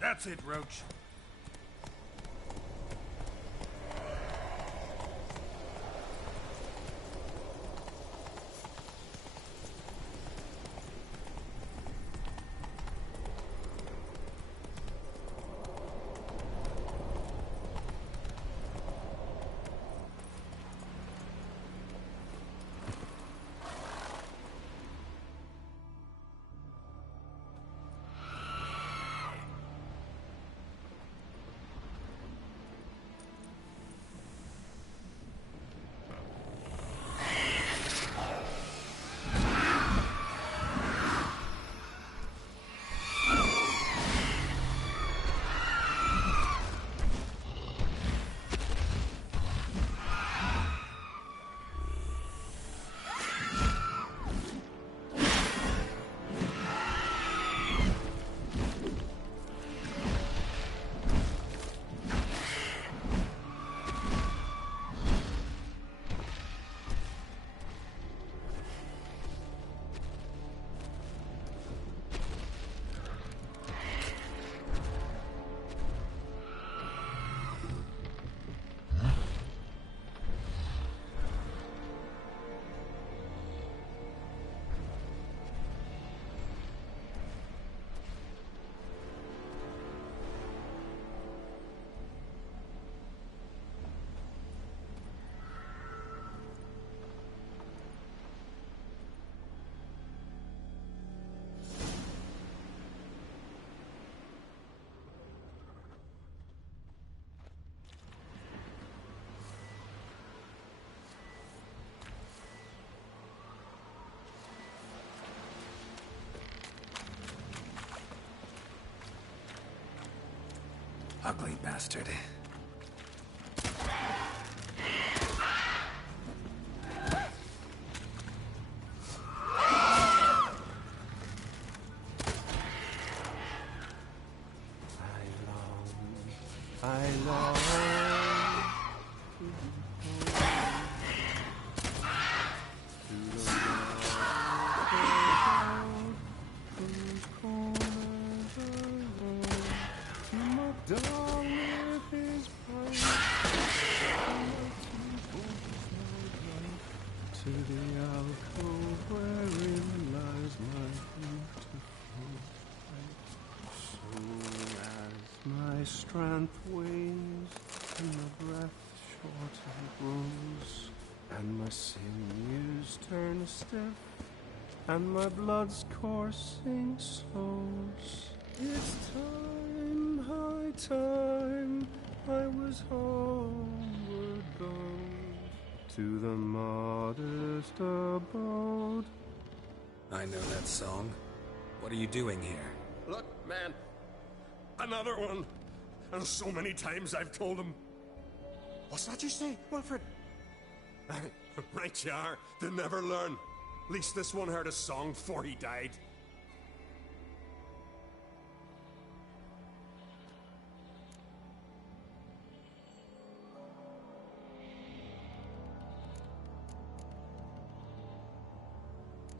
That's it, Roach. Ugly bastard. I long to the alcove wherein lies my beautiful wife. So as my strength wanes and my breath shorter grows, and my sinews turn stiff, and my blood's coursing slows, it's time, high time, I was homeward bound to the modest abode. I know that song. What are you doing here? Look, man. Another one. And so many times I've told him. What's that you say, Wilfred? Right you are. They never learn. At least this one heard a song before he died.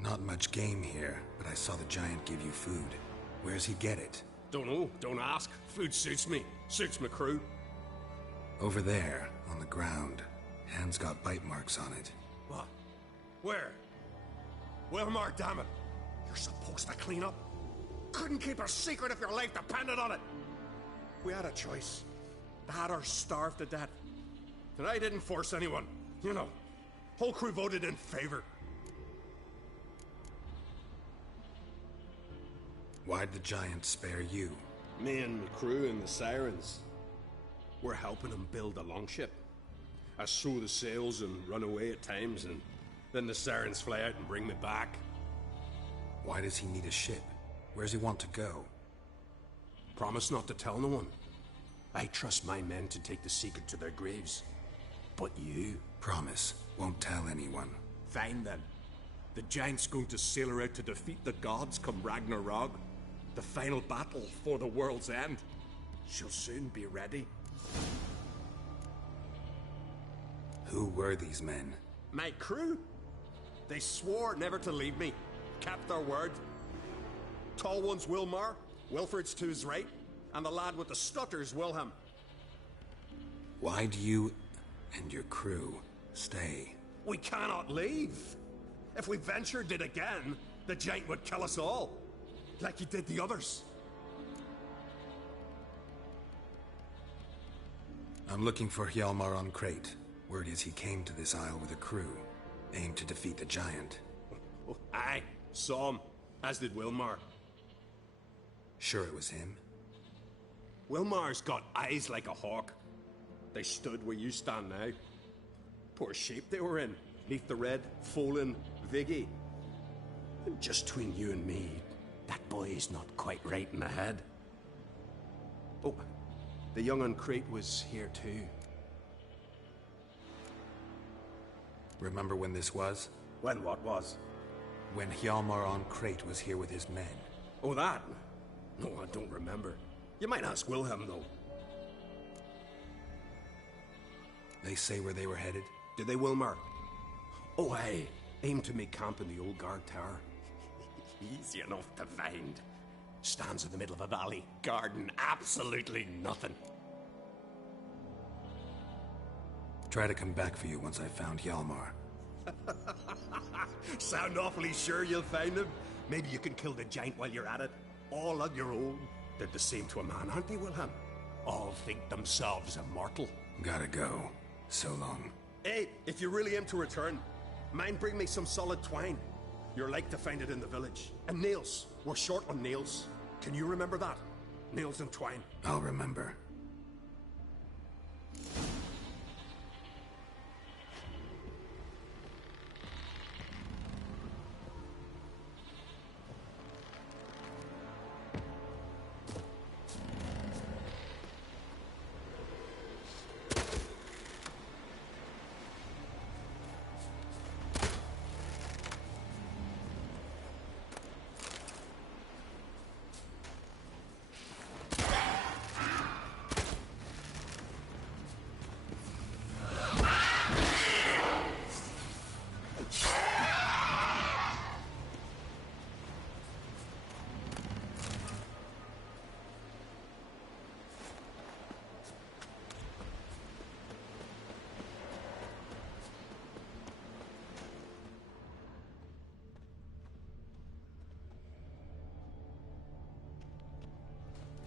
Not much game here, but I saw the giant give you food. Where's he get it? Don't know. Don't ask. Food suits me. Suits my crew. Over there, on the ground. Hand's got bite marks on it. What? Where? Well, Mark, damn it. You're supposed to clean up. Couldn't keep a secret if your life depended on it. We had a choice. Dad or starve to death. And I didn't force anyone. You know, whole crew voted in favor. Why'd the giant spare you? Me and my crew and the Sirens. We're helping him build a longship. I sew the sails and run away at times, and then the Sirens fly out and bring me back. Why does he need a ship? Where's he want to go? Promise not to tell no one. I trust my men to take the secret to their graves. But you? Promise. Won't tell anyone. Fine then. The giant's going to sail her out to defeat the gods come Ragnarok. The final battle for the world's end. She'll soon be ready. Who were these men? My crew. They swore never to leave me. Kept their word. Tall one's Wilmar. Wilfred's to his right. And the lad with the stutter's Wilhelm. Why do you and your crew stay? We cannot leave. If we ventured it again, the giant would kill us all. Like he did the others. I'm looking for Hjalmar on Crate. Word is he came to this isle with a crew, aimed to defeat the giant. Oh, aye, saw him, as did Wilmar. Sure it was him? Wilmar's got eyes like a hawk. They stood where you stand now. Poor shape they were in, neath the red, Folin, Viggy. And just between you and me, that boy's not quite right in the head. Oh, the young on Crate was here too. Remember when this was? When what was? When Hjalmar on Crate was here with his men. Oh, that? No, I don't remember. You might ask Wilhelm, though. They say where they were headed? Did they, Wilmar? Oh, aye. Aim to make camp in the old guard tower. Easy enough to find. Stands in the middle of a valley. Garden absolutely nothing. Try to come back for you once I've found Hjalmar. Sound awfully sure you'll find him? Maybe you can kill the giant while you're at it. All on your own. Did the same to a man, aren't they, Wilhelm? All think themselves immortal. Gotta go. So long. Hey, if you really aim to return, mind bring me some solid twine. You're like to find it in the village. And nails. We're short on nails. Can you remember that? Nails and twine. I'll remember.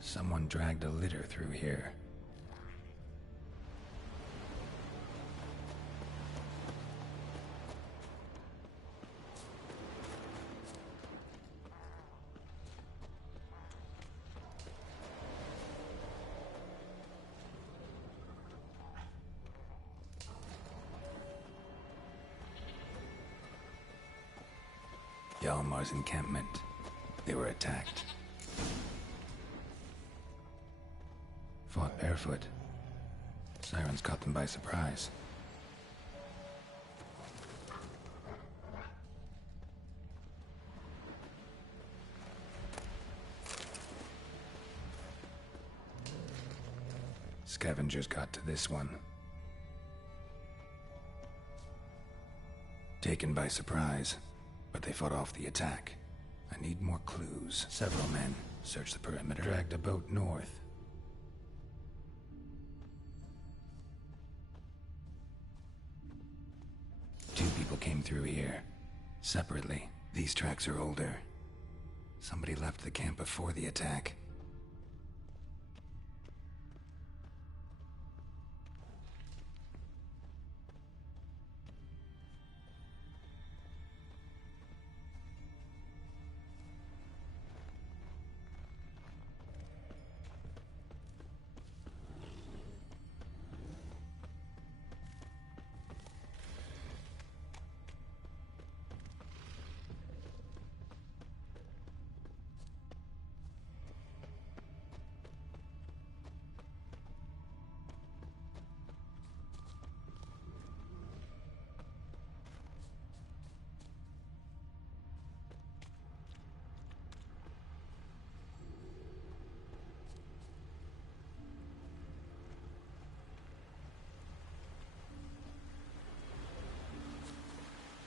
Someone dragged a litter through here. Hjalmar's encampment. They were attacked. Fought barefoot. Sirens caught them by surprise. Scavengers got to this one. Taken by surprise, but they fought off the attack. I need more clues. Several men searched the perimeter, dragged a boat north. Two people came through here, separately. These tracks are older. Somebody left the camp before the attack.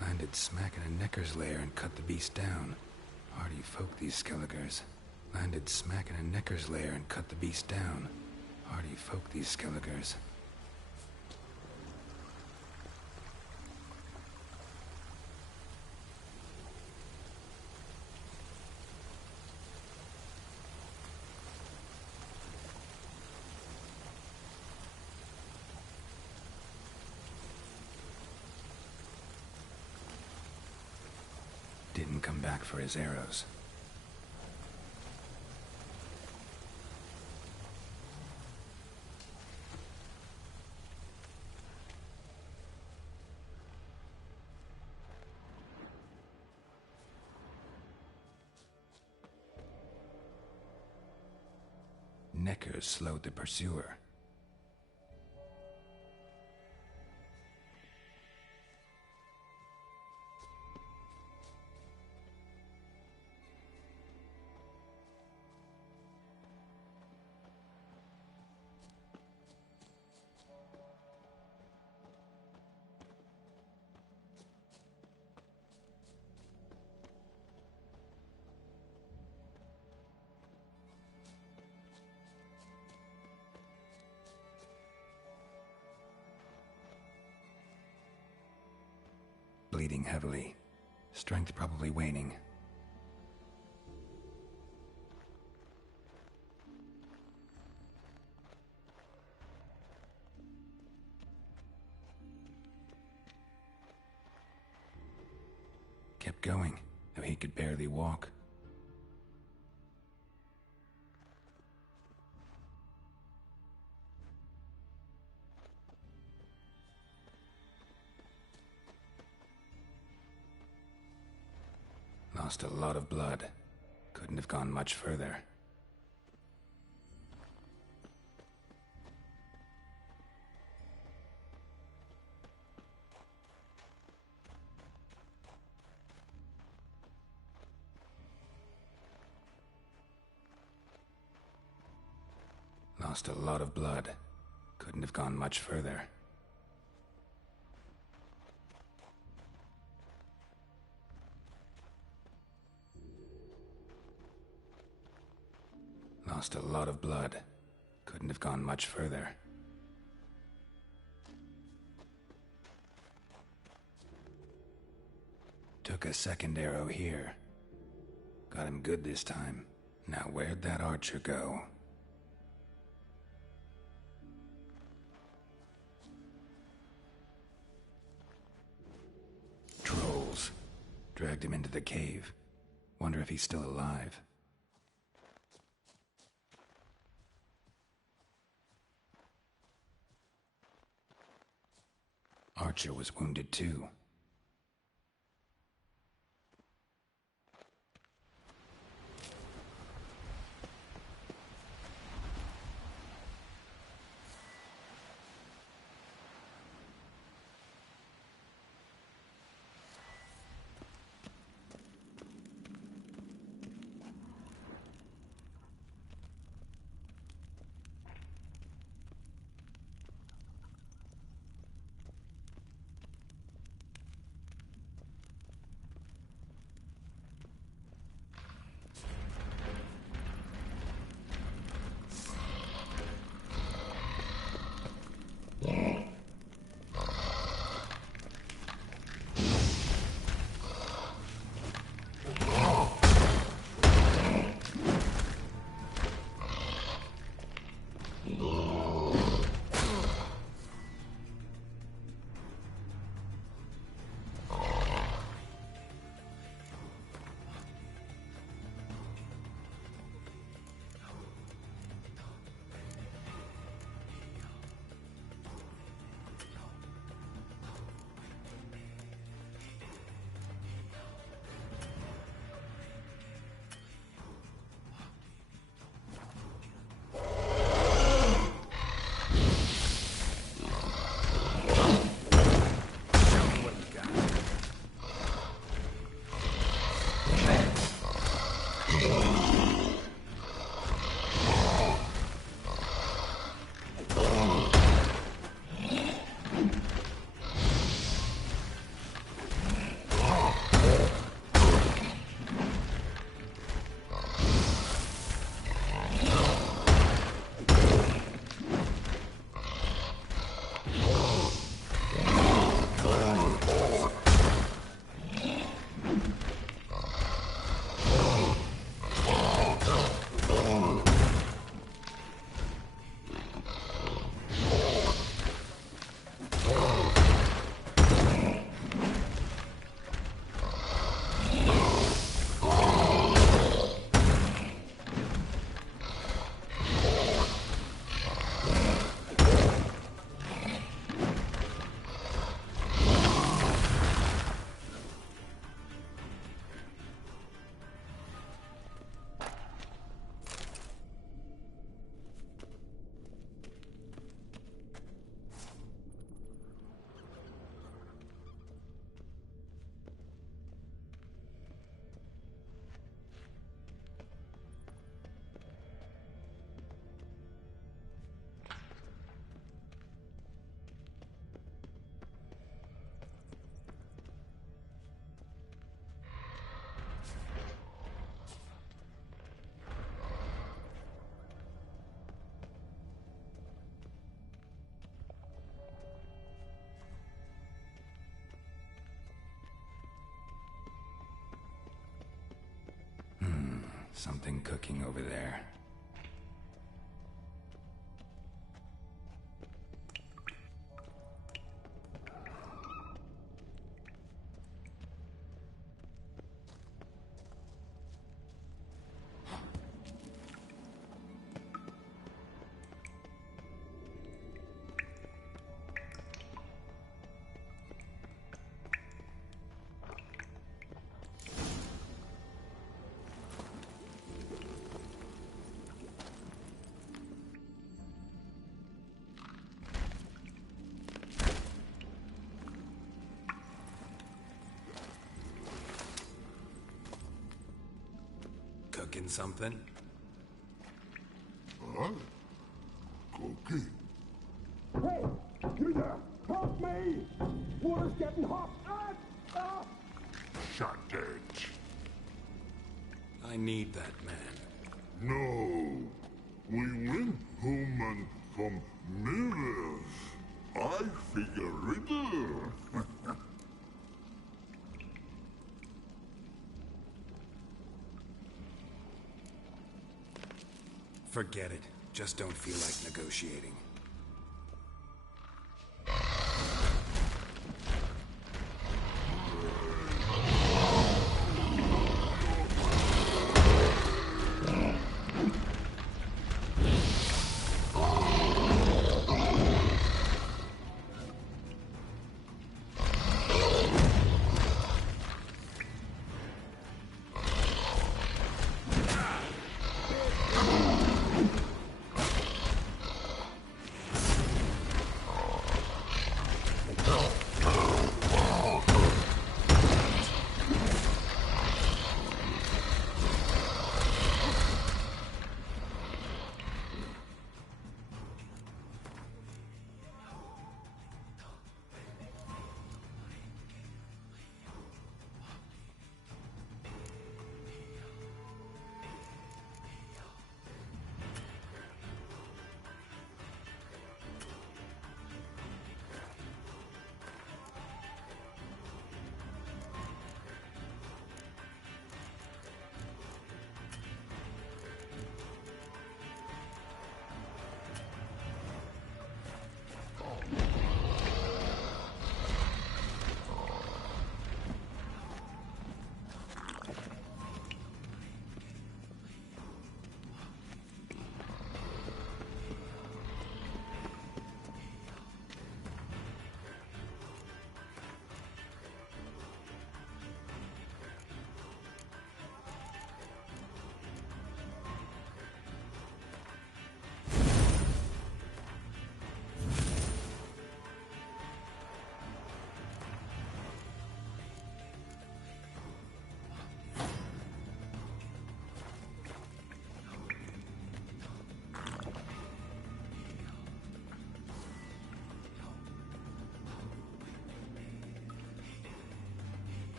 Landed smack in a necker's lair and cut the beast down. Hardy folk, these Skelligers. Landed smack in a Necker's lair and cut the beast down. Hardy folk, these Skelligers. Didn't come back for his arrows. Neckers slowed the pursuer. Bleeding heavily. Strength probably waning. Kept going, though he could barely walk. Lost a lot of blood. Couldn't have gone much further. Lost a lot of blood. Couldn't have gone much further. Lost a lot of blood. Couldn't have gone much further. Took a second arrow here. Got him good this time. Now where'd that archer go? Trolls. Dragged him into the cave. Wonder if he's still alive. Archer was wounded too. Something cooking over there. Cooking something? Huh? Cookie? Hey! You there! Help me! Water's getting hot! Shut it. I need that man. No. We went home and from mirrors. I figure riddle. Forget it. Just don't feel like negotiating.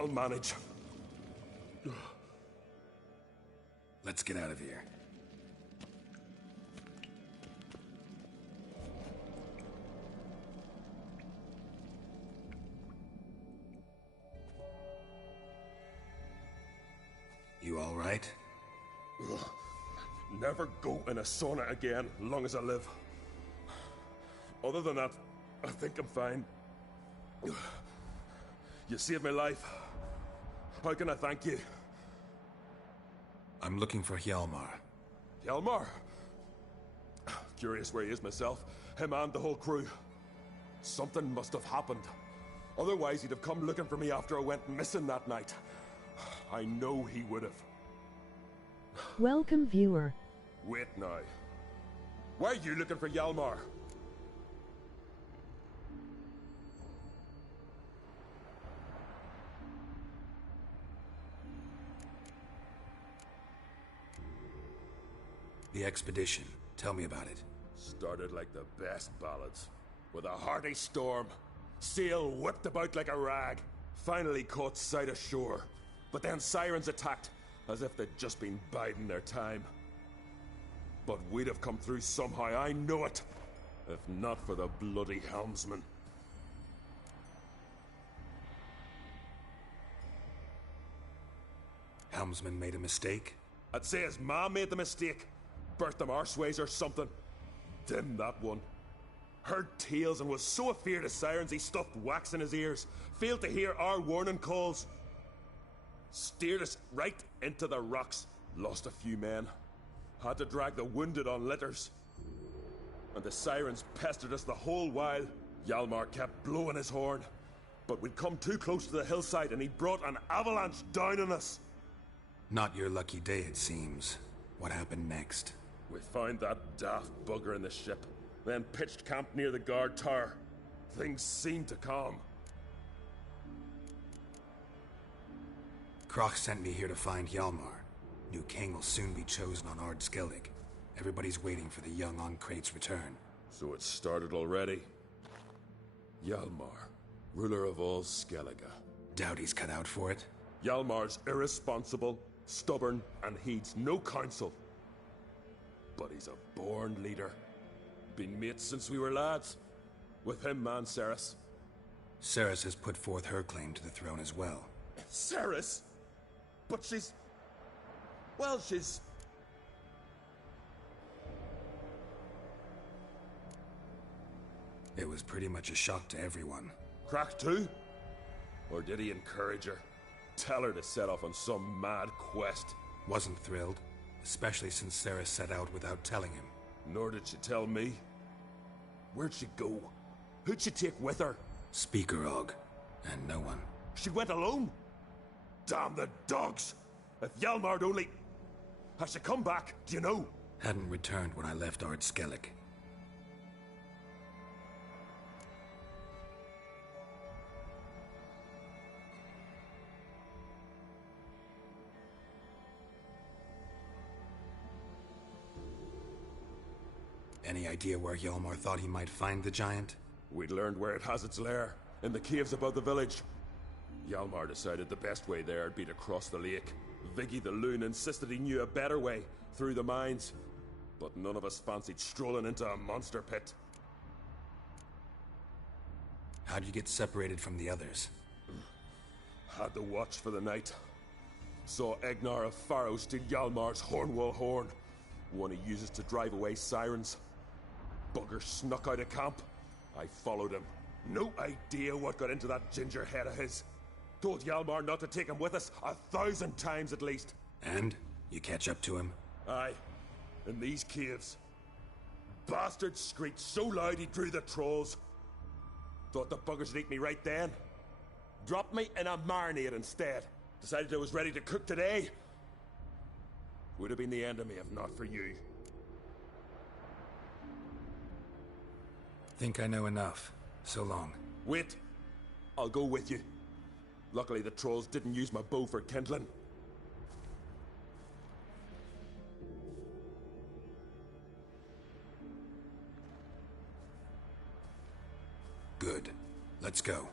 I'll manage. Let's get out of here. You all right? Never go in a sauna again, long as I live. Other than that, I think I'm fine. You saved my life. How can I thank you? I'm looking for Hjalmar. Hjalmar? Curious where he is myself. Him and the whole crew. Something must have happened. Otherwise, he'd have come looking for me after I went missing that night. I know he would have. Welcome, viewer. Wait now. Why are you looking for Hjalmar? The expedition. Tell me about it. Started like the best ballads. With a hearty storm. Sail whipped about like a rag. Finally caught sight of shore. But then sirens attacked, as if they'd just been biding their time. But we'd have come through somehow, I know it. If not for the bloody helmsman. Helmsman made a mistake? I'd say his ma made the mistake. Burnt them arseways or something. Dim that one. Heard tales and was so afeard of sirens he stuffed wax in his ears. Failed to hear our warning calls. Steered us right into the rocks. Lost a few men. Had to drag the wounded on litters. And the sirens pestered us the whole while. Hjalmar kept blowing his horn. But we'd come too close to the hillside and he brought an avalanche down on us. Not your lucky day, it seems. What happened next? We found that daft bugger in the ship. Then pitched camp near the guard tower. Things seemed to calm. Kroch sent me here to find Hjalmar. New king will soon be chosen on Ard Skellig. Everybody's waiting for the young Ancrate's return. So it started already. Hjalmar, ruler of all Skellige. Doubt he's cut out for it. Hjalmar's irresponsible, stubborn, and heeds no counsel. But he's a born leader. Been mates since we were lads. With him and Ceres. Ceres has put forth her claim to the throne as well. Ceres? But she's... Well, she's... It was pretty much a shock to everyone. Cracked too? Or did he encourage her? Tell her to set off on some mad quest? Wasn't thrilled, especially since Ceres set out without telling him. Nor did she tell me. Where'd she go? Who'd she take with her? Speaker Og, and no one. She went alone? Damn the dogs! If Hjalmar'd only... Has she come back? Do you know? Hadn't returned when I left Ard Skellig. Any idea where Hjalmar thought he might find the giant? We'd learned where it has its lair, in the caves above the village. Hjalmar decided the best way there would be to cross the lake. Viggy the loon insisted he knew a better way, through the mines. But none of us fancied strolling into a monster pit. How'd you get separated from the others? Had to watch for the night. Saw Egnar of Faro steal Hjalmar's Hornwall horn, one he uses to drive away sirens. Bugger snuck out of camp. I followed him. No idea what got into that ginger head of his. Told Hjalmar not to take him with us 1,000 times at least. And? You catch up to him? Aye. In these caves. Bastard screeched so loud he drew the trolls. Thought the buggers would eat me right then. Dropped me in a marinade instead. Decided I was ready to cook today. Would have been the end of me if not for you. Think I know enough. So long. Wait. I'll go with you. Luckily the trolls didn't use my bow for kindling. Good. Let's go.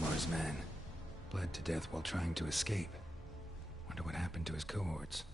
Wilmar's man. Bled to death while trying to escape. Wonder what happened to his cohorts.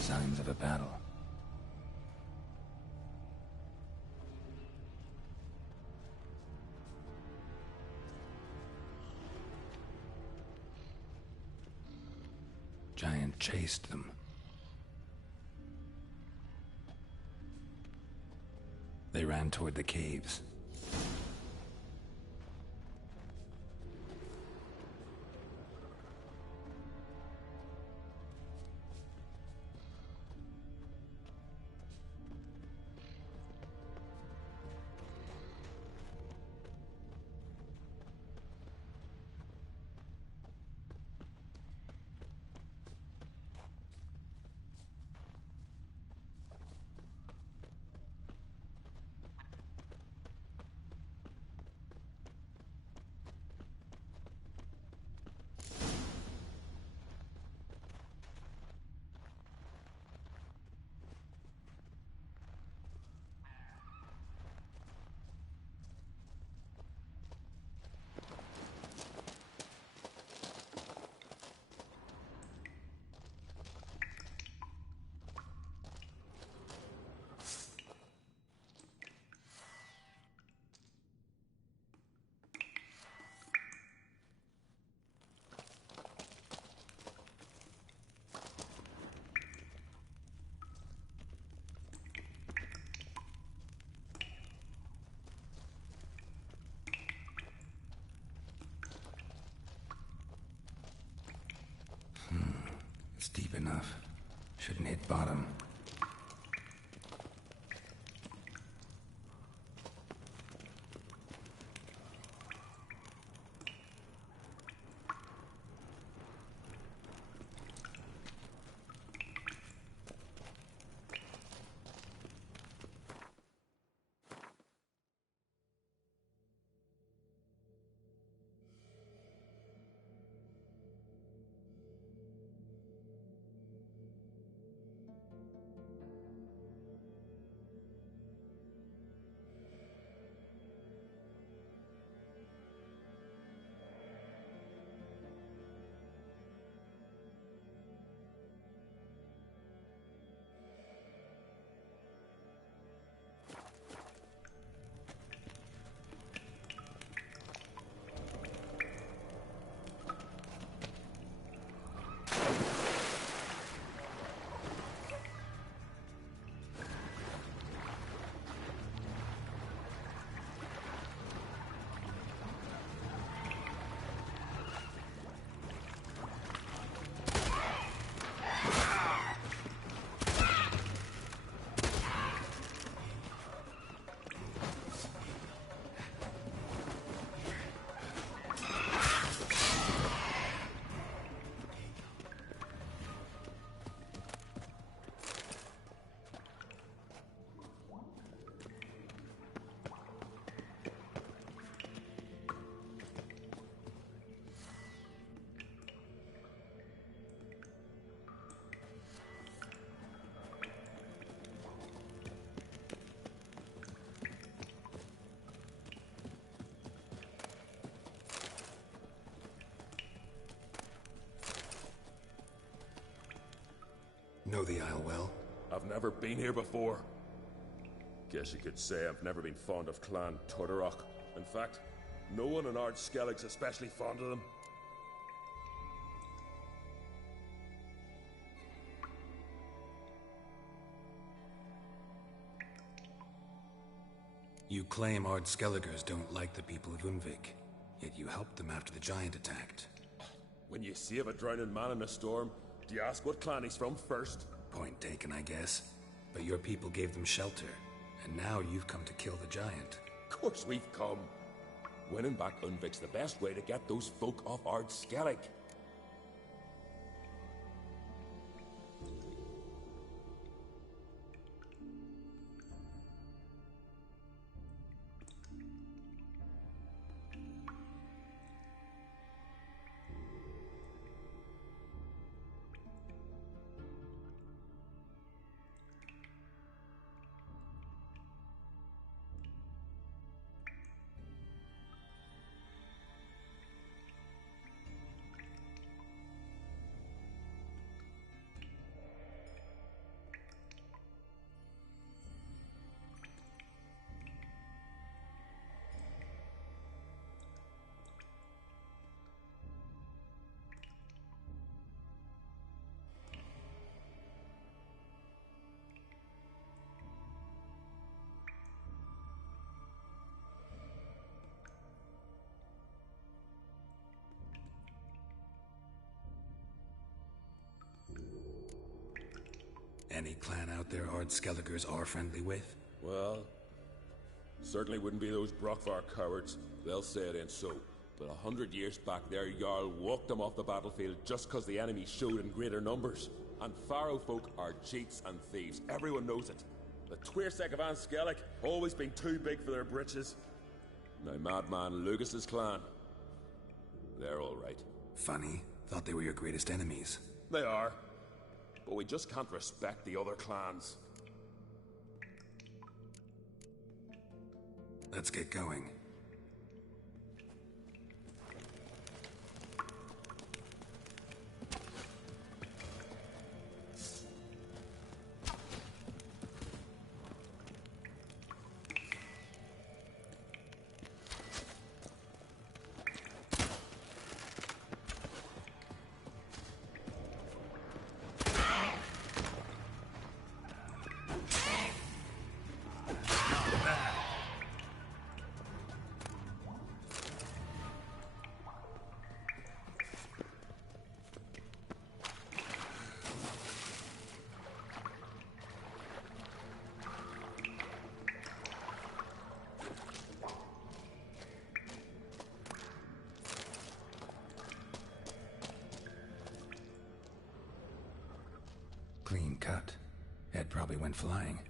Signs of a battle. Giant chased them. They ran toward the caves. It's deep enough. Shouldn't hit bottom. Know the Isle well? I've never been here before. Guess you could say I've never been fond of Clan Tutterrock. In fact, no one in Ard Skellig's especially fond of them. You claim Ard Skelligers don't like the people of Unvik, yet you helped them after the giant attacked. When you save a drowning man in a storm, do you ask what clan he's from first? Point taken, I guess. But your people gave them shelter, and now you've come to kill the giant. Of course we've come. Winning back Unvik's the best way to get those folk off Ard Skellig. any clan out there Ardskelligers are friendly with? Well, certainly wouldn't be those Brockvar cowards. They'll say it ain't so. But 100 years back, their Jarl walked them off the battlefield just because the enemy showed in greater numbers. And Pharaoh folk are cheats and thieves. Everyone knows it. The Twirsec of Anskellig always been too big for their britches. Now Madman Lucas's clan, they're all right. Funny. Thought they were your greatest enemies. They are. But we just can't respect the other clans. Let's get going. Clean cut. Ed probably went flying.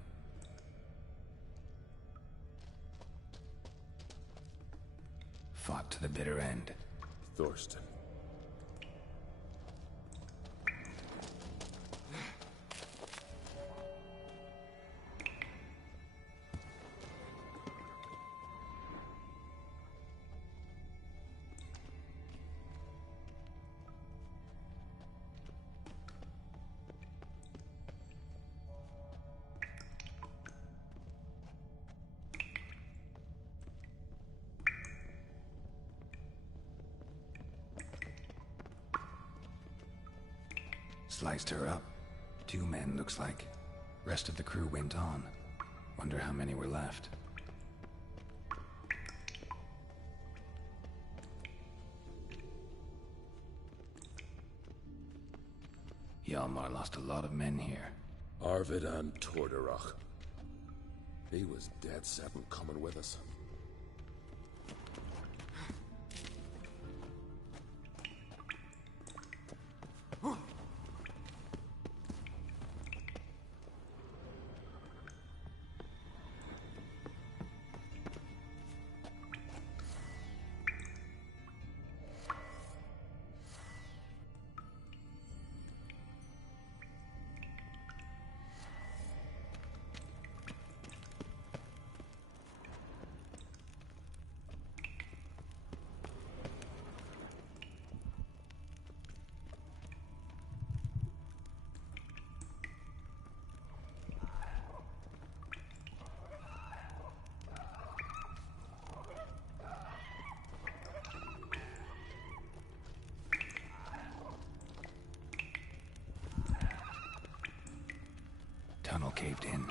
Fought to the bitter end. Thorsten. Sliced her up. 2 men, looks like. Rest of the crew went on. Wonder how many were left. Hjalmar lost a lot of men here. Arvid and Tordarach. He was dead set on coming with us. Tunnel caved in.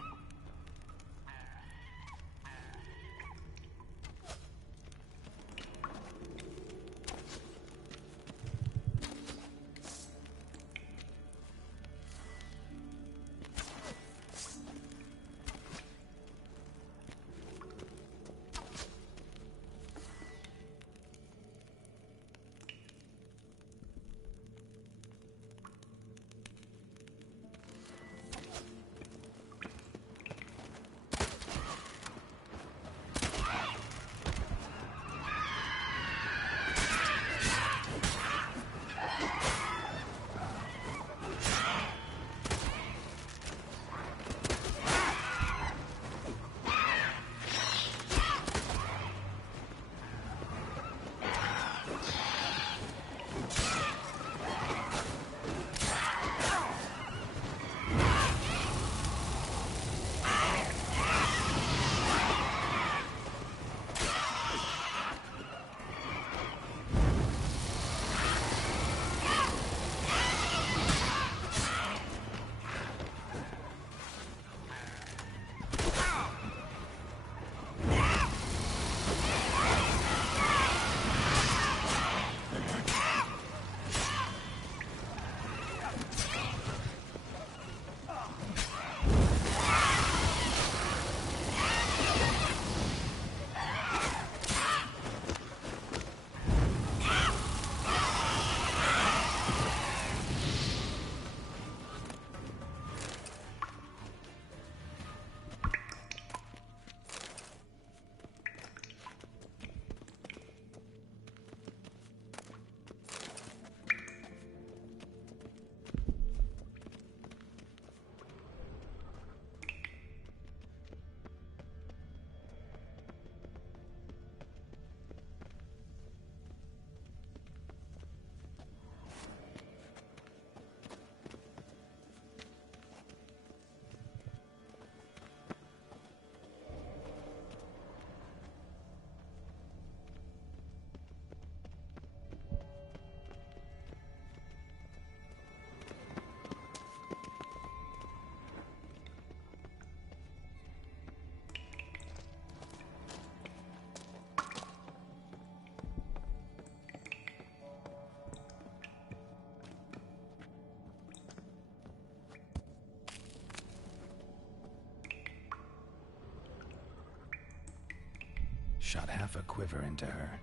shot half a quiver into her.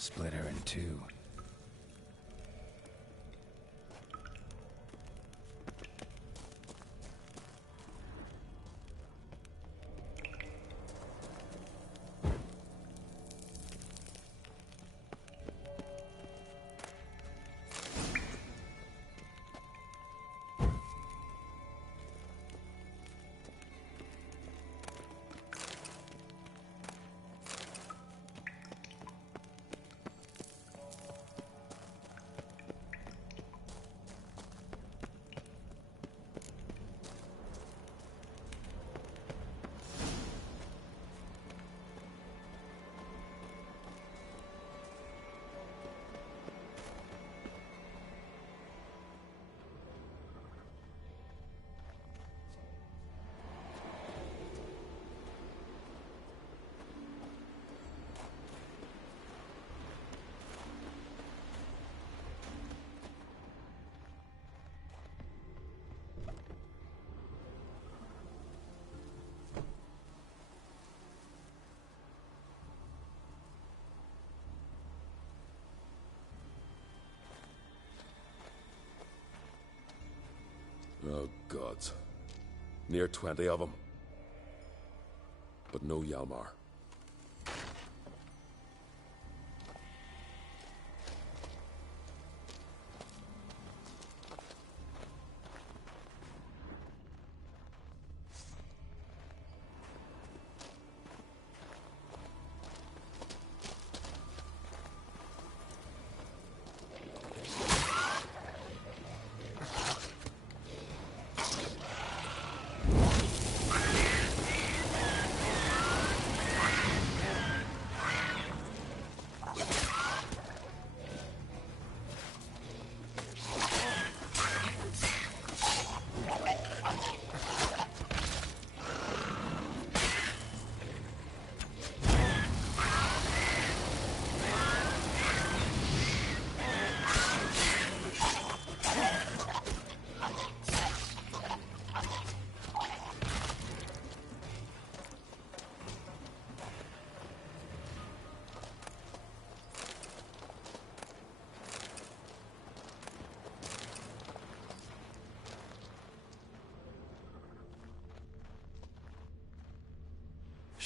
Split her in two. Oh, gods. Near 20 of them. But no Yalmar.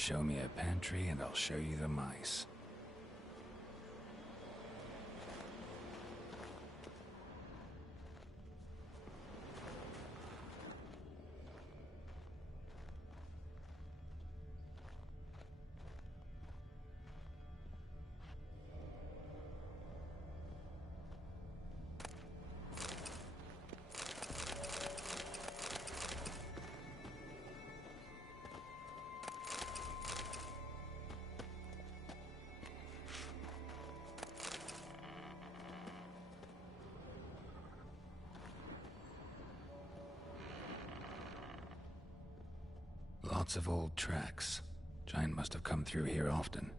show me a pantry and I'll show you the mice. Lots of old tracks. Giant must have come through here often.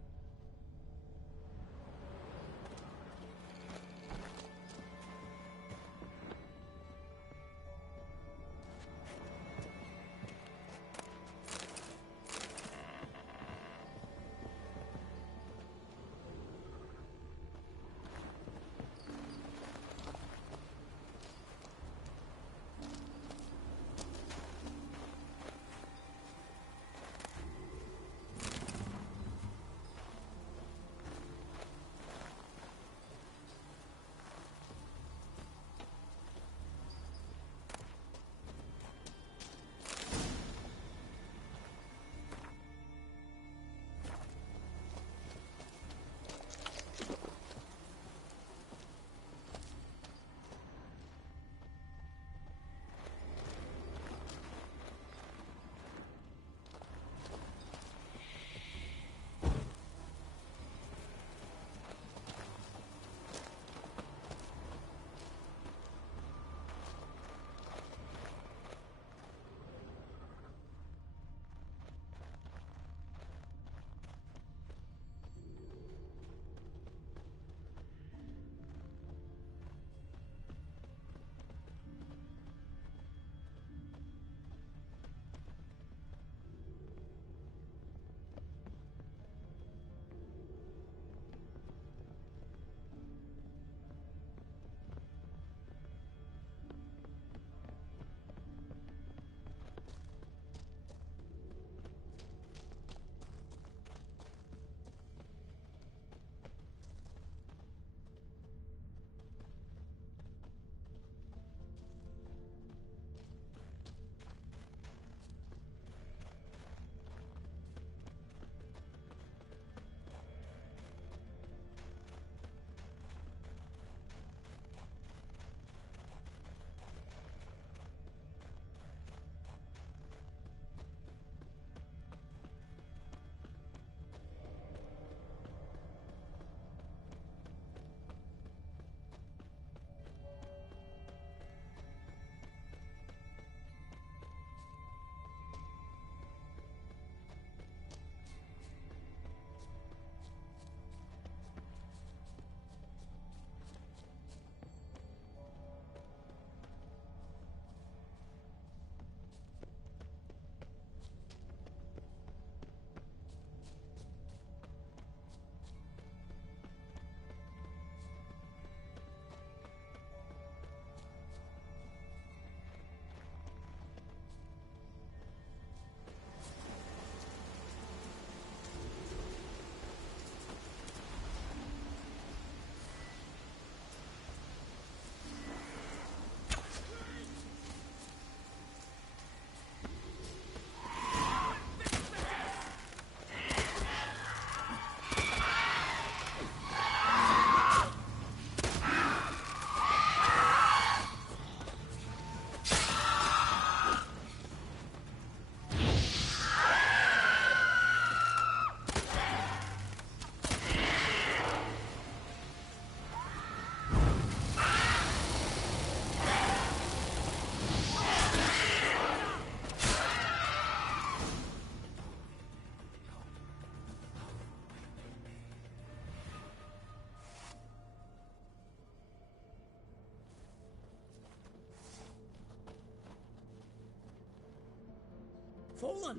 Fallen!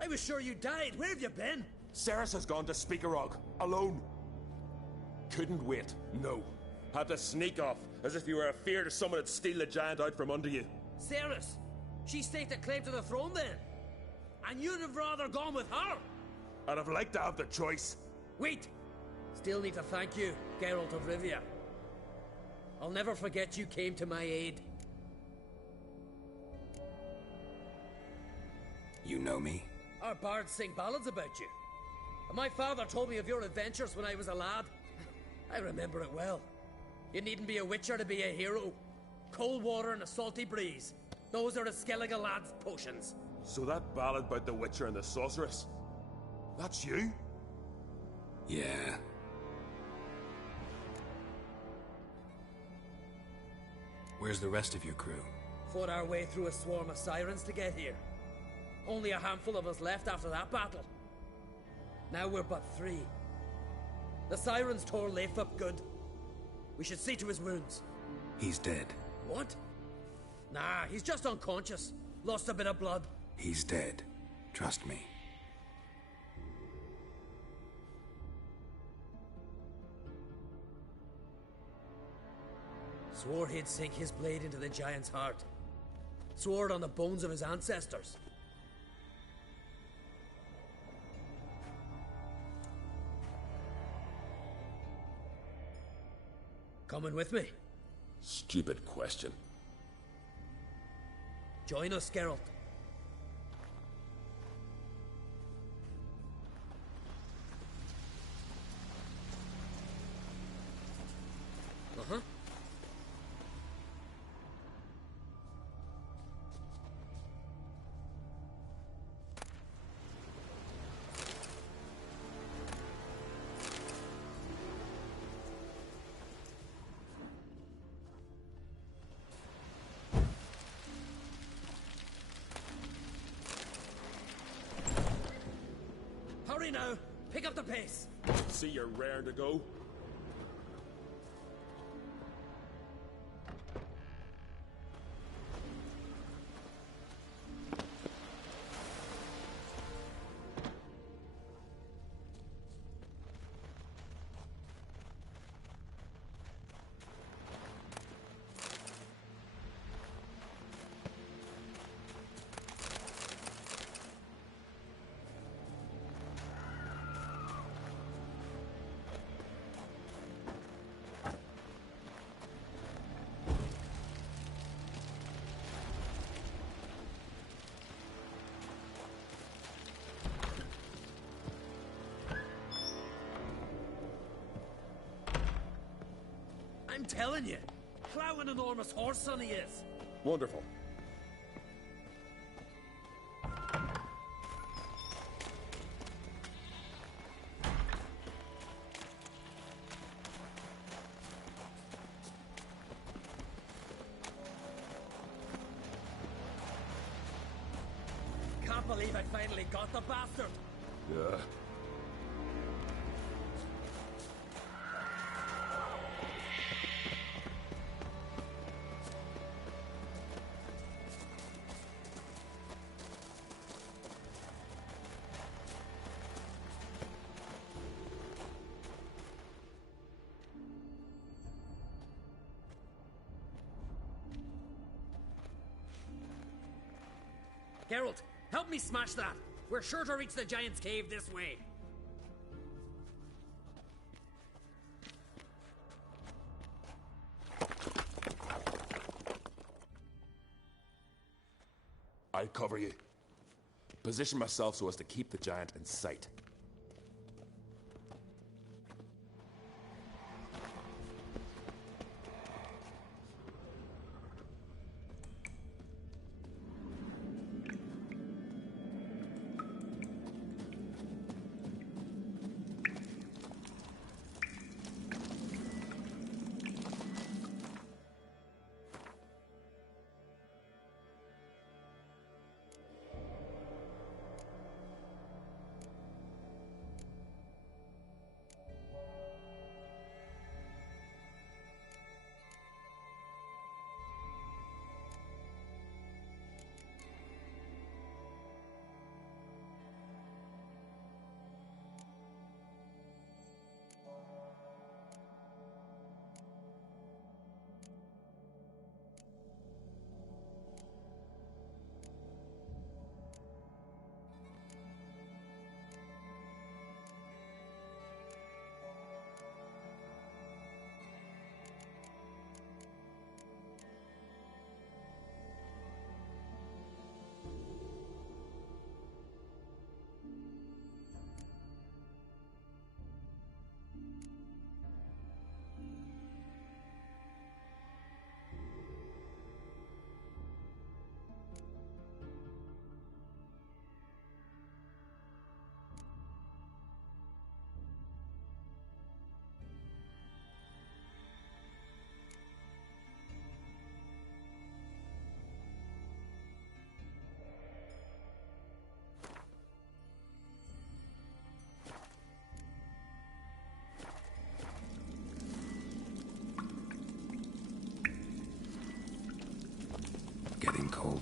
I was sure you died. Where have you been? Ceres has gone to Speakerog, alone. Couldn't wait, no. Had to sneak off, as if you were afeard of someone would steal the giant out from under you. Ceres! She staked a claim to the throne then? And you'd have rather gone with her? I'd have liked to have the choice. Wait! Still need to thank you, Geralt of Rivia. I'll never forget you came to my aid. You know me? Our bards sing ballads about you. And my father told me of your adventures when I was a lad. I remember it well. You needn't be a witcher to be a hero. Cold water and a salty breeze. Those are the Skellige lad's potions. So that ballad about the Witcher and the Sorceress, that's you? Yeah. Where's the rest of your crew? Fought our way through a swarm of sirens to get here. Only a handful of us left after that battle. Now we're but 3. The sirens tore Leif up good. We should see to his wounds. He's dead. What? Nah, he's just unconscious. Lost a bit of blood. He's dead. Trust me. Swore he'd sink his blade into the giant's heart. Swore it on the bones of his ancestors. Coming with me? Stupid question. Join us, Geralt. Uh-huh. Hurry now! Pick up the pace! See you're raring to go? I'm telling you, plow an enormous horse son he is. Wonderful. Can't believe I finally got the bastard. Yeah. Geralt, help me smash that. We're sure to reach the giant's cave this way. I'll cover you. Position myself so as to keep the giant in sight.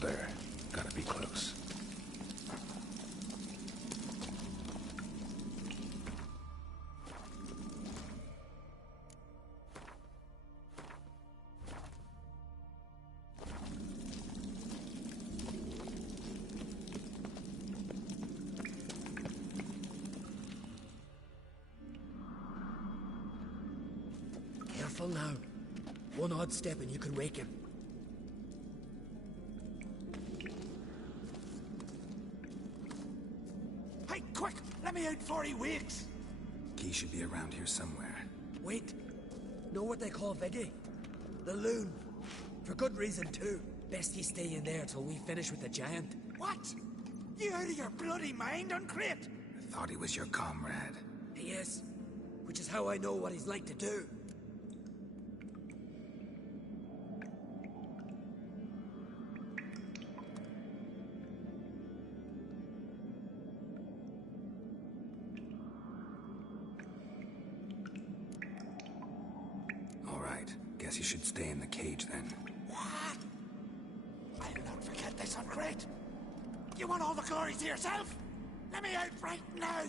shoulder. Gotta be close. Careful now. One odd step and you can wake him. Hey, quick! Let me out before he wakes! Key should be around here somewhere. Wait. Know what they call Viggy? The loon. For good reason, too. Best you stay in there till we finish with the giant. What? You out of your bloody mind, Uncrate? I thought he was your comrade. He is. Which is how I know what he's like to do. Guess you should stay in the cage then. What? I'll not forget this, Uncrate. You want all the glory to yourself? Let me out right now!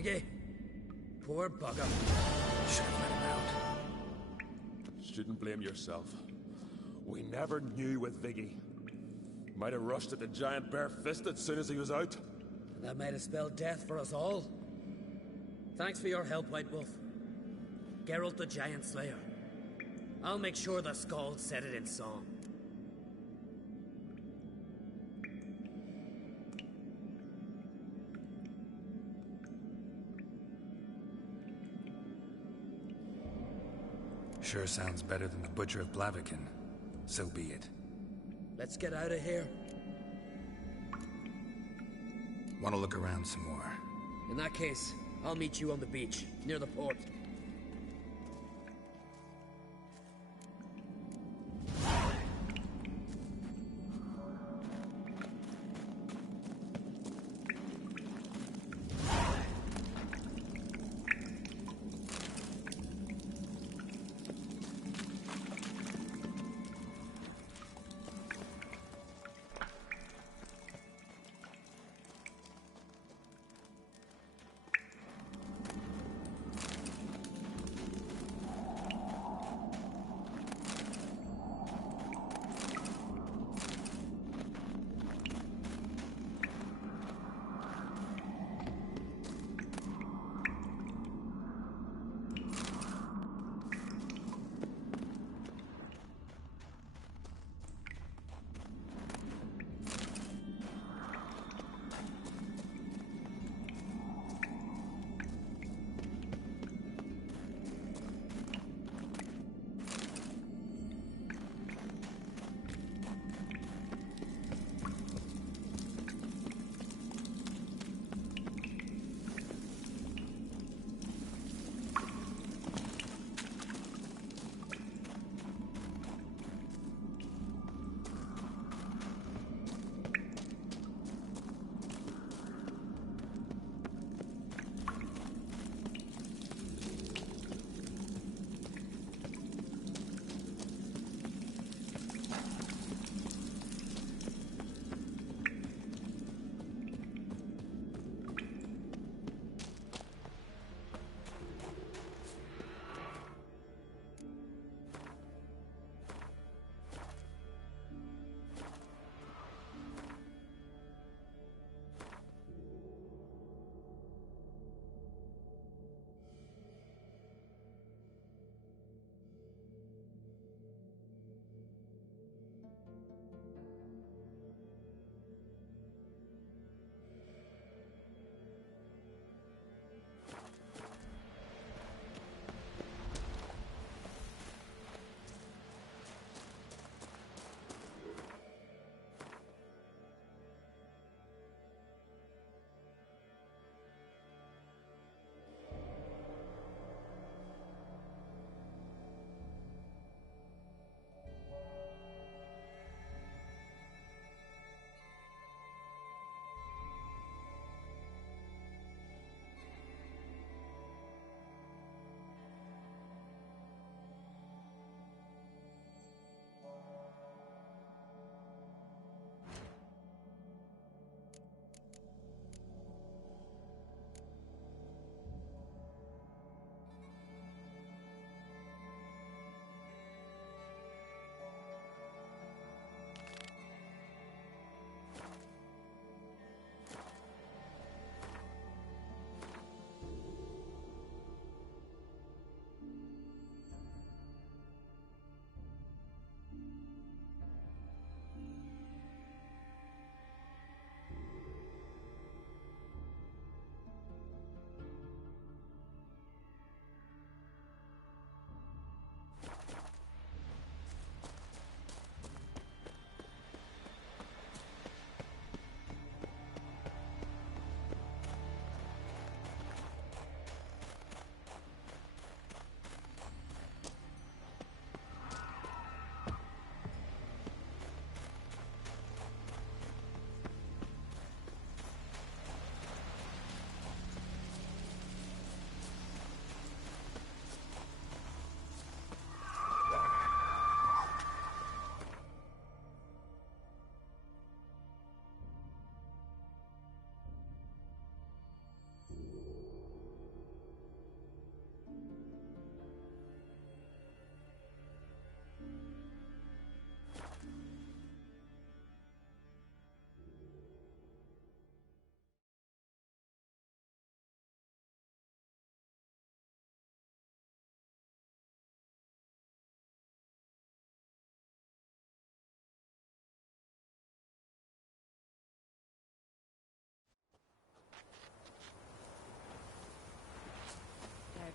Viggy? Poor bugger. Should have let him out. Shouldn't blame yourself. We never knew with Viggy. Might have rushed at the giant bare-fisted as soon as he was out. And that might have spelled death for us all. Thanks for your help, White Wolf. Geralt the Giant Slayer. I'll make sure the Skalds set it in song. Sure sounds better than the Butcher of Blaviken. So be it. Let's get out of here. Want to look around some more? In that case, I'll meet you on the beach, near the port.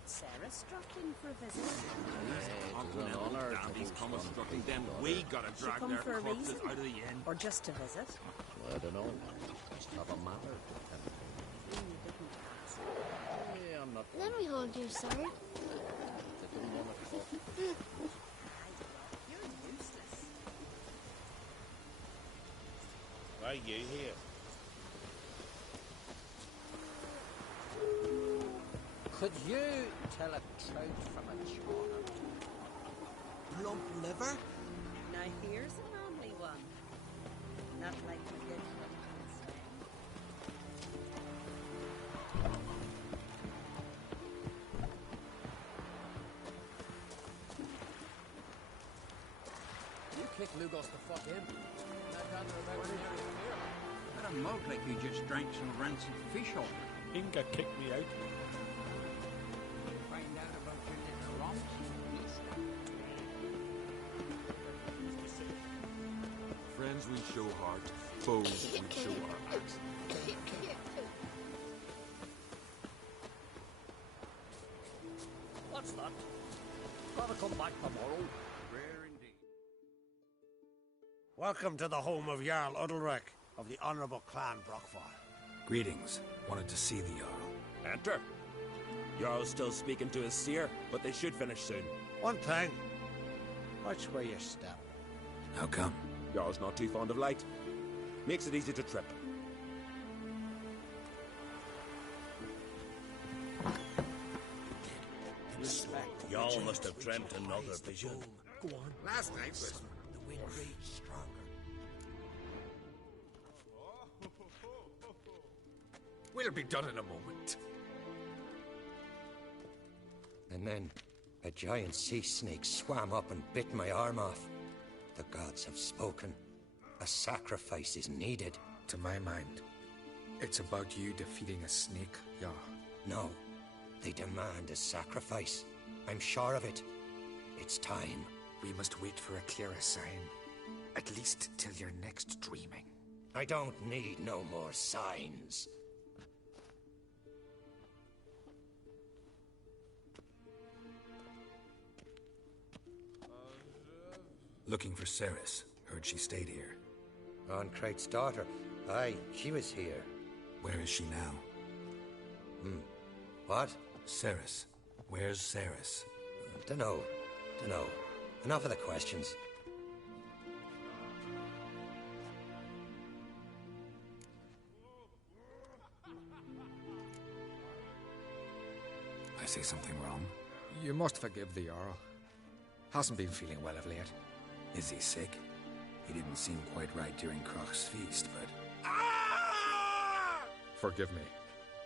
Sarah struck in for a visit. Dandy's come and strucking them. We gotta She drag come their for a corpses reason? out of the inn. Or just to visit? I don't know. Just have a matter to tell me. You didn't ask. Yeah, I'm not. Let me hold you, sir. They didn't want to talk. You're useless. Why are you here? Could you tell a trout from a chowder? Plump liver? Now here's a manly one. Not like the good husband's saying. You kick Lugos the fuck in. That down there about nearly here. That a mug like you just drank some rancid fish off it. Inga kicked me out. Find out about your little romps. Friends we show heart, foes we show our axe. What's that? Gotta come back tomorrow. Rare indeed. Welcome to the home of Jarl Udalric of the Honourable Clan Brockfire. Greetings. Wanted to see the Jarl. Enter. Jarl's still speaking to his seer, but they should finish soon. One thing. Watch where you step. How come? Jarl's not too fond of light. Makes it easy to trip. Y'all must have dreamt another vision. Go on. Last night was... The wind raged stronger. We'll be done in a moment. And then a giant sea snake swam up and bit my arm off. The gods have spoken. A sacrifice is needed. To my mind, it's about you defeating a snake, Jarl. No, they demand a sacrifice. I'm sure of it. It's time. We must wait for a clearer sign. At least till your next dreaming. I don't need no more signs. Looking for Ceres. Heard she stayed here. Crate's daughter. Aye, she was here. Where is she now? What? Ceres. Where's Ceres? Dunno. Enough of the questions. I say something wrong? You must forgive the Jarl. Hasn't been feeling well of late. Is he sick? He didn't seem quite right during Kroch's feast, but... Forgive me.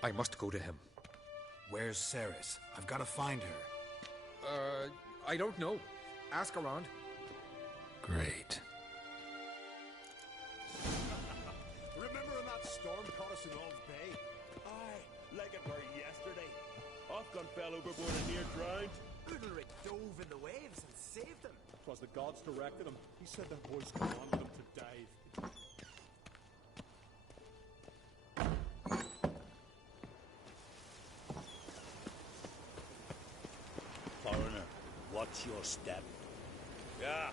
I must go to him. Where's Ceres? I've got to find her. I don't know. Ask around. Great. Remember when that storm caught us in Old Bay? Aye, like it were yesterday. Ofcon fell overboard and near drowned. Udalric dove in the waves and saved them. 'Twas the gods directed him. He said their boys commanded him to dive. Foreigner, watch your step. Yeah.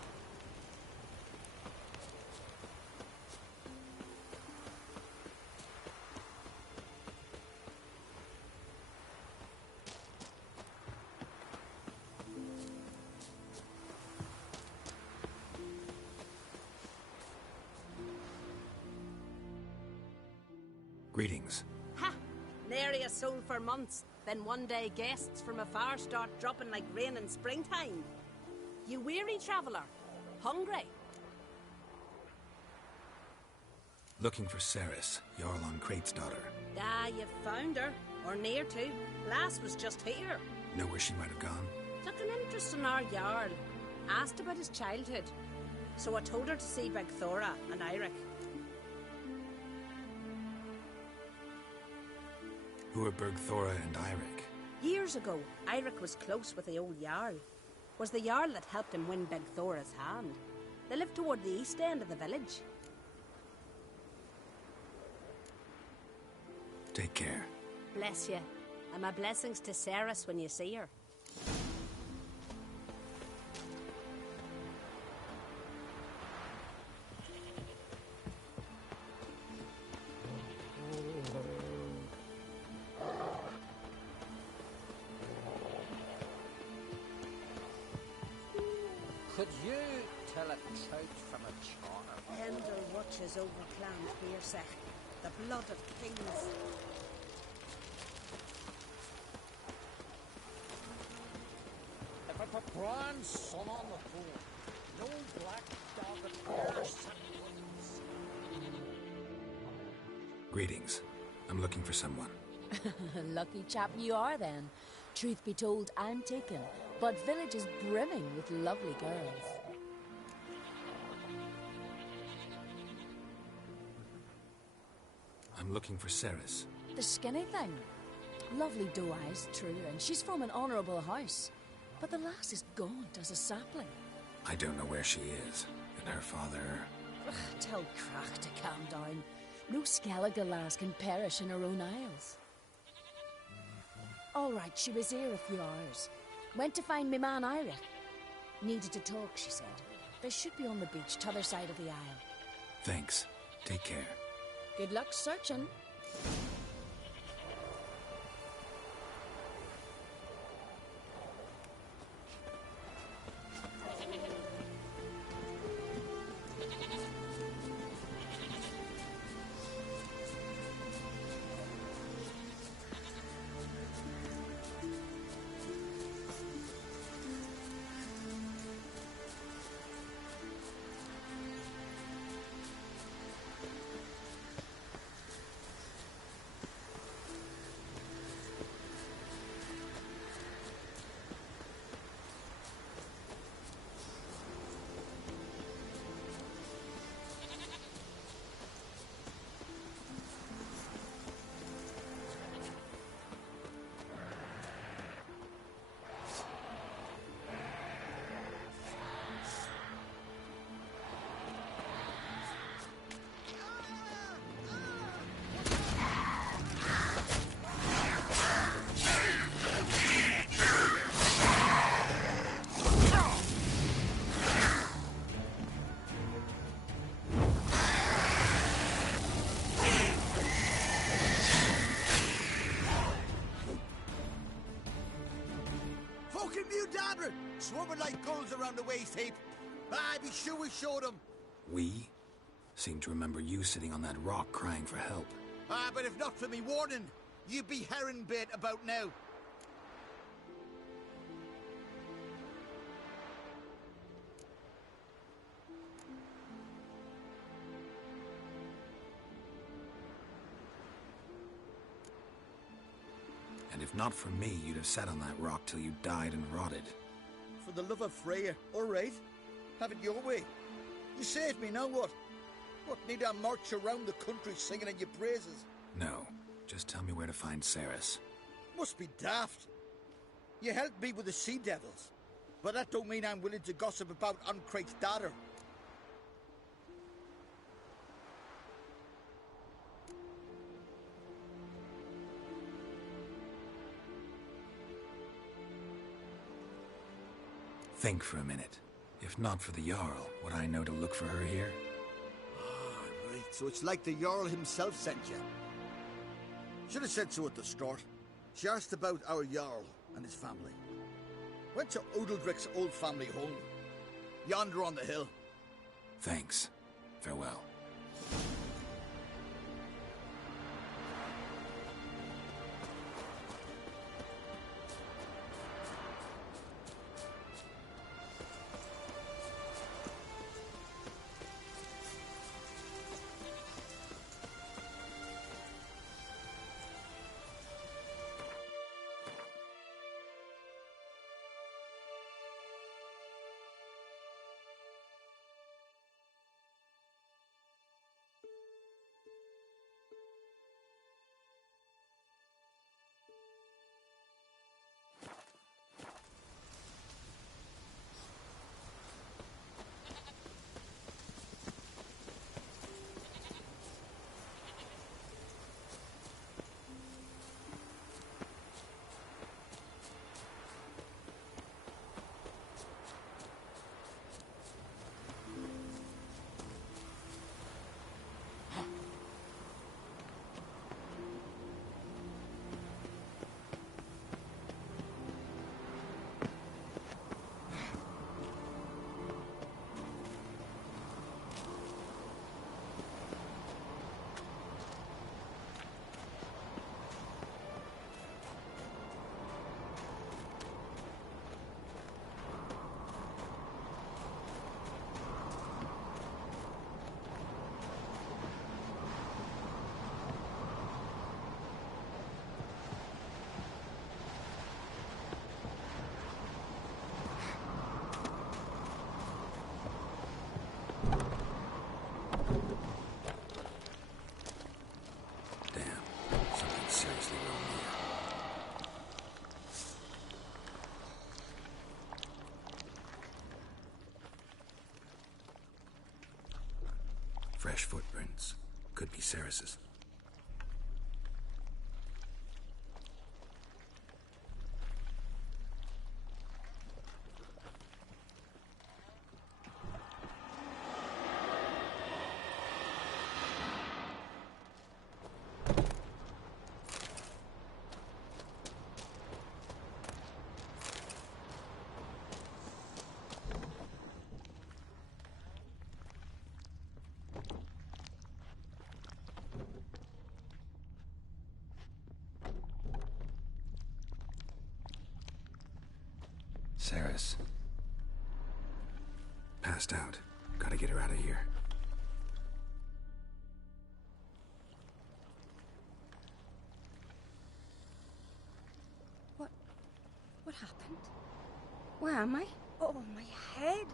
Greetings. Ha! Nary a soul for months. Then one day guests from afar start dropping like rain in springtime. You weary traveller? Hungry? Looking for Ceres, Jarl on Crate's daughter. Ah, you've found her. Or near to. Lass was just here. Know where she might have gone? Took an interest in our Jarl. Asked about his childhood. So I told her to see Big Thora and Eirik. Who are Bergthora and Eirik? Years ago, Eirik was close with the old Jarl. Was the Jarl that helped him win Big Thora's hand. They lived toward the east end of the village. Take care. Bless you. And my blessings to Ceres when you see her. Could you tell a trout from a char? Elder watches over Clan Beersech, the blood of kings. If I put brown sun on the board, no black dog at bears. Greetings. I'm looking for someone. Lucky chap you are then. Truth be told, I'm taken, but village is brimming with lovely girls. I'm looking for Ceres. The skinny thing. Lovely doe eyes, true, and she's from an honourable house. But the lass is gaunt as a sapling. I don't know where she is, and her father... Tell Crach to calm down. No Skellige lass can perish in her own isles. All right, she was here a few hours. Went to find me man Ira. Needed to talk, she said. They should be on the beach, t'other side of the aisle. Thanks. Take care. Good luck searching. Swarming like gulls around the waste heap. I'd be sure we showed them. We? Seem to remember you sitting on that rock crying for help. But if not for me warning, you'd be herring bait about now. And if not for me, you'd have sat on that rock till you died and rotted. For the love of Freya, all right. Have it your way. You saved me, now what? What, need I march around the country singing in your praises? No, just tell me where to find Ceres. Must be daft. You helped me with the Sea Devils, but that don't mean I'm willing to gossip about Uncrate's daughter. Think for a minute. If not for the Jarl, would I know to look for her here? Ah, right. So it's like the Jarl himself sent you. Should have said so at the start. She asked about our Jarl and his family. Went to Odeldrick's old family home. Yonder on the hill. Thanks. Farewell. Fresh footprints. Could be Ceres's. Ceres. Passed out. Gotta get her out of here. What happened? Where am I? Oh, my head.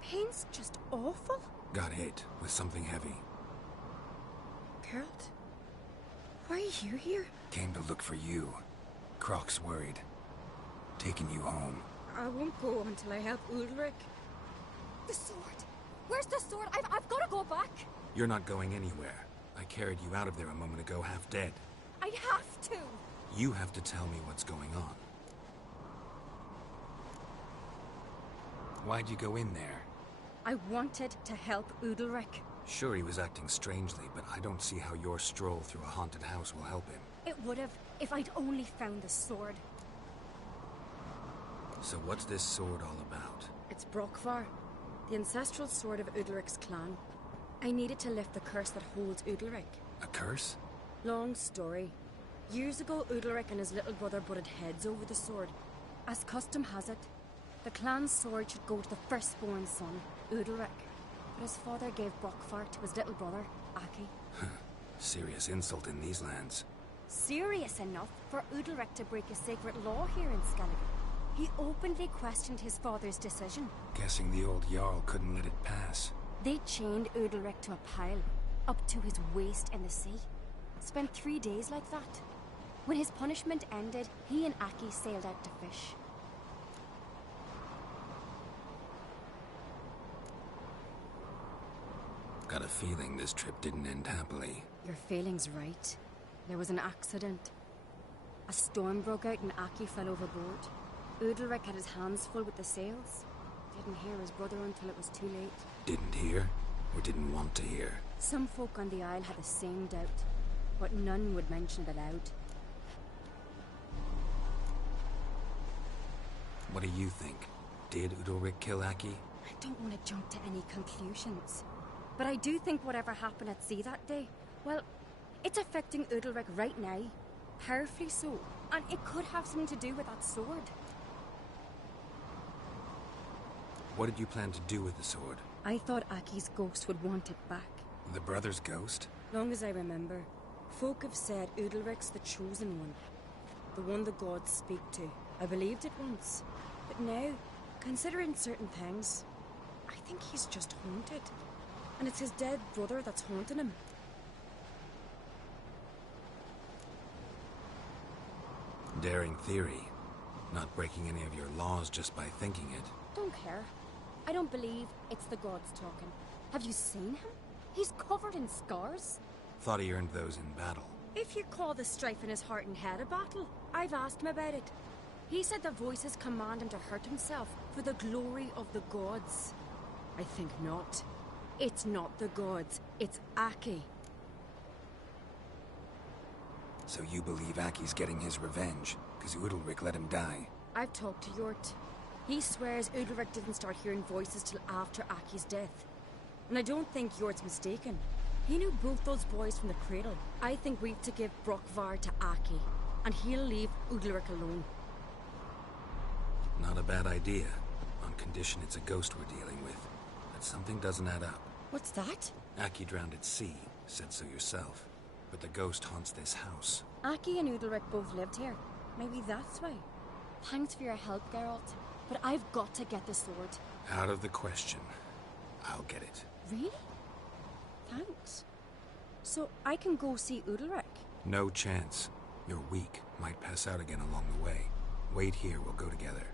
Pain's just awful. Got hit with something heavy. Geralt? Why are you here? Came to look for you. Croc's worried. Taking you home. I won't go until I help Ulrich. The sword! Where's the sword? I've got to go back! You're not going anywhere. I carried you out of there a moment ago, half dead. I have to! You have to tell me what's going on. Why'd you go in there? I wanted to help Ulrich. Sure, he was acting strangely, but I don't see how your stroll through a haunted house will help him. It would have if I'd only found the sword. So what's this sword all about? It's Brokvar, the ancestral sword of Udalric's clan. I needed to lift the curse that holds Udalric. A curse? Long story. Years ago, Udalric and his little brother butted heads over the sword. As custom has it, the clan's sword should go to the firstborn son, Udalric. But his father gave Brokvar to his little brother, Aki. Serious insult in these lands. Serious enough for Udalric to break a sacred law here in Skellige. He openly questioned his father's decision. Guessing the old Jarl couldn't let it pass. They chained Udalric to a pile, up to his waist in the sea. Spent 3 days like that. When his punishment ended, he and Aki sailed out to fish. Got a feeling this trip didn't end happily. Your feeling's right. There was an accident. A storm broke out and Aki fell overboard. Udalric had his hands full with the sails. Didn't hear his brother until it was too late. Didn't hear? Or didn't want to hear? Some folk on the Isle had the same doubt, but none would mention it aloud. What do you think? Did Udalric kill Aki? I don't want to jump to any conclusions. But I do think whatever happened at sea that day, well, it's affecting Udalric right now. Powerfully so. And it could have something to do with that sword. What did you plan to do with the sword? I thought Aki's ghost would want it back. The brother's ghost? Long as I remember, folk have said Udalric's the chosen one. The one the gods speak to. I believed it once. But now, considering certain things, I think he's just haunted. And it's his dead brother that's haunting him. Daring theory. Not breaking any of your laws just by thinking it. Don't care. I don't believe it's the gods talking. Have you seen him? He's covered in scars. Thought he earned those in battle. If you call the strife in his heart and head a battle, I've asked him about it. He said the voices command him to hurt himself for the glory of the gods. I think not. It's not the gods, it's Aki. So you believe Aki's getting his revenge, because Udalric let him die? I've talked to Yort. He swears Udalric didn't start hearing voices till after Aki's death. And I don't think Yort's mistaken. He knew both those boys from the cradle. I think we've to give Brokvar to Aki, and he'll leave Udalric alone. Not a bad idea, on condition it's a ghost we're dealing with. But something doesn't add up. What's that? Aki drowned at sea, said so yourself. But the ghost haunts this house. Aki and Udalric both lived here. Maybe that's why. Thanks for your help, Geralt. But I've got to get the sword. Out of the question. I'll get it. Really? Thanks. So I can go see Udalric? No chance. You're weak. Might pass out again along the way. Wait here, we'll go together.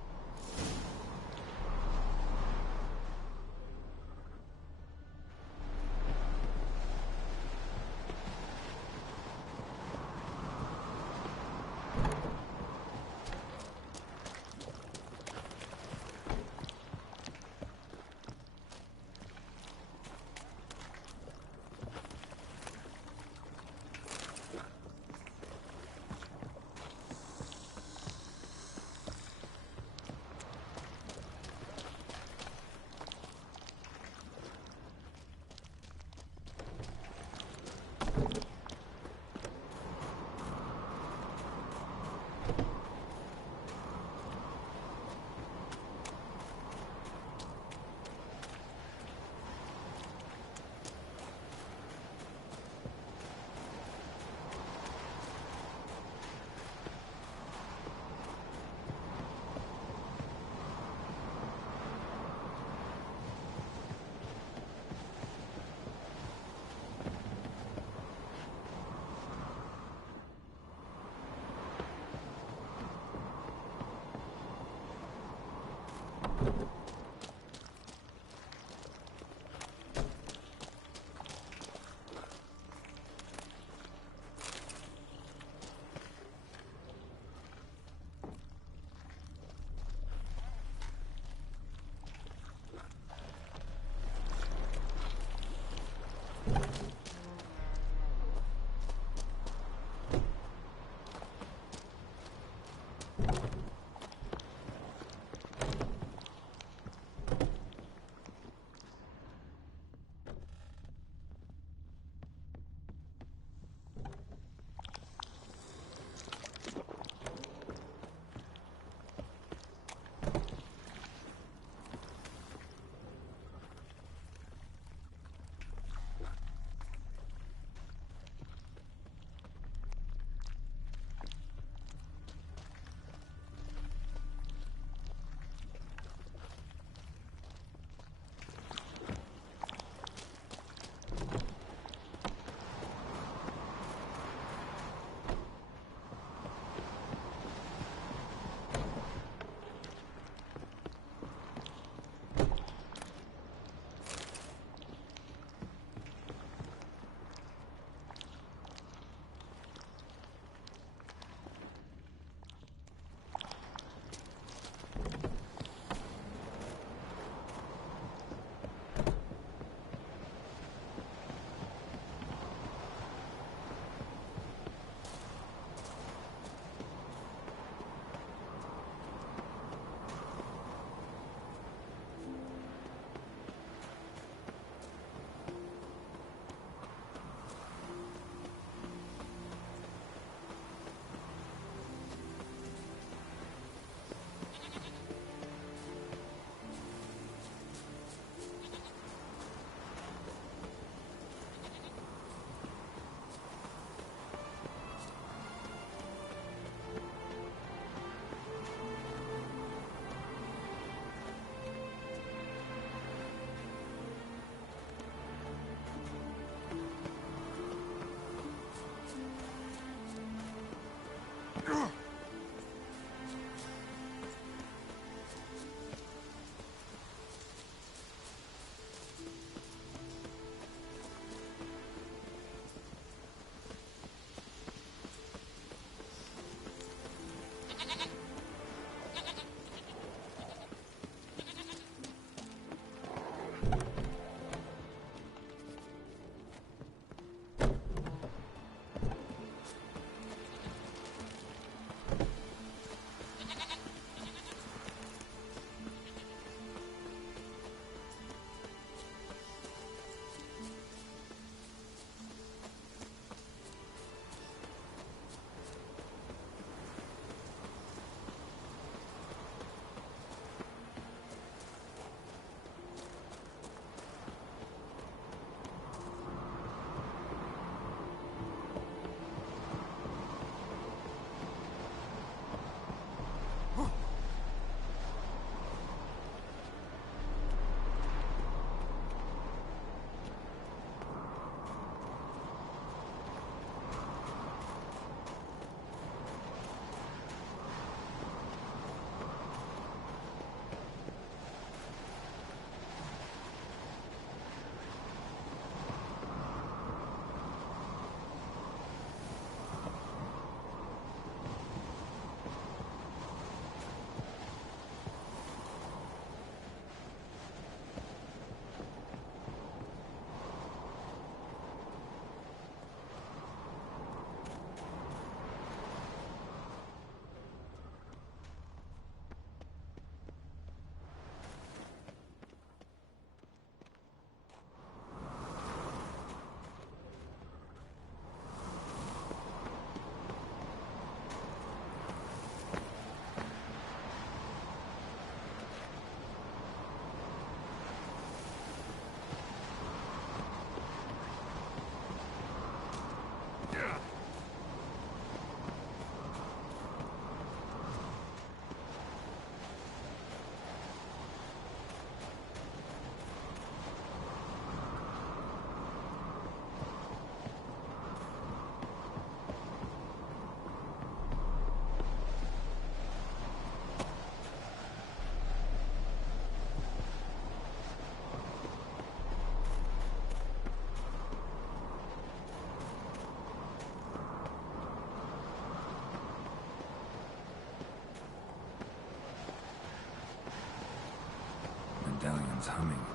Medallion's humming.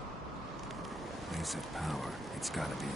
Basic power, it's gotta be.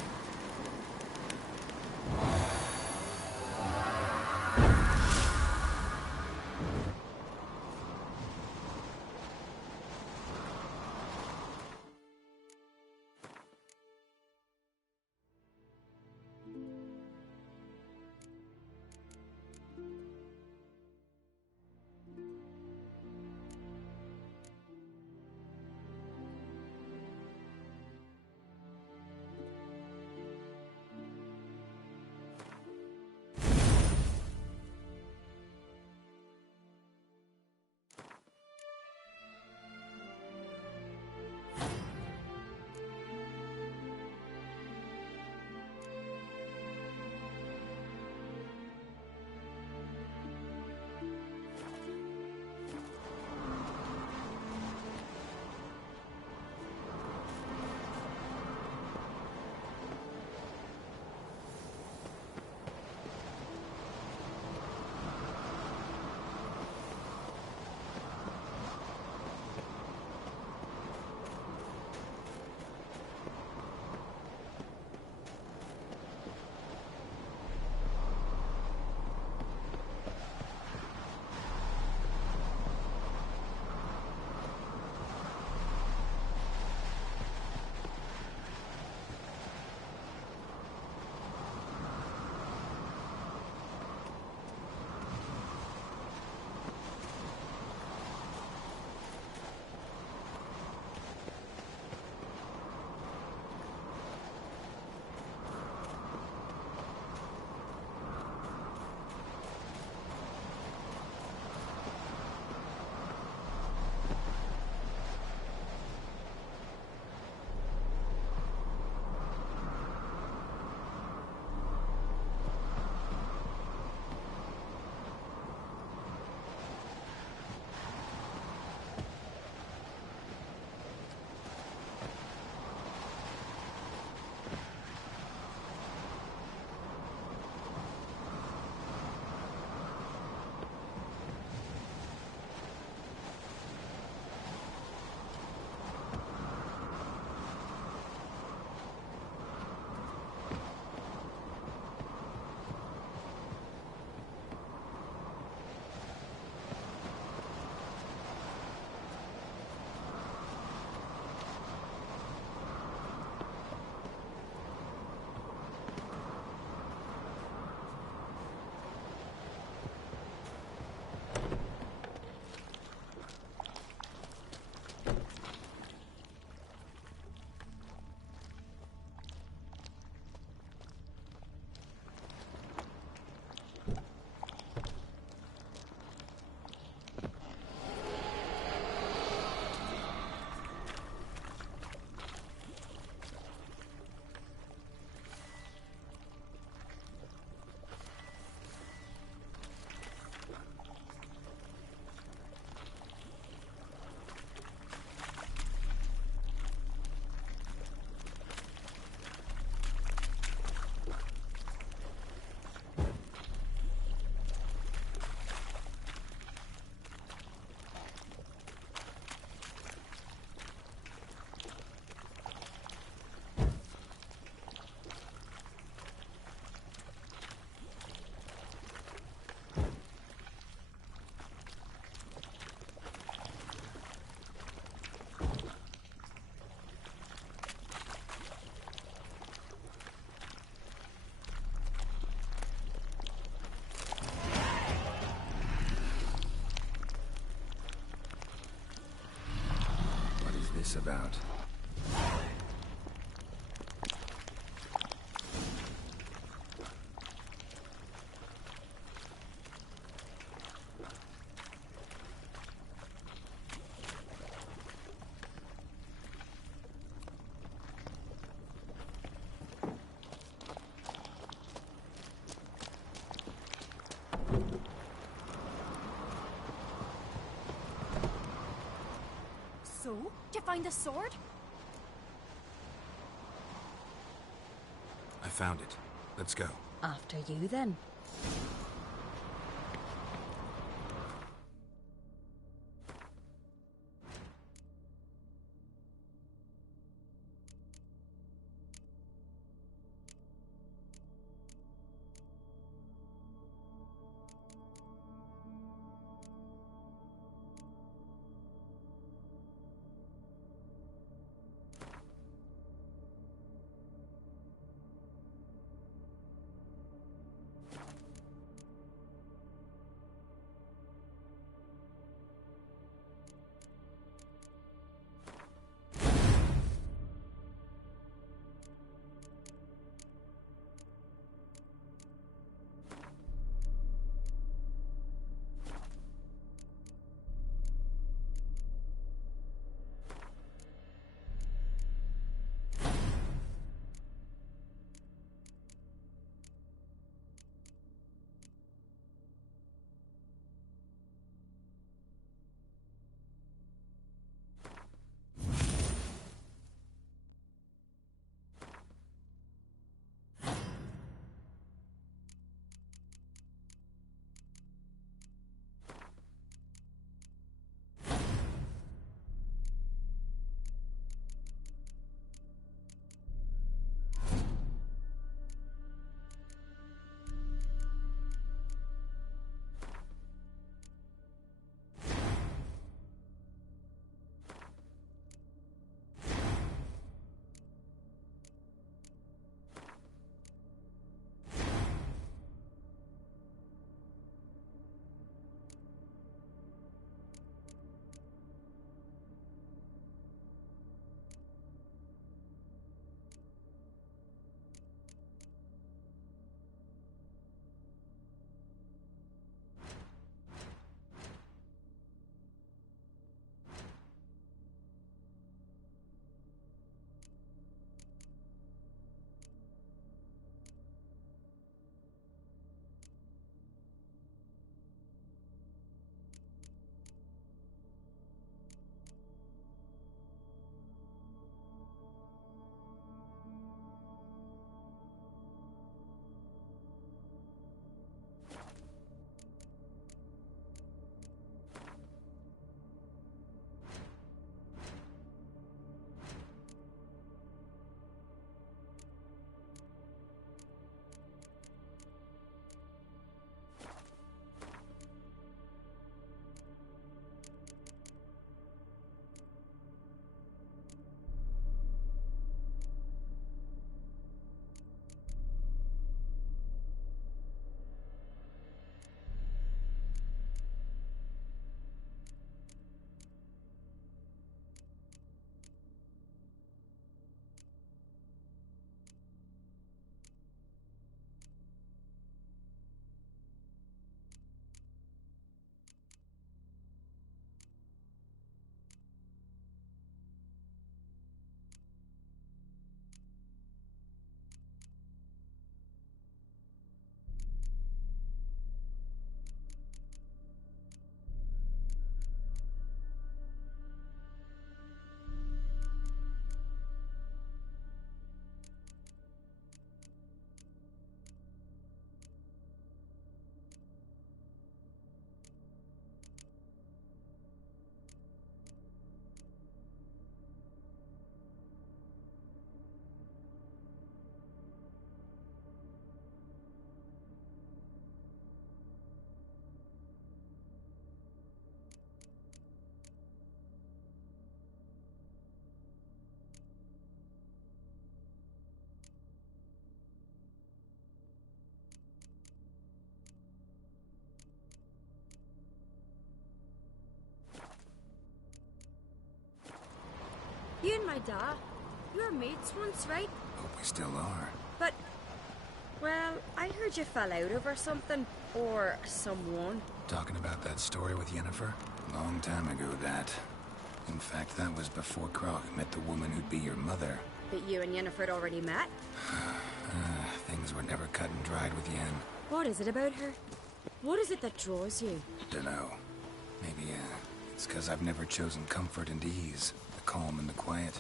this about? So, did you find the sword? I found it. Let's go. After you, then. my dad. You were mates once, right? Hope we still are. But, well, I heard you fell out over something. Or someone. Talking about that story with Yennefer? Long time ago, that. In fact, that was before Krog met the woman who'd be your mother. But you and Yennefer had already met? Things were never cut and dried with Yen. What is it about her? What is it that draws you? Dunno. Maybe, it's because I've never chosen comfort and ease. The calm and the quiet.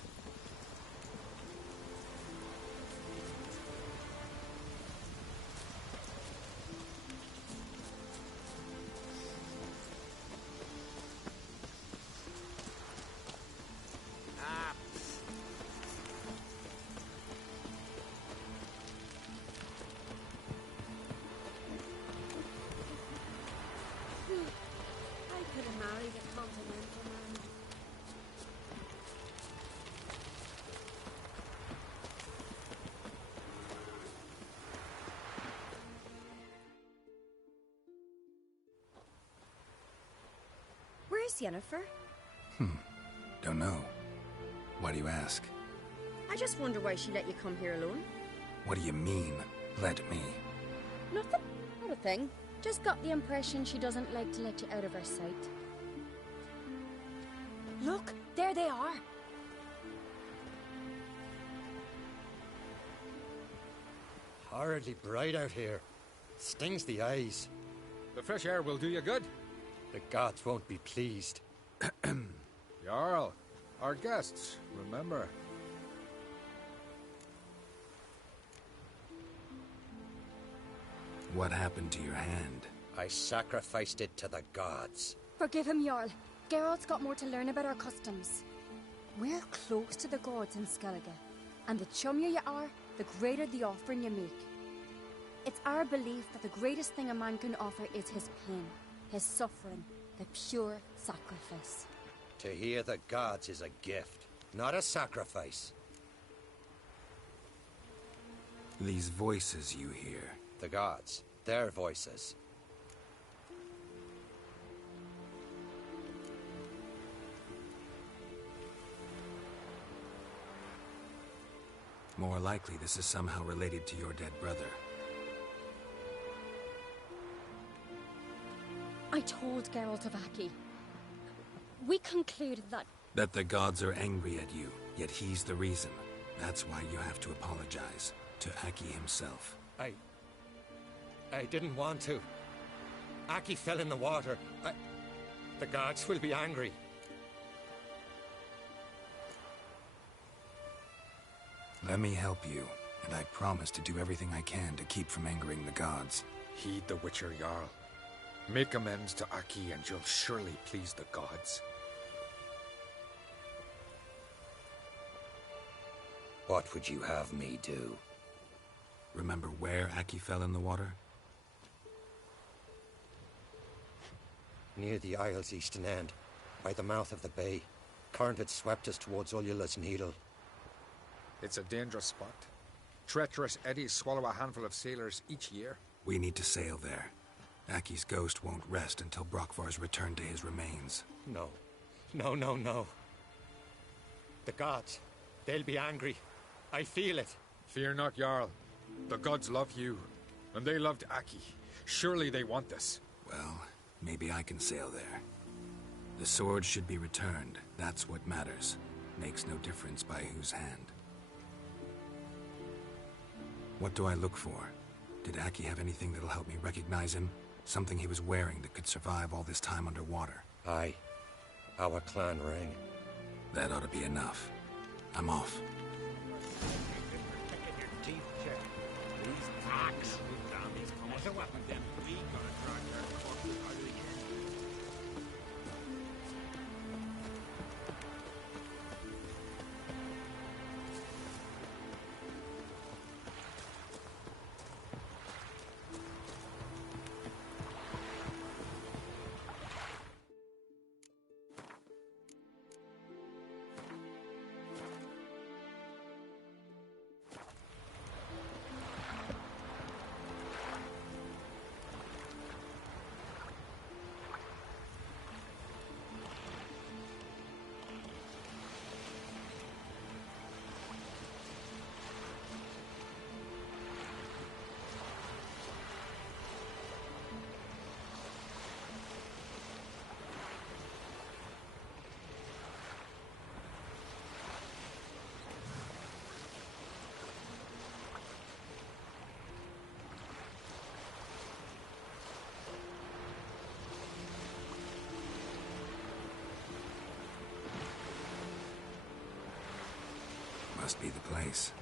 Where's Yennefer? Don't know. Why do you ask? I just wonder why she let you come here alone. What do you mean, let me? Nothing. Not a thing. Just got the impression she doesn't like to let you out of her sight. Look, there they are. Horridly bright out here. Stings the eyes. The fresh air will do you good. The gods won't be pleased. Jarl, our guests, remember. What happened to your hand? I sacrificed it to the gods. Forgive him, Jarl. Geralt's got more to learn about our customs. We're close to the gods in Skellige, and the chummier you are, the greater the offering you make. It's our belief that the greatest thing a man can offer is his pain, his suffering, the pure sacrifice. To hear the gods is a gift, not a sacrifice. These voices you hear. The gods, their voices. More likely this is somehow related to your dead brother. I told Geralt of Aki. We concluded that... That the gods are angry at you, yet he's the reason. That's why you have to apologize to Aki himself. I didn't want to. Aki fell in the water. The gods will be angry. Let me help you, and I promise to do everything I can to keep from angering the gods. Heed the Witcher Jarl. Make amends to Aki and you'll surely please the gods. What would you have me do? Remember where Aki fell in the water? Near the Isle's eastern end, by the mouth of the bay. Current had swept us towards Ullula's Needle. It's a dangerous spot. Treacherous eddies swallow a handful of sailors each year. We need to sail there. Aki's ghost won't rest until Brokvar's returned to his remains. No. No. The gods, they'll be angry. I feel it. Fear not, Jarl. The gods love you, and they loved Aki. Surely they want this. Well, maybe I can sail there. The sword should be returned. That's what matters. Makes no difference by whose hand. What do I look for? Did Aki have anything that'll help me recognize him? Something he was wearing that could survive all this time underwater? Aye. Our clan ring. That ought to be enough. I'm off. Must be the place.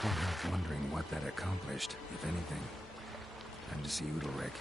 Can't help wondering what that accomplished, if anything. Time to see Udalric.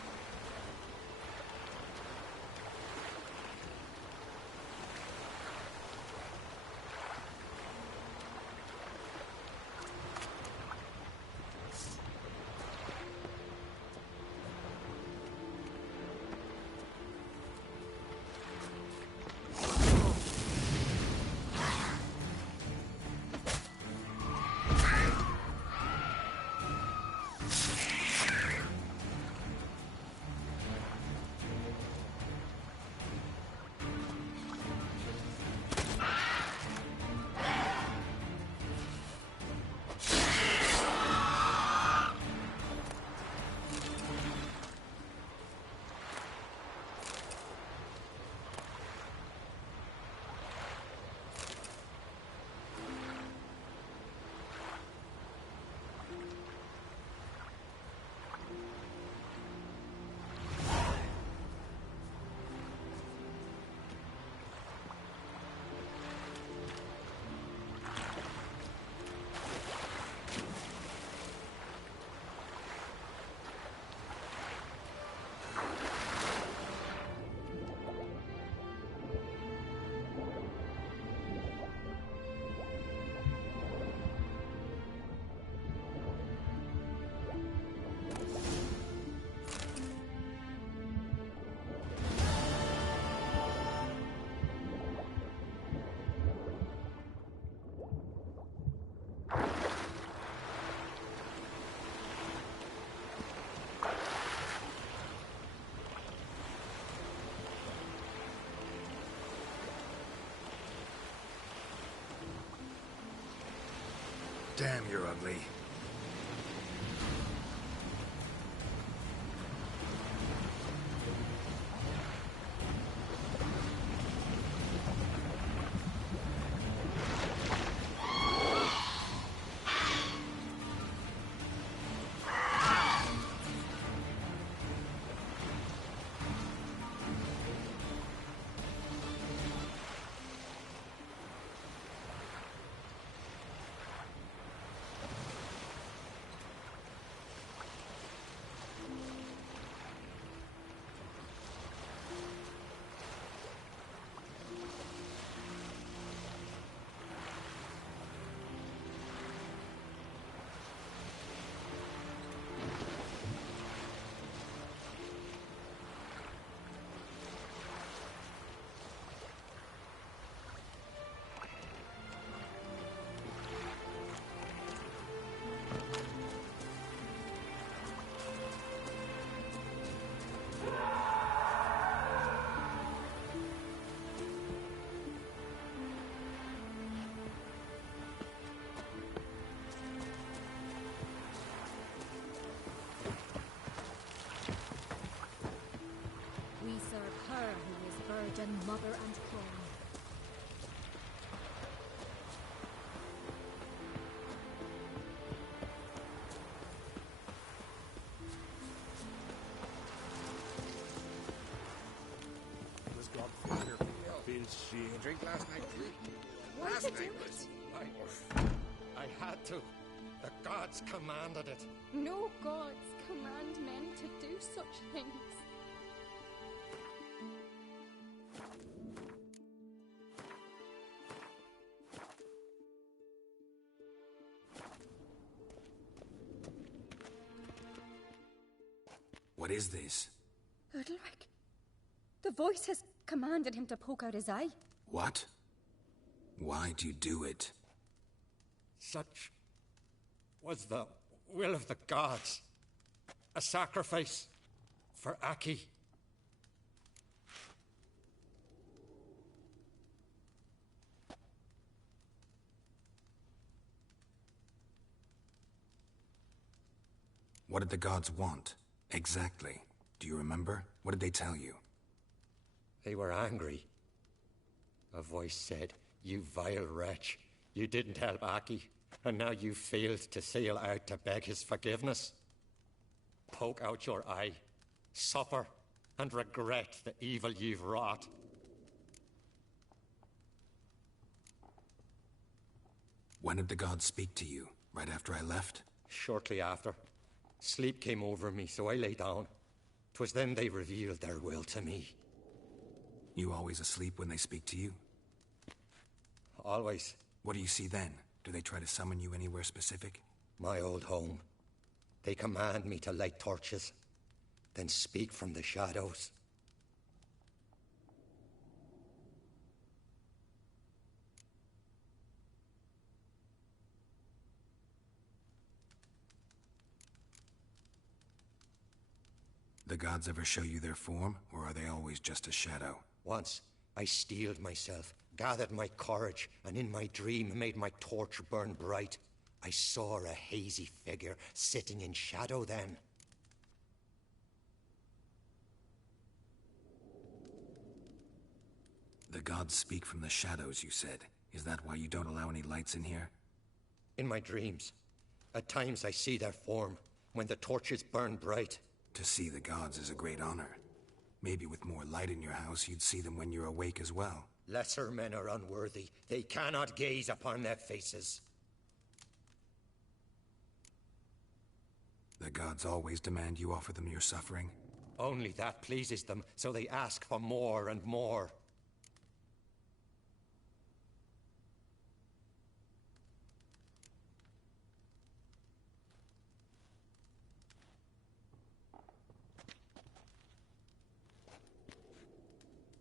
Damn, you're ugly. Her who is virgin, mother, and crown. dog food here. Feels shame. Drink last night, Why'd last you night do was... I had to. The gods commanded it. No gods command men to do such things. What is this? Udalric. The voice has commanded him to poke out his eye. What? Why do you do it? Such was the will of the gods. A sacrifice for Aki. What did the gods want? Exactly. Do you remember? What did they tell you? They were angry. A voice said, "You vile wretch. You didn't help Aki, and now you failed to sail out to beg his forgiveness. Poke out your eye, suffer, and regret the evil you've wrought." When did the gods speak to you? Right after I left? Shortly after. Sleep came over me, so I lay down. 'Twas then they revealed their will to me. You always asleep when they speak to you? Always. What do you see then? Do they try to summon you anywhere specific? My old home. They command me to light torches, then speak from the shadows. The gods ever show you their form, or are they always just a shadow? Once, I steeled myself, gathered my courage, and in my dream made my torch burn bright. I saw a hazy figure sitting in shadow then. The gods speak from the shadows, you said. Is that why you don't allow any lights in here? In my dreams. At times I see their form, when the torches burn bright. To see the gods is a great honor. Maybe with more light in your house, you'd see them when you're awake as well. Lesser men are unworthy. They cannot gaze upon their faces. The gods always demand you offer them your suffering? Only that pleases them, so they ask for more and more.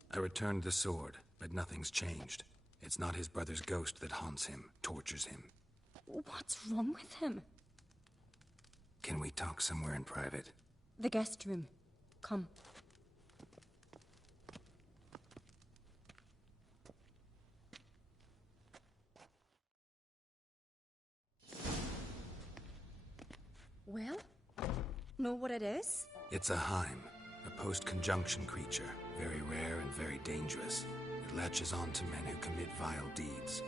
I returned the sword, but nothing's changed. It's not his brother's ghost that haunts him, tortures him. What's wrong with him? Can we talk somewhere in private? The guest room. Come. Well? Know what it is? It's a Heim, a post-conjunction creature. Very rare and very dangerous. It latches on to men who commit vile deeds.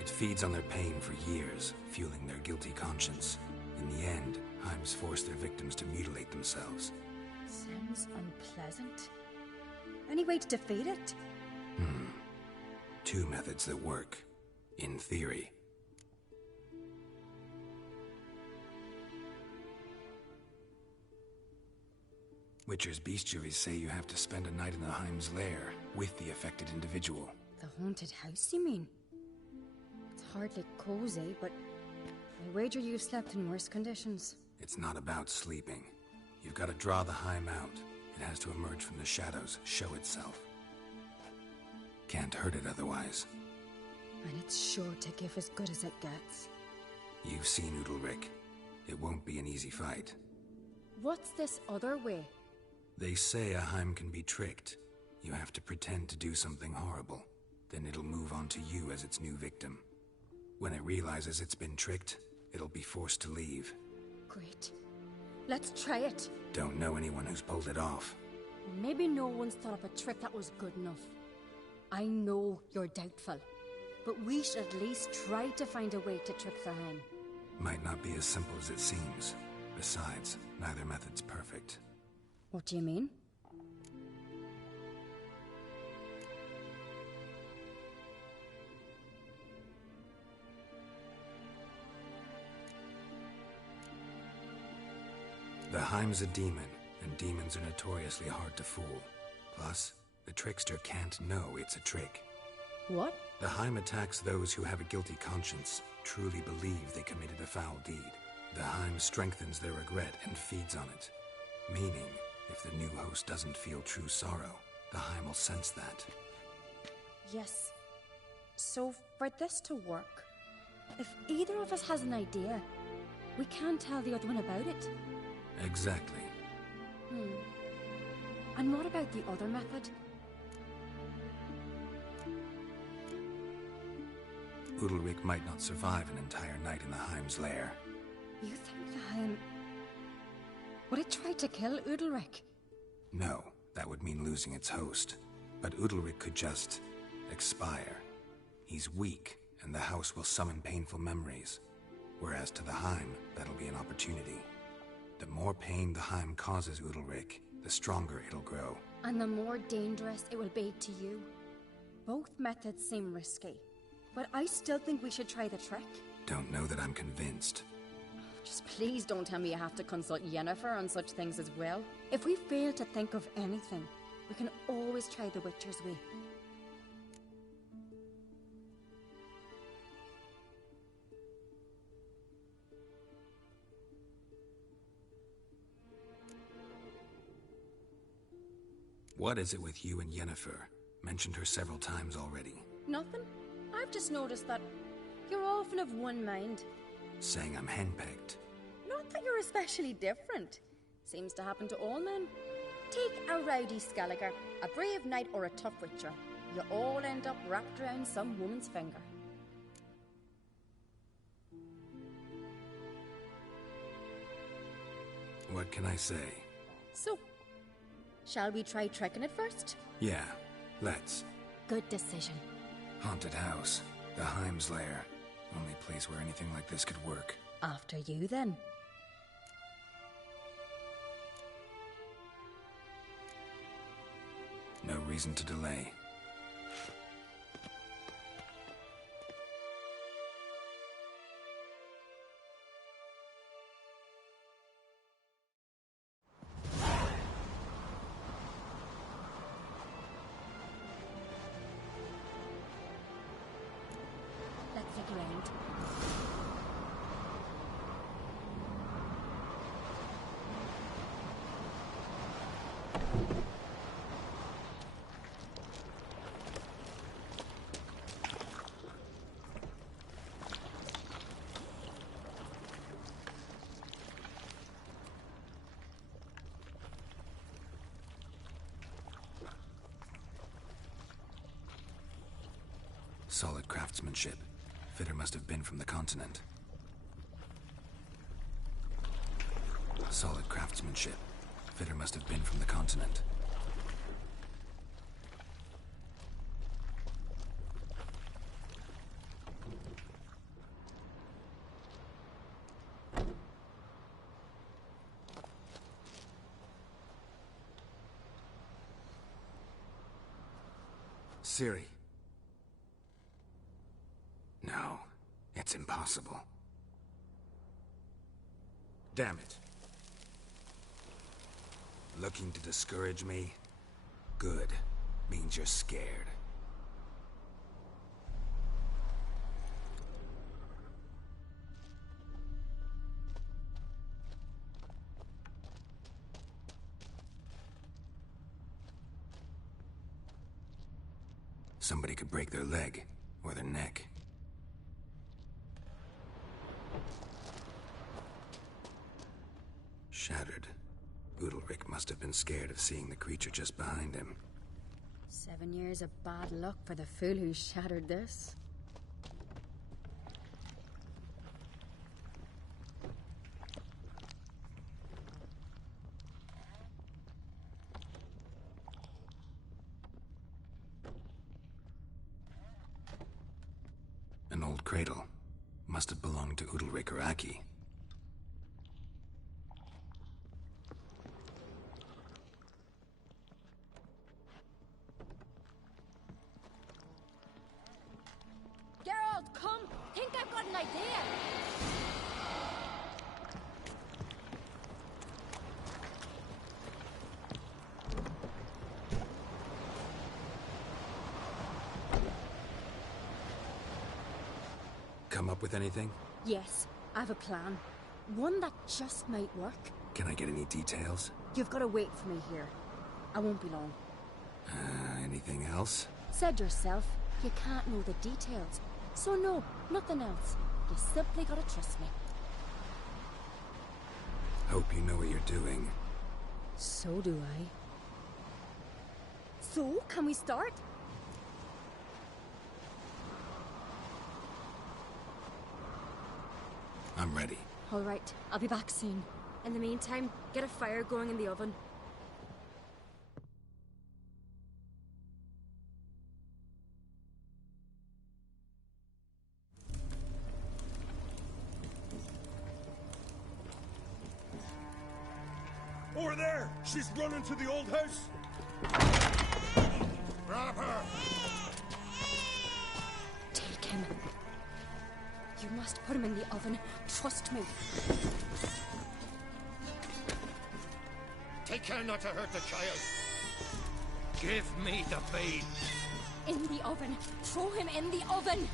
It feeds on their pain for years, fueling their guilty conscience. In the end, Heims force their victims to mutilate themselves. Sounds unpleasant. Any way to defeat it? Two methods that work. In theory. Witcher's bestiaries say you have to spend a night in the Heim's lair with the affected individual. The haunted house, you mean? It's hardly cozy, but I wager you've slept in worse conditions. It's not about sleeping. You've got to draw the Heim out. It has to emerge from the shadows, show itself. Can't hurt it otherwise. And it's sure to give as good as it gets. You've seen Udalric. It won't be an easy fight. What's this other way? They say a Heim can be tricked. You have to pretend to do something horrible. Then it'll move on to you as its new victim. When it realizes it's been tricked, it'll be forced to leave. Great. Let's try it. Don't know anyone who's pulled it off. Maybe no one's thought up a trick that was good enough. I know you're doubtful, but we should at least try to find a way to trick the Heim. Might not be as simple as it seems. Besides, neither method's perfect. What do you mean? The Heim's a demon, and demons are notoriously hard to fool. Plus, the trickster can't know it's a trick. What? The Heim attacks those who have a guilty conscience, truly believe they committed a foul deed. The Heim strengthens their regret and feeds on it. Meaning, if the new host doesn't feel true sorrow, the Heim will sense that. Yes. So, for this to work, if either of us has an idea, we can tell the other one about it. Exactly. And what about the other method? Udalric might not survive an entire night in the Heim's lair. You think the Heim... would it try to kill Udalric? No, that would mean losing its host. But Udalric could just... expire. He's weak, and the house will summon painful memories. Whereas to the Heim, that'll be an opportunity. The more pain the Heim causes Udalric, the stronger it'll grow. And the more dangerous it will be to you. Both methods seem risky, but I still think we should try the trick. Don't know that I'm convinced. Just please don't tell me you have to consult Yennefer on such things as well. If we fail to think of anything, we can always try the Witcher's way. What is it with you and Yennefer? Mentioned her several times already. Nothing. I've just noticed that you're often of one mind. Saying I'm henpecked. Not that you're especially different. Seems to happen to all men. Take a rowdy Skelliger, a brave knight or a tough witcher. You all end up wrapped around some woman's finger. What can I say? So, shall we try tricking it first? Yeah, let's. Good decision. Haunted house. The Heim's lair. Only place where anything like this could work. After you, then. No reason to delay. Let's look around. Solid craftsmanship. Fitter must have been from the continent. Solid craftsmanship. Fitter must have been from the continent. Ciri. No, it's impossible. Damn it. Looking to discourage me? Good. Means you're scared. Somebody could break their leg, or their neck. Shattered. Udalric must have been scared of seeing the creature just behind him. 7 years of bad luck for the fool who shattered this. An old cradle. Must have belonged to Udalric or Aki. Geralt, come! Think I've got an idea! come up with anything? Yes, I have a plan. One that just might work. Can I get any details? You've got to wait for me here. I won't be long. Anything else? Said yourself, you can't know the details. So no, nothing else. You simply gotta trust me. Hope you know what you're doing. So do I. So, can we start? I'm ready. All right, I'll be back soon. In the meantime, get a fire going in the oven. Over there! She's running to the old house! Grab her! Take him. You must put him in the oven. Trust me. Take care not to hurt the child. Give me the babe. In the oven. Throw him in the oven.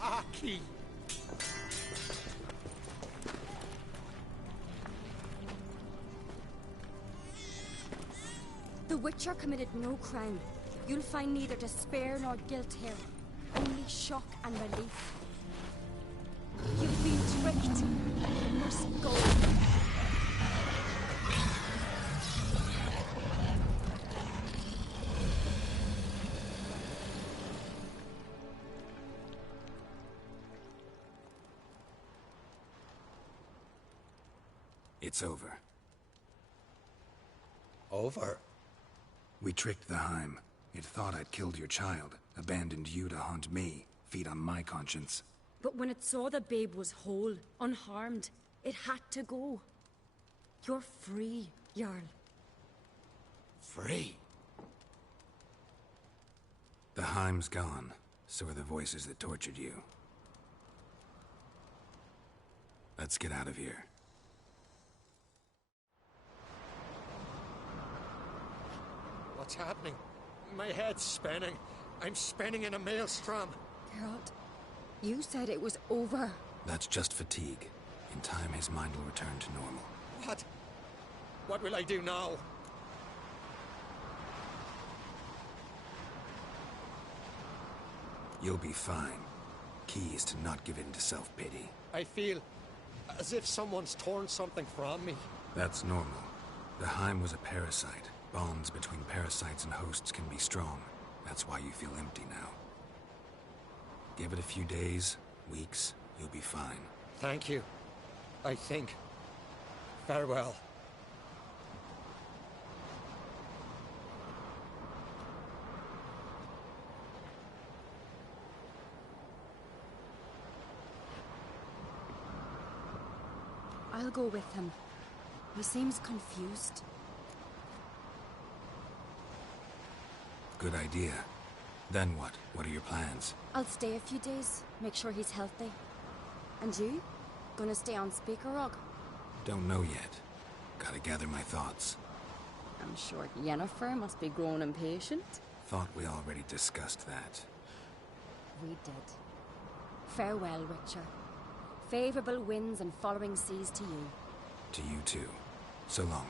Aki! The Witcher committed no crime. You'll find neither despair nor guilt here. Only shock and relief. You've been tricked. You must go. It's over. Over? We tricked the Heim. It thought I'd killed your child, abandoned you to haunt me, feed on my conscience. But when it saw the babe was whole, unharmed, it had to go. You're free, Jarl. Free? The Heim's gone, so are the voices that tortured you. Let's get out of here. What's happening? My head's spinning. I'm spinning in a maelstrom. Geralt, you said it was over. That's just fatigue. In time, his mind will return to normal. What? What will I do now? You'll be fine. Key is to not give in to self-pity. I feel as if someone's torn something from me. That's normal. The Heim was a parasite. Bonds between parasites and hosts can be strong. That's why you feel empty now. Give it a few days, weeks, you'll be fine. Thank you. I think. Farewell. I'll go with him. He seems confused. Good idea. Then what? What are your plans? I'll stay a few days, make sure he's healthy. And you? Gonna stay on Speaker Rug? Don't know yet. Gotta gather my thoughts. I'm sure Yennefer must be growing impatient. Thought we already discussed that. We did. Farewell, Witcher. Favourable winds and following seas to you. To you too. So long.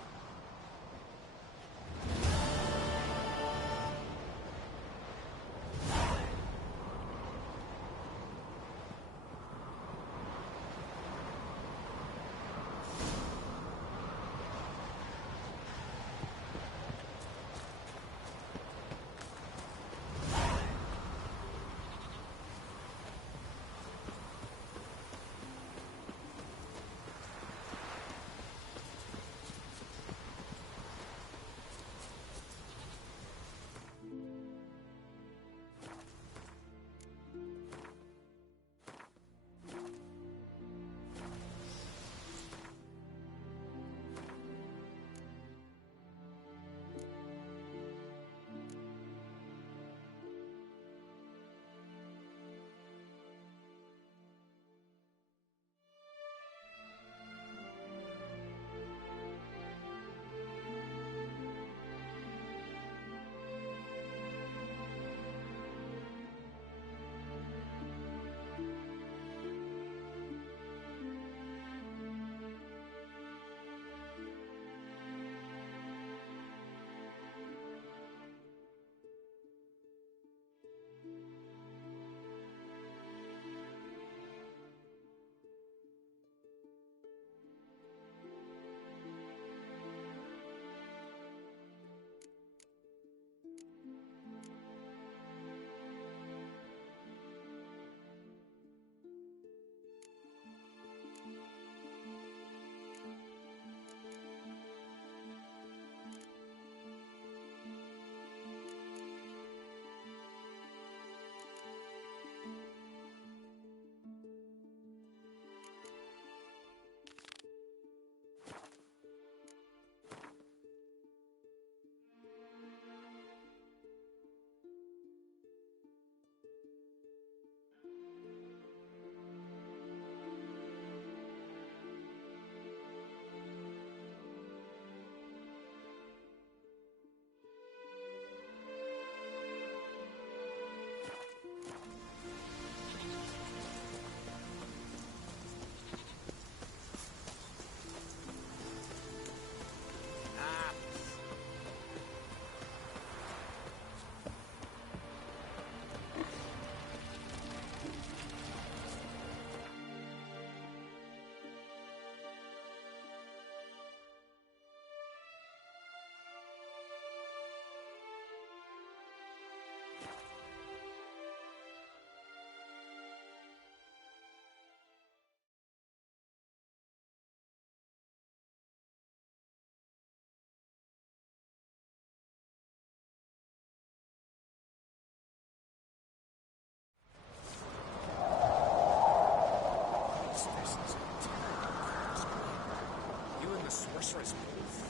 sorceress both.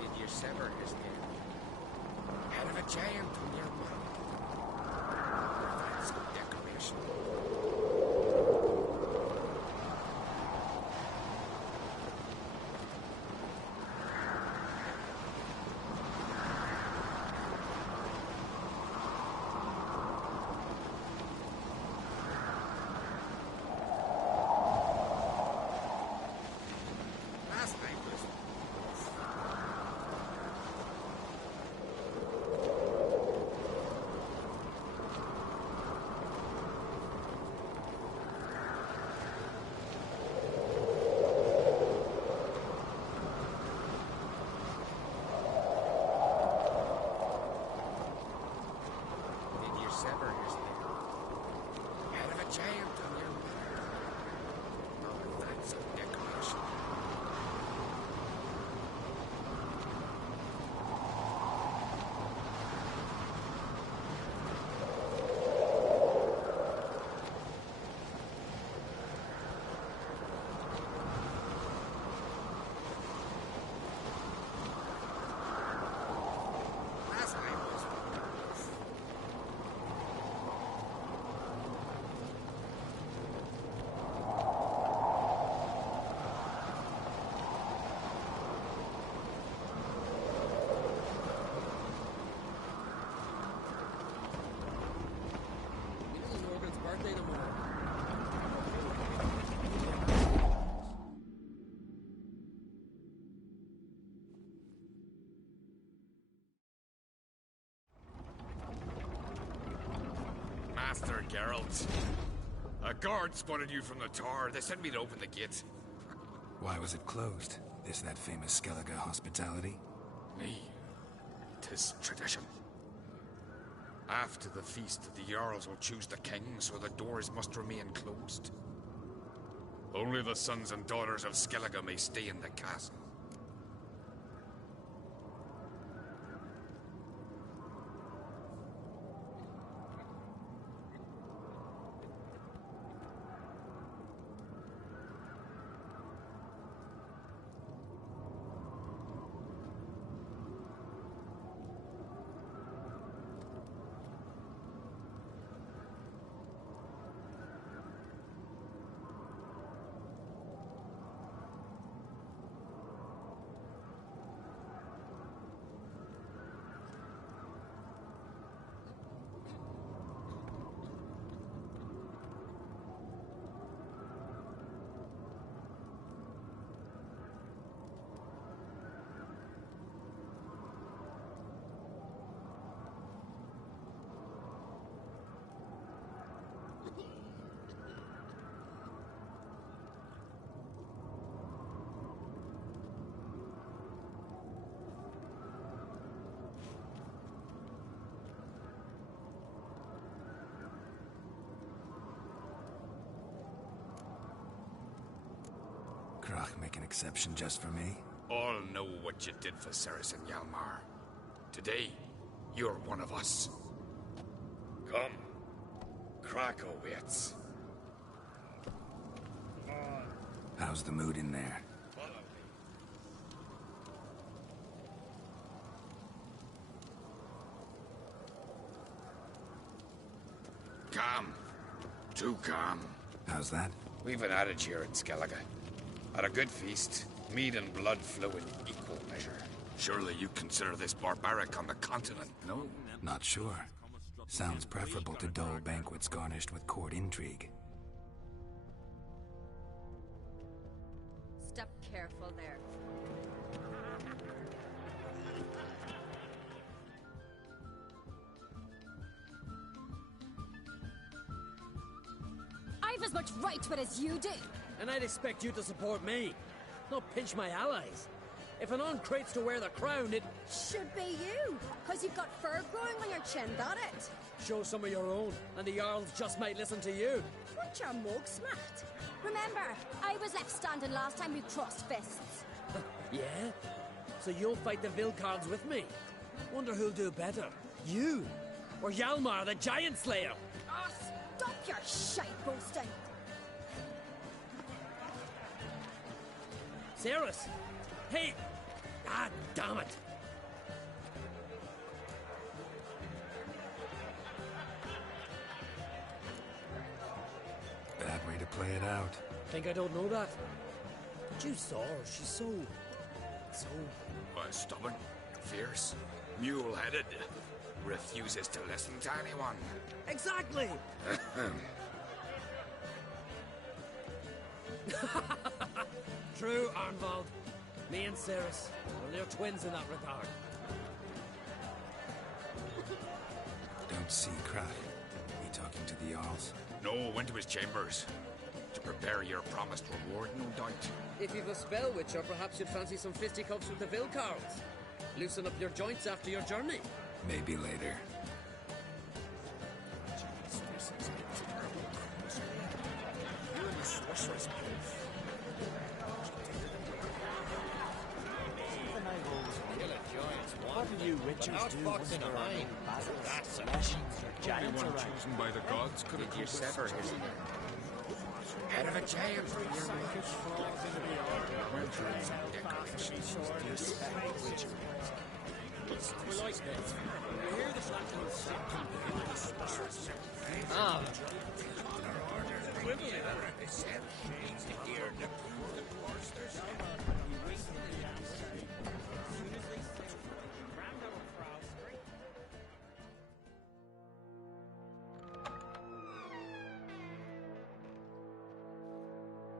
Did you sever his head? Head of a giant on your mind. That's good decoration. Master Geralt. A guard spotted you from the tower. They sent me to open the gate. Why was it closed? Is that famous Skellige hospitality? Me. 'Tis tradition. After the feast, the Jarls will choose the king, so the doors must remain closed. Only the sons and daughters of Skellige may stay in the castle. Krach make an exception just for me? All know what you did for Ceres and Hjalmar. Today, you're one of us. Come. Krakow waits. How's the mood in there? Calm. Too calm. How's that? We've an adage here in Skellige. At a good feast, mead and blood flow in equal measure. Surely you consider this barbaric on the continent, no? Not sure. Sounds preferable to dull banquets garnished with court intrigue. Step careful there. I've as much right to it as you do. And I'd expect you to support me, not pinch my allies. If an on-crate's to wear the crown, it should be you, because you've got fur growing on your chin, that it? Show some of your own, and the Jarls just might listen to you. Want your mug smacked? Remember, I was left standing last time we crossed fists. Yeah? So you'll fight the Vilcards with me? Wonder who'll do better, you or Hjalmar the Giant Slayer? Oh, stop your shite boasting! Ceres! Hey! Ah, damn it! Bad way to play it out. Think I don't know that? But you saw her. She's so... Stubborn, fierce, mule-headed. Refuses to listen to anyone. Exactly! True, Arnvald. Me and Ceres, well, they're twins in that regard. Don't see Krach. He talking to the Jarls? No, went to his chambers. To prepare your promised reward, no doubt. If you've a spell witcher, perhaps you'd fancy some fisticuffs with the Vilcards. Loosen up your joints after your journey. Maybe later. What do you witchers do when there are no battles, legends, or giants Only one around? chosen by the gods could have you sever his ear. Head of a giant for your makers. Adventures and decorations. We like this. We hear the shackles shaking. Ah.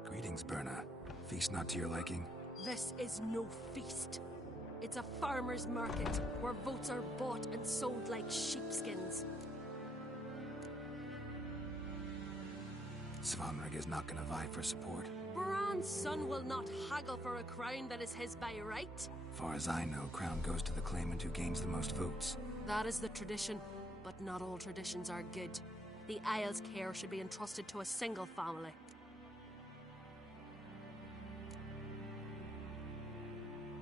Greetings, Berna. Feast not to your liking? This is no feast. It's a farmer's market where votes are bought and sold like sheepskins. Svanrig is not gonna vie for support. Bran's son will not haggle for a crown that is his by right. Far as I know, crown goes to the claimant who gains the most votes. That is the tradition, but not all traditions are good. The Isle's care should be entrusted to a single family.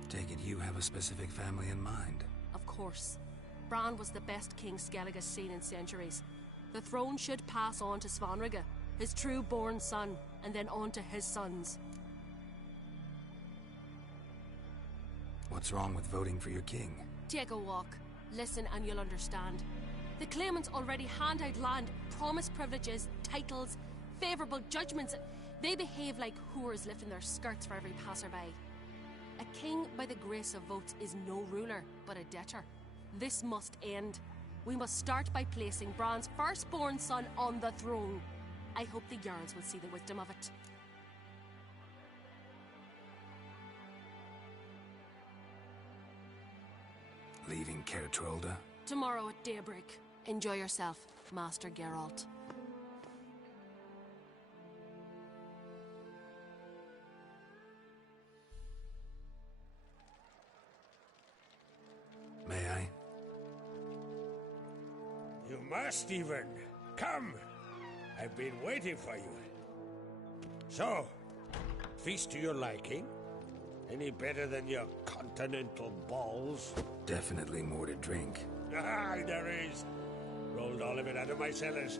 Take it you have a specific family in mind. Of course. Bran was the best king Skellig has seen in centuries. The throne should pass on to Svanrig, his true-born son, and then on to his sons. What's wrong with voting for your king? Take a walk. Listen and you'll understand. The claimants already hand out land, promise privileges, titles, favourable judgments. They behave like whores lifting their skirts for every passerby. A king by the grace of votes is no ruler, but a debtor. This must end. We must start by placing Bran's firstborn son on the throne. I hope the Jarls will see the wisdom of it. Leaving Caer Trolda? Tomorrow at daybreak. Enjoy yourself, Master Geralt. May I? You must, even. Come! I've been waiting for you. So, feast to your liking? Any better than your continental balls? Definitely more to drink. Ah, there is. Rolled all of it out of my cellars.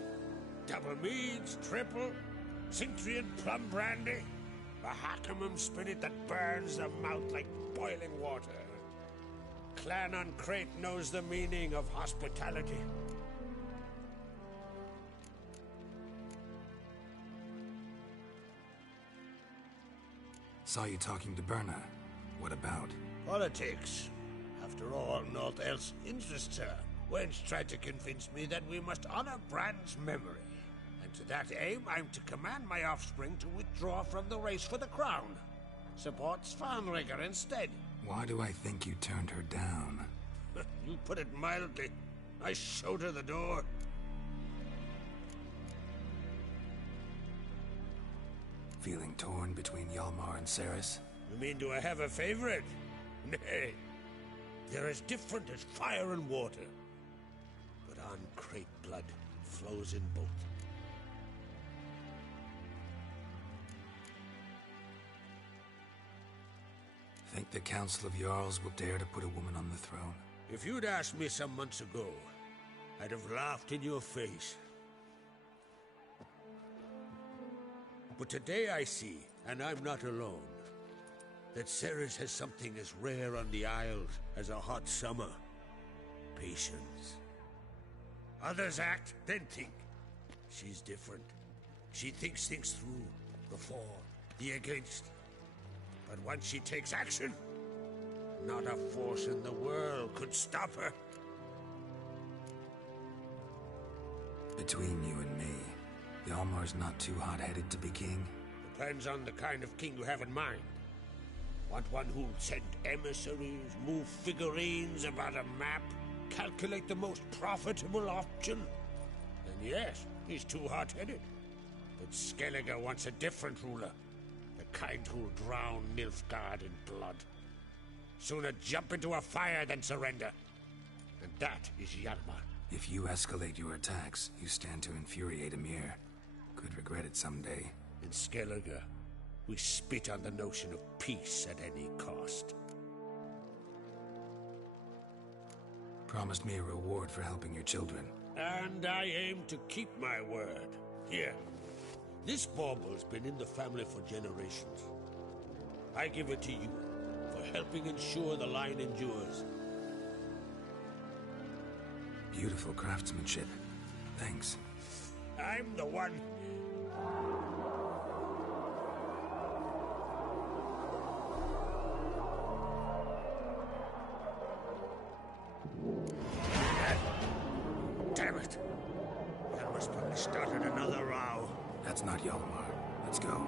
Double meads, triple, Cintrian plum brandy, a Hackamum spirit that burns the mouth like boiling water. Clan on Crate knows the meaning of hospitality. Saw you talking to Berna. What about? Politics. After all, naught else interests her. Wench tried to convince me that we must honor Bran's memory. And to that aim, I'm to command my offspring to withdraw from the race for the crown. Support Svanrigger instead. Why do I think you turned her down? You put it mildly. I showed her the door. Feeling torn between Hjalmar and Cerys? You mean, do I have a favorite? Nay. They're as different as fire and water. But on Crate blood flows in both. Think the Council of Jarls will dare to put a woman on the throne? If you'd asked me some months ago, I'd have laughed in your face. But today I see, and I'm not alone, that Cerys has something as rare on the Isles as a hot summer. Patience. Others act, then think. She's different. She thinks things through, the for, the against. But once she takes action, not a force in the world could stop her. Between you and me, Hjalmar's not too hot-headed to be king? Depends on the kind of king you have in mind. Want one who'll send emissaries, move figurines about a map, calculate the most profitable option? Then yes, he's too hot-headed. But Skellige wants a different ruler. The kind who'll drown Nilfgaard in blood. Sooner jump into a fire than surrender. And that is Hjalmar. If you escalate your attacks, you stand to infuriate Emir. Could regret it someday. In Skellige, we spit on the notion of peace at any cost. Promised me a reward for helping your children. And I aim to keep my word. Here. This bauble's been in the family for generations. I give it to you for helping ensure the line endures. Beautiful craftsmanship. Thanks. I'm the one. Damn it! That must have started another row. That's not Hjalmar. Let's go.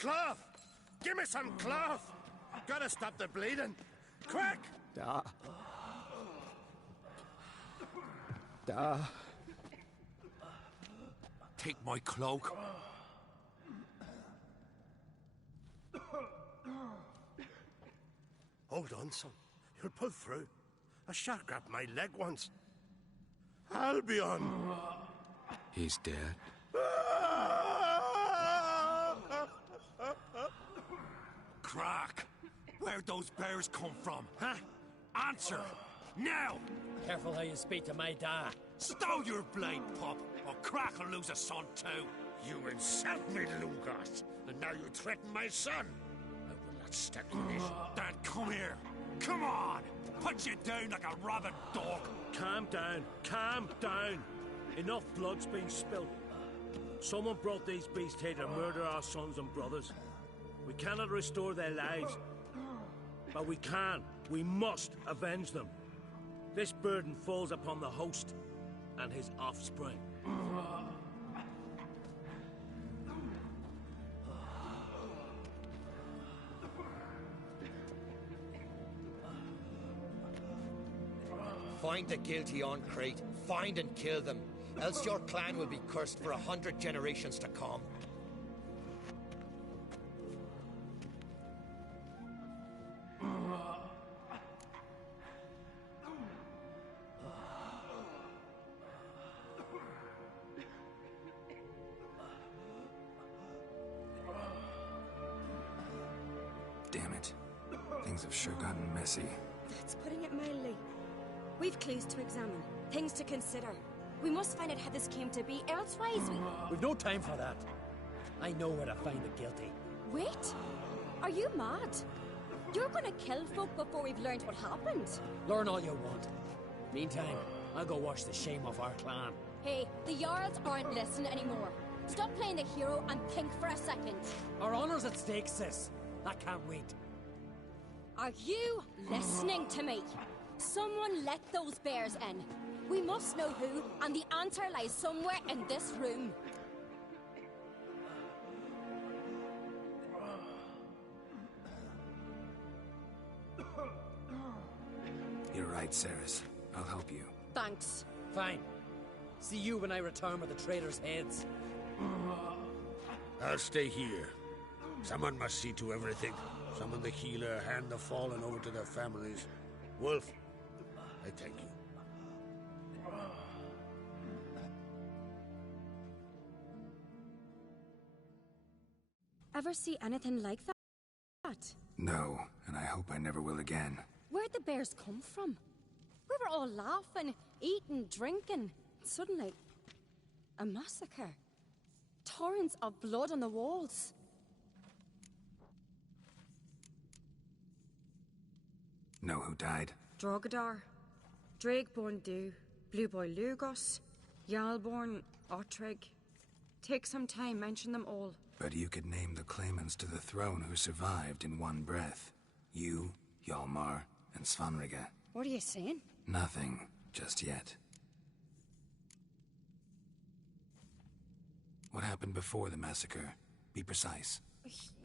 Cloth! Give me some cloth! Gotta stop the bleeding! Quick! Da. Da. Take my cloak. Hold on, son. You'll pull through. A shark grabbed my leg once. Albion! He's dead. Crack! Where'd those bears come from, huh? Answer! Now! Careful how you speak to my dad. Stow your blade, pup, or Crack will lose a son too. You insult me, Lugos, and now you threaten my son. I will not stand for this. Dad, come here. Come on! Put you down like a rabid dog. Calm down. Calm down. Enough blood's been spilled. Someone brought these beasts here to murder our sons and brothers. We cannot restore their lives. But we can. We must avenge them. This burden falls upon the host and his offspring. Find the guilty on Crete. Find and kill them. Else your clan will be cursed for 100 generations to come. Damn it. Things have sure gotten messy. That's putting it mildly. We've clues to examine, things to consider. We must find out how this came to be, elsewise We've no time for that. I know where to find the guilty. Wait! Are you mad? You're gonna kill folk before we've learned what happened? Learn all you want. Meantime, I'll go wash the shame off our clan. Hey, the Jarls aren't listening anymore. Stop playing the hero and think for a second. Our honor's at stake, sis. That can't wait. Are you listening to me? Someone let those bears in. We must know who, and the answer lies somewhere in this room. You're right, Ceres. I'll help you. Thanks. Fine. See you when I return with the traitors' heads. I'll stay here. Someone must see to everything. Summon the healer, hand the fallen over to their families. Wolf, I thank you. Ever see anything like that? No, and I hope I never will again. Where'd the bears come from? We were all laughing, eating, drinking. Suddenly, a massacre. Torrents of blood on the walls. Know who died? Drogadar, Drakeborn Du, Blue Boy Lugos, Jarlborn, Ottrig. Take some time, mention them all. But you could name the claimants to the throne who survived in one breath. You, Hjalmar, and Svanrige. What are you saying? Nothing, just yet. What happened before the massacre? Be precise.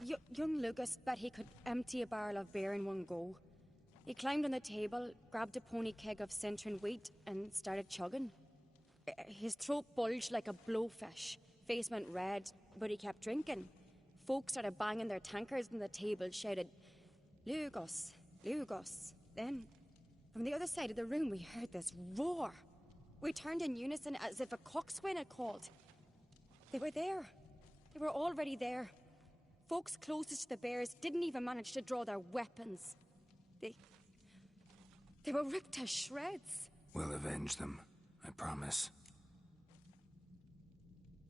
Young Lucas bet he could empty a barrel of beer in one go. He climbed on the table, grabbed a pony keg of Centron wheat, and started chugging. His throat bulged like a blowfish. Face went red, but he kept drinking. Folks started banging their tankards on the table, shouted, "Lugos, Lugos." Then, from the other side of the room, we heard this roar. We turned in unison as if a coxswain had called. They were there. They were already there. Folks closest to the bears didn't even manage to draw their weapons. They were ripped to shreds. We'll avenge them, I promise.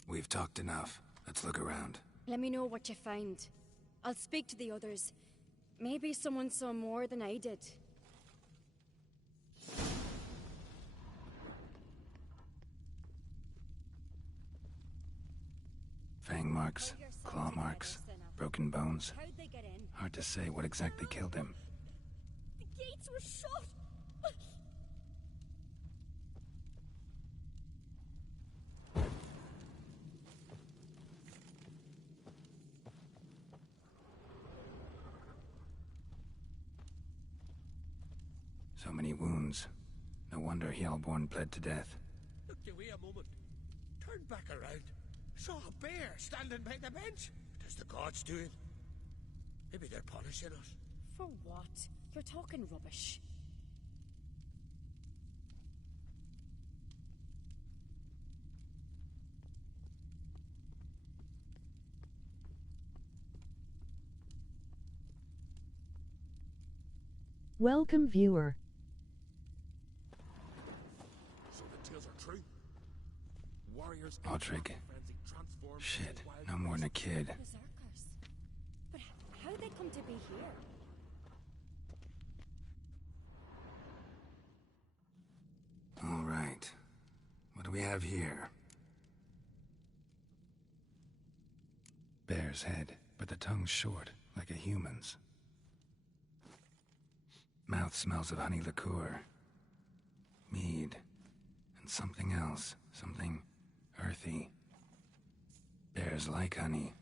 We've talked enough. Let's look around. Let me know what you find. I'll speak to the others. Maybe someone saw more than I did. Fang marks, claw marks, broken bones. How'd they get in? Hard to say what exactly killed him. The gates were shut. So many wounds. No wonder Hellborn bled to death. Look, you wait a moment. Turned back around. Saw a bear standing by the bench. Does the gods do it? Maybe they're punishing us. For what? You're talking rubbish. Welcome, viewer. So the tales are true. Warriors. Aldrich. Shit, no more than a kid. Berserkers. But how'd they come to be here? All right. What do we have here? Bear's head, but the tongue's short, like a human's. Mouth smells of honey liqueur. Mead. And something else. Something earthy. Bears like honey.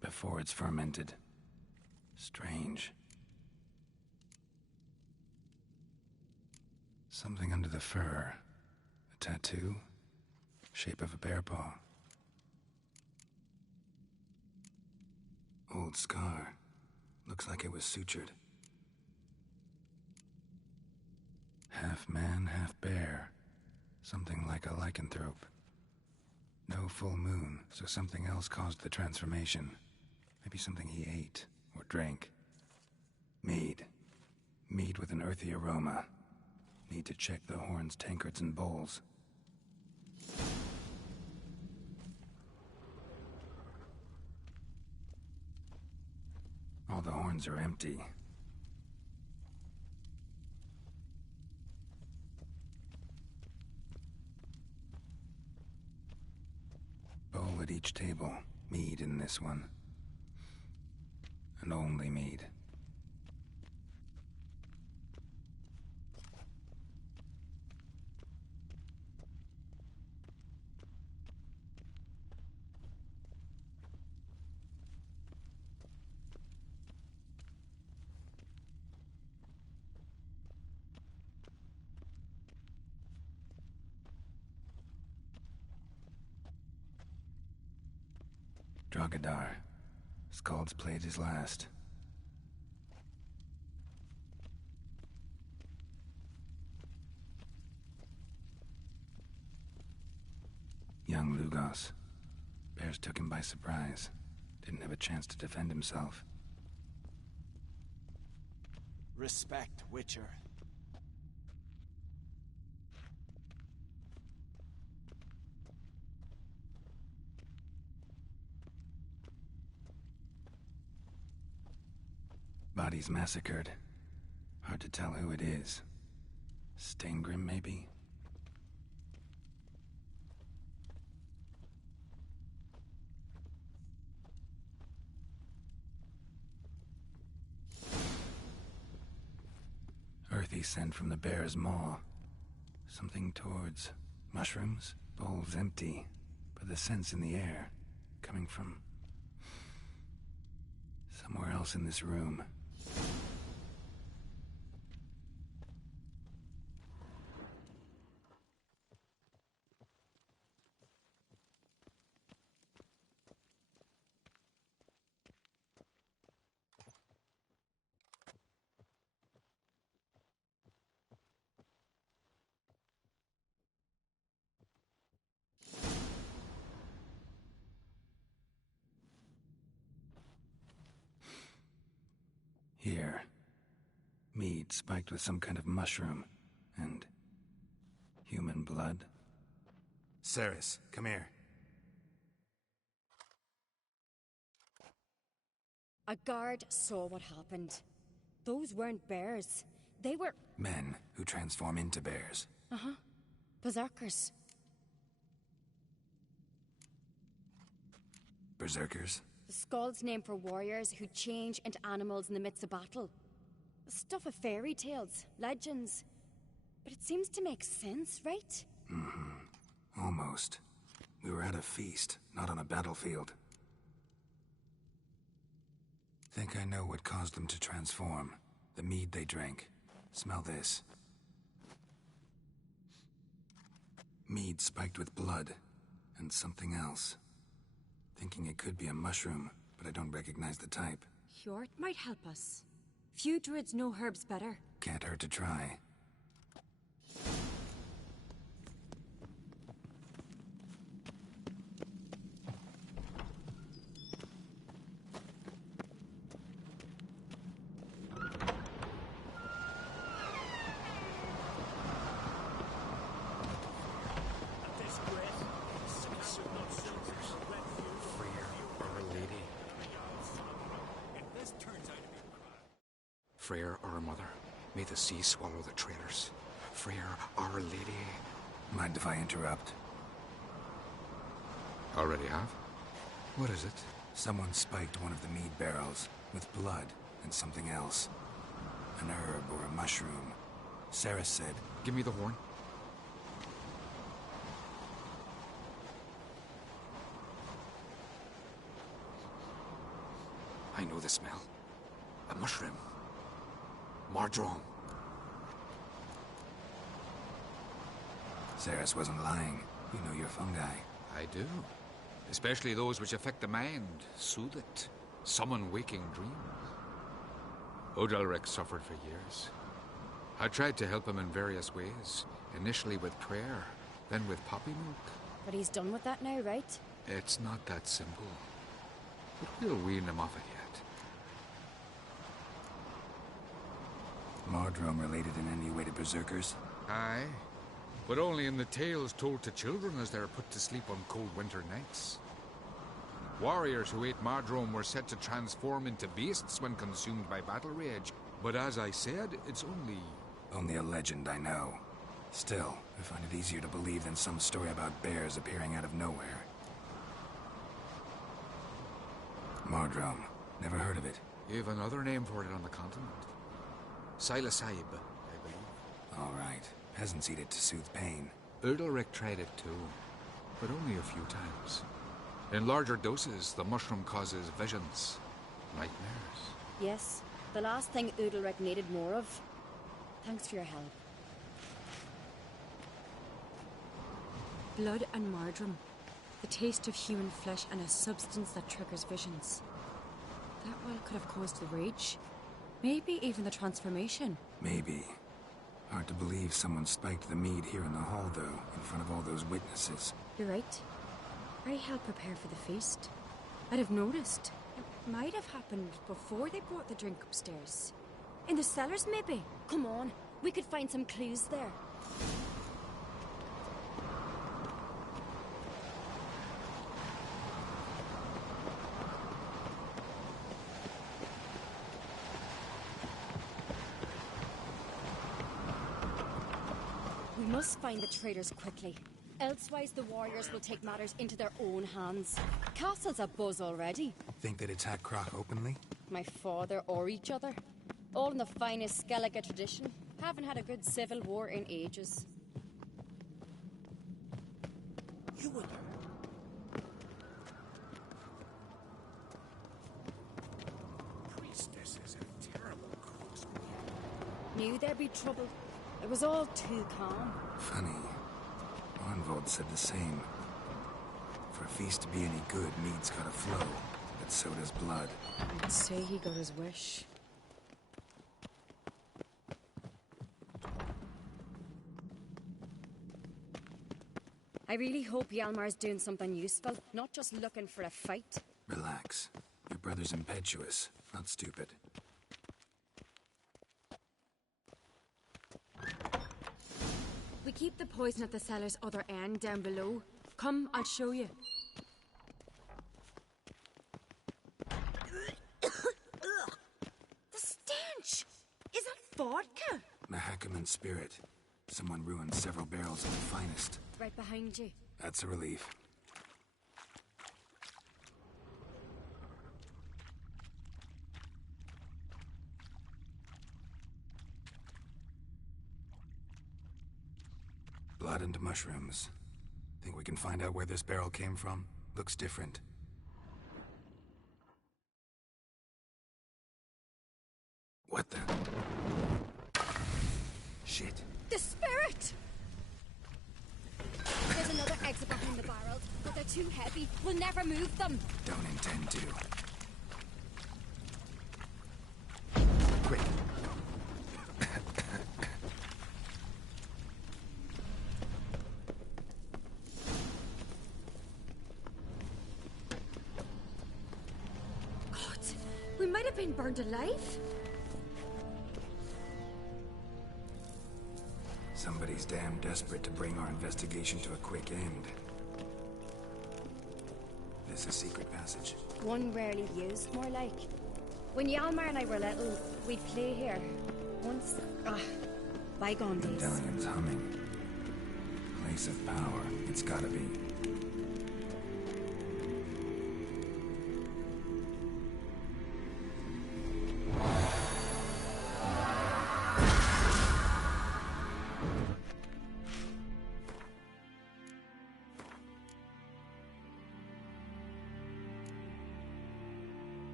Before it's fermented. Strange. Something under the fur. A tattoo. Shape of a bear paw. Old scar. Looks like it was sutured. Half man, half bear. Something like a lycanthrope. No full moon, so something else caused the transformation. Maybe something he ate or drank. Mead. Mead with an earthy aroma. Need to check the horns, tankards, and bowls. All the horns are empty. Bowl at each table. Mead in this one. And only mead. Drogadar. Skald's played his last. Young Lugos. Bears took him by surprise. Didn't have a chance to defend himself. Respect, Witcher. Bodies massacred. Hard to tell who it is. Staingrim, maybe? Earthy scent from the bear's maw. Something towards mushrooms. Bowls empty, but the scent's in the air. Coming from somewhere else in this room. Here. Mead spiked with some kind of mushroom. And human blood. Ceres, come here. A guard saw what happened. Those weren't bears. They were... Men who transform into bears. Uh-huh. Berserkers. Berserkers? The Skald's name for warriors who change into animals in the midst of battle. Stuff of fairy tales, legends. But it seems to make sense, right? Mm-hmm. Almost. We were at a feast, not on a battlefield. Think I know what caused them to transform. The mead they drank. Smell this. Mead spiked with blood. And something else. Thinking it could be a mushroom, but I don't recognize the type. Hjort might help us. Few druids know herbs better. Can't hurt to try. Freyr, our mother, may the sea swallow the traitors. Freyr, our lady. Mind if I interrupt? Already have? What is it? Someone spiked one of the mead barrels with blood and something else. An herb or a mushroom. Sarah said... Give me the horn. I know the smell. A mushroom. Mardrome. Ceres wasn't lying. You know your fungi. I do. Especially those which affect the mind, soothe it, summon waking dreams. Odalric suffered for years. I tried to help him in various ways, initially with prayer, then with poppy milk. But he's done with that now, right? It's not that simple. But we'll wean him off it yet. Mardrome related in any way to berserkers? Aye, but only in the tales told to children as they're put to sleep on cold winter nights. Warriors who ate Mardrome were said to transform into beasts when consumed by battle rage, but as I said, it's only... Only a legend, I know. Still, I find it easier to believe than some story about bears appearing out of nowhere. Mardrome. Never heard of it. You have another name for it on the continent. Silasib, I believe. All right. Peasants eat it to soothe pain. Udalric tried it too, but only a few times. In larger doses, the mushroom causes visions, nightmares. Yes, the last thing Udalric needed more of. Thanks for your help. Blood and Mardrome. The taste of human flesh and a substance that triggers visions. That well could have caused the rage. Maybe even the transformation. Maybe. Hard to believe someone spiked the mead here in the hall, though, in front of all those witnesses. You're right. I helped prepare for the feast. I'd have noticed. It might have happened before they brought the drink upstairs. In the cellars, maybe. Come on, we could find some clues there. We must find the traitors quickly. Elsewise, the warriors will take matters into their own hands. Castle's abuzz already. Think they'd attack Croc openly? My father or each other. All in the finest Skellige tradition. Haven't had a good civil war in ages. You would... Priestess is a terrible cook. Knew there'd be trouble. It was all too calm. Funny. Arnvold said the same. For a feast to be any good, mead's gotta flow, but so does blood. I'd say he got his wish. I really hope Hjalmar's doing something useful, not just looking for a fight. Relax. Your brother's impetuous, not stupid. We keep the poison at the cellar's other end down below. Come, I'll show you. The stench! Is that vodka? Mahakaman spirit. Someone ruined several barrels of the finest. Right behind you. That's a relief. Blood and mushrooms. Think we can find out where this barrel came from? Looks different. What the? Shit. The spirit! Eggs are behind the barrels, but they're too heavy. We'll never move them. Don't intend to. Quick. God, we might have been burned alive. Somebody's damn desperate to bring our investigation to a quick end. This a secret passage? One rarely used, more like. When Yalmar and I were little, we'd play here. Once. Bygone days. Medallion's humming. Place of power. It's gotta be.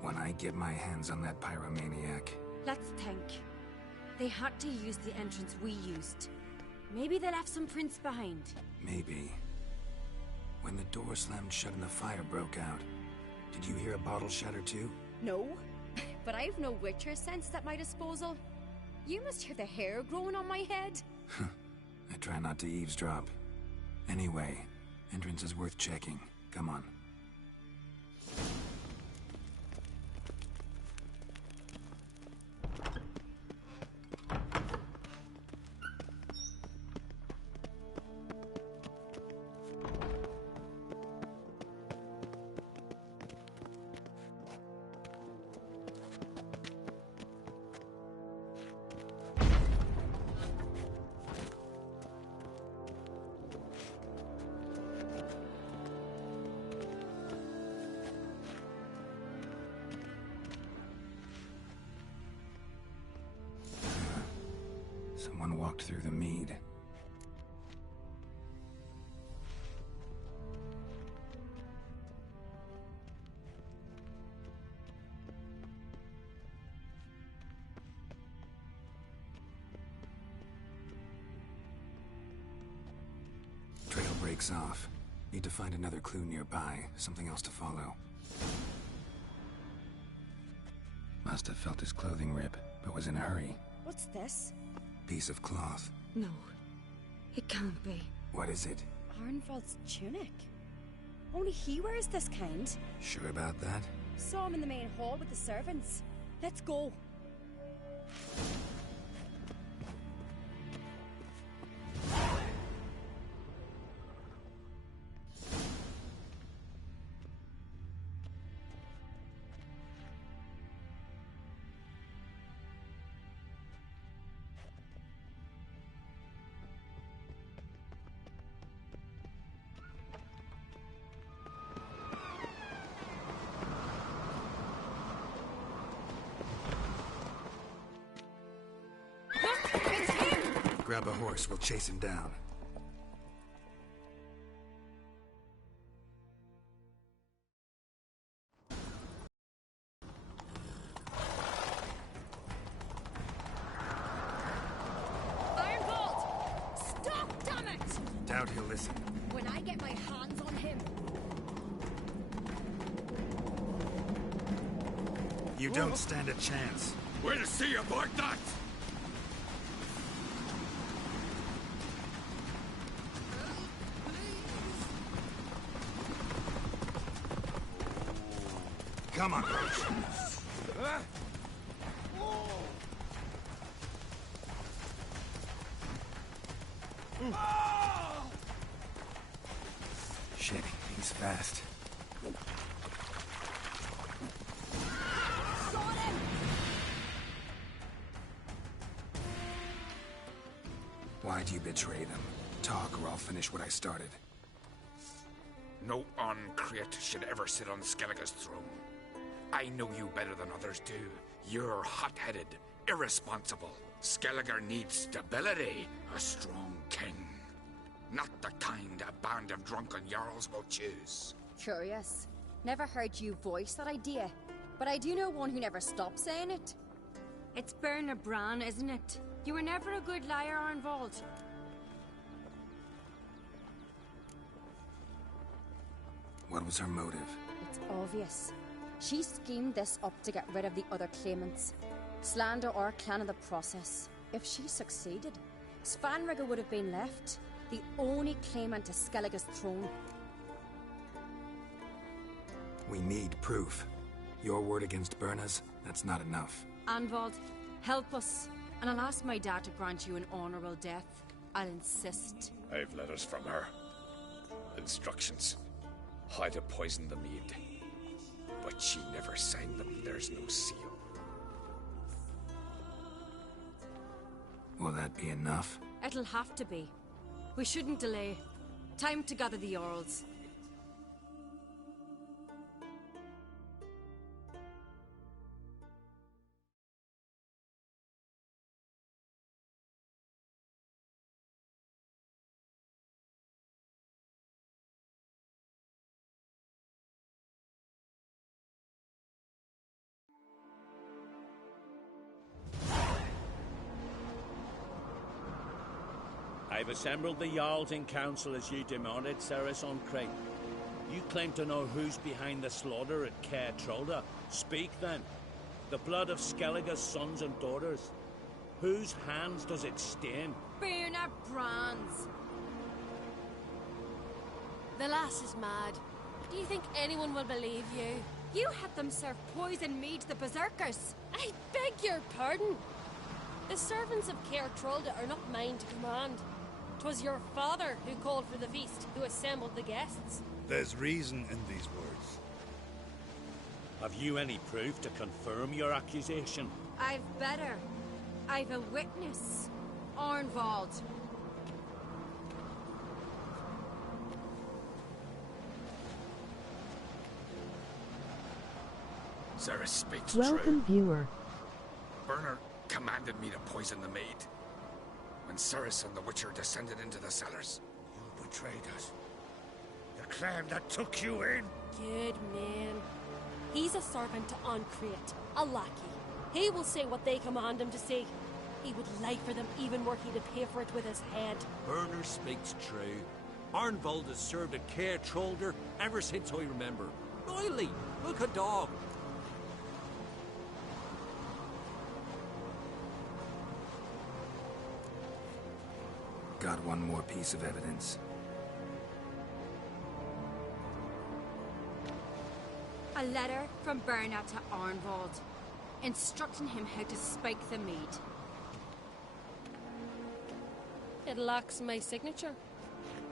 When I get my hands on that pyromaniac. Let's think. They had to use the entrance we used. Maybe they left some prints behind. Maybe. When the door slammed shut and the fire broke out, did you hear a bottle shatter too? No, but I've no Witcher sense at my disposal. You must hear the hair growing on my head. I try not to eavesdrop. Anyway, entrance is worth checking. Come on. Someone walked through the mead. Trail breaks off. Need to find another clue nearby. Something else to follow. Must have felt his clothing rip, but was in a hurry. What's this? Piece of cloth. No, it can't be. What is it? Arnvald's tunic. Only he wears this kind. Sure about that? Saw him in the main hall with the servants. Let's go. Grab a horse, we'll chase him down. Ironbolt! Stop, damn it! doubt he'll listen. When I get my hands on him... You don't stand a chance. We'll see about that! Come on, Shit, he's fast. Why'd you betray them? Talk or I'll finish what I started. No Uncreate should ever sit on Skellige's throne. I know you better than others do. You're hot-headed, irresponsible. Skellige needs stability, a strong king. Not the kind a band of drunken jarls will choose. Curious. Never heard you voice that idea. But I do know one who never stops saying it. It's Berna Bran, isn't it? You were never a good liar, Arnvald. What was her motive? It's obvious. She schemed this up to get rid of the other claimants. Slander our clan in the process. If she succeeded, Svanrige would have been left, the only claimant to Skellige's throne. We need proof. Your word against Berna's, that's not enough. Arnvald, help us. And I'll ask my dad to grant you an honourable death. I'll insist. I've letters from her. Instructions. How to poison the mead. But she never signed them. There's no seal. Will that be enough? It'll have to be. We shouldn't delay. Time to gather the Jarls. I've assembled the Jarls in council as you demanded, Ceres on Crate. You claim to know who's behind the slaughter at Caer Trolda. Speak then. The blood of Skellige's sons and daughters. Whose hands does it stain? Berna Bran's. The lass is mad. Do you think anyone will believe you? You had them serve poison mead to the berserkers. I beg your pardon. The servants of Caer Trolda are not mine to command. 'Twas your father who called for the feast, who assembled the guests. There's reason in these words. Have you any proof to confirm your accusation? I've better. I've a witness. Arnvald. Ceres speaks Welcome, true. viewer. Berna commanded me to poison the maid. When Ceres and the Witcher descended into the cellars. You betrayed us. The clan that took you in. Good man. He's a servant to Uncreate, a lackey. He will say what they command him to say. He would like for them even were he to pay for it with his head. Berner speaks true. Arnvald has served at Caer Trolder ever since I remember. Royally, look a dog. Got one more piece of evidence. A letter from Berna to Arnvald, instructing him how to spike the mead. It lacks my signature.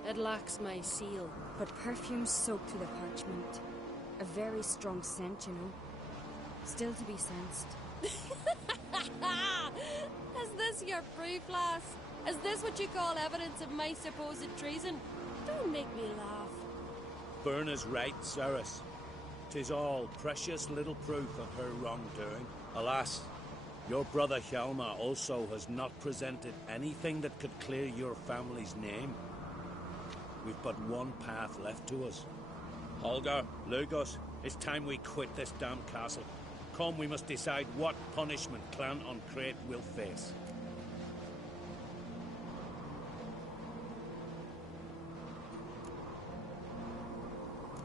It lacks my seal. But perfume soaked through the parchment. A very strong scent, you know. Still to be sensed. Is this your proof, lass? Is this what you call evidence of my supposed treason? Don't make me laugh. Berna's right, Ceres. 'Tis all precious little proof of her wrongdoing. Alas, your brother Hjalmar also has not presented anything that could clear your family's name. We've but one path left to us. Holger, Lugos, it's time we quit this damn castle. Come, we must decide what punishment Clan Uncreate will face.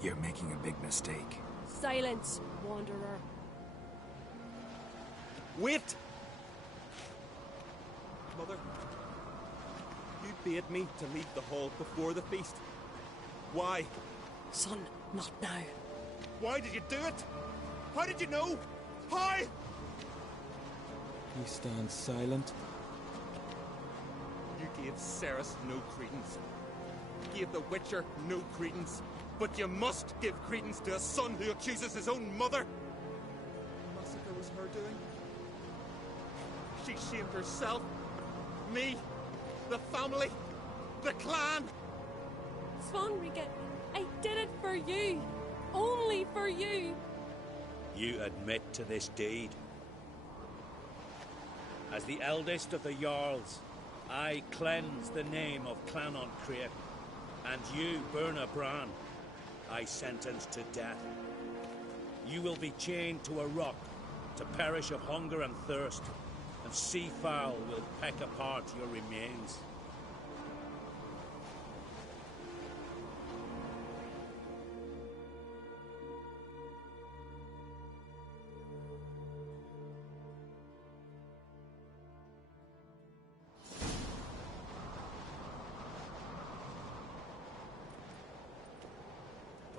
You're making a big mistake. Silence, wanderer. Wait! Mother, you bade me to leave the hall before the feast. Why? Son, not now. Why did you do it? How did you know? How? You stand silent. You gave Ceres no credence. You gave the Witcher no credence. But you must give credence to a son who accuses his own mother. The massacre was her doing. She shamed herself, me, the family, the clan. Svanrige, I did it for you. Only for you. You admit to this deed. As the eldest of the Jarls, I cleanse the name of Clan on Crete, and you, Burna Bran, I sentence to death. You will be chained to a rock to perish of hunger and thirst, and sea fowl will peck apart your remains.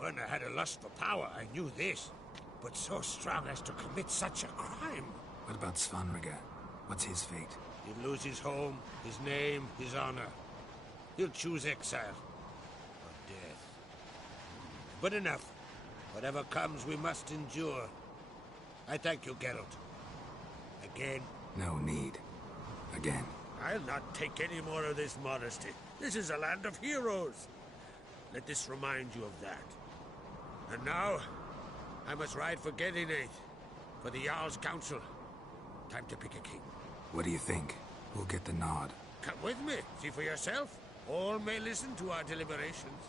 Burna had a lust for power, I knew this. But so strong as to commit such a crime. What about Svanrige? What's his fate? He'll lose his home, his name, his honor. He'll choose exile. Or death. But enough. Whatever comes, we must endure. I thank you, Geralt. Again. No need. Again. I'll not take any more of this modesty. This is a land of heroes. Let this remind you of that. And now, I must ride for Gedinate, for the Jarl's Council. Time to pick a king. What do you think? Who'll get the nod? Come with me, see for yourself. All may listen to our deliberations.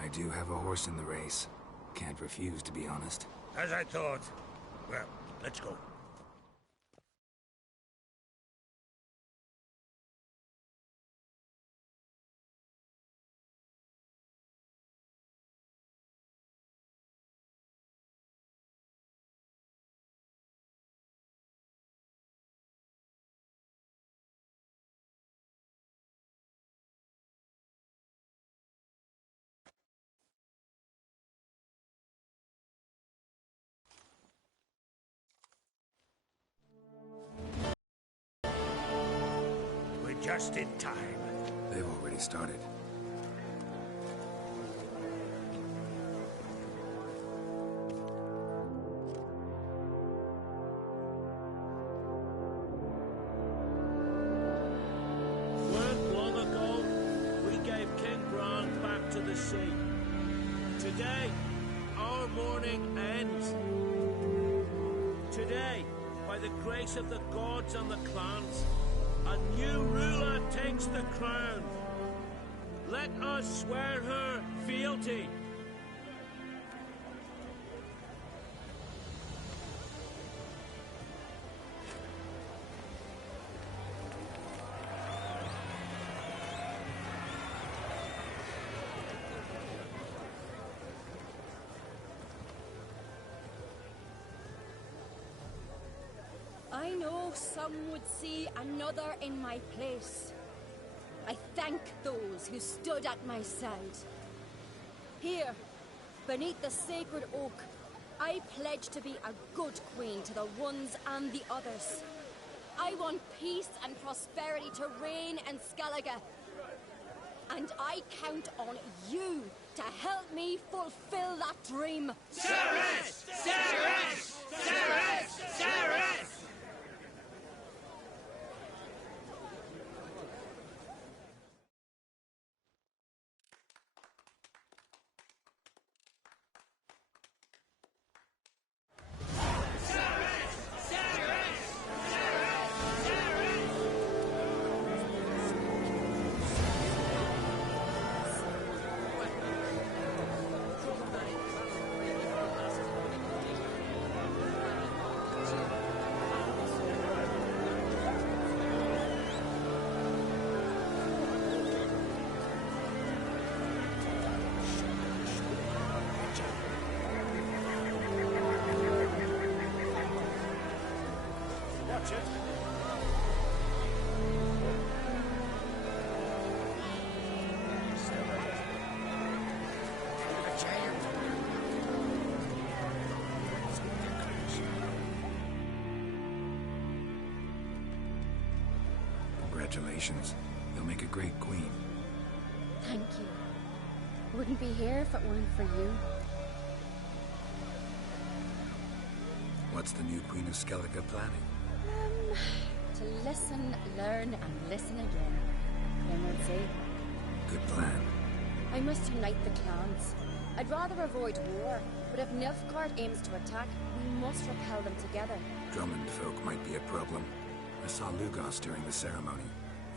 I do have a horse in the race. Can't refuse, to be honest. As I thought. Well, let's go. Just in time. They've already started. Weren't long ago, we gave King Bran back to the sea. Today, our mourning ends. Today, by the grace of the gods and the clans, a new ruler takes the crown. Let us swear her fealty. I know some would see another in my place. I thank those who stood at my side. Here, beneath the sacred oak, I pledge to be a good queen to the ones and the others. I want peace and prosperity to reign in Skellige. And I count on you to help me fulfill that dream. Ceres! Ceres! Ceres! Ceres! watch it. Congratulations. You'll make a great queen. Thank you. Wouldn't be here if it weren't for you. What's the new Queen of Skellige planning? To listen, learn, and listen again. Then we'll see. Good plan. I must unite the clans. I'd rather avoid war, but if Nilfgaard aims to attack, we must repel them together. Drummond folk might be a problem. I saw Lugos during the ceremony.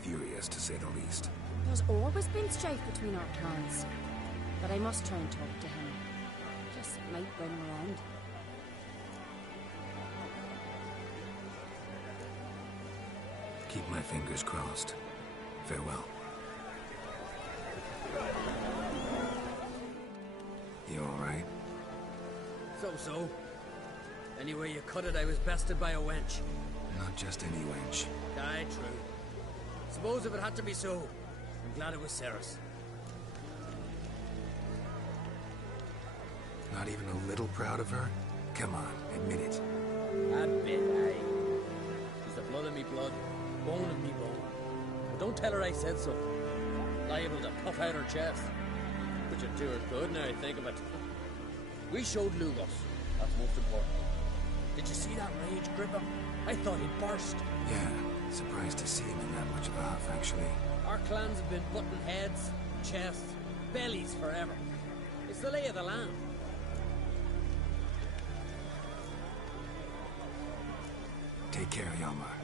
Furious, to say the least. There's always been strife between our clans. But I must try and talk to him. Just might bring around. Keep my fingers crossed. Farewell. You alright? So. Anyway you cut it, I was bested by a wench. Not just any wench. Aye, true. Suppose if it had to be so, I'm glad it was Ceres. Not even a little proud of her? Come on, admit it. A bit, aye. She's the blood of me blood, bone of me bone. But don't tell her I said so. Liable to puff out her chest. Which would do her good now I think of it. We showed Lugos. That's most important. Did you see that rage grip him? I thought he'd burst. Yeah, surprised to see him in that much of a huff, actually. Our clans have been butting heads, chests, bellies forever. It's the lay of the land. Take care, Hjalmar.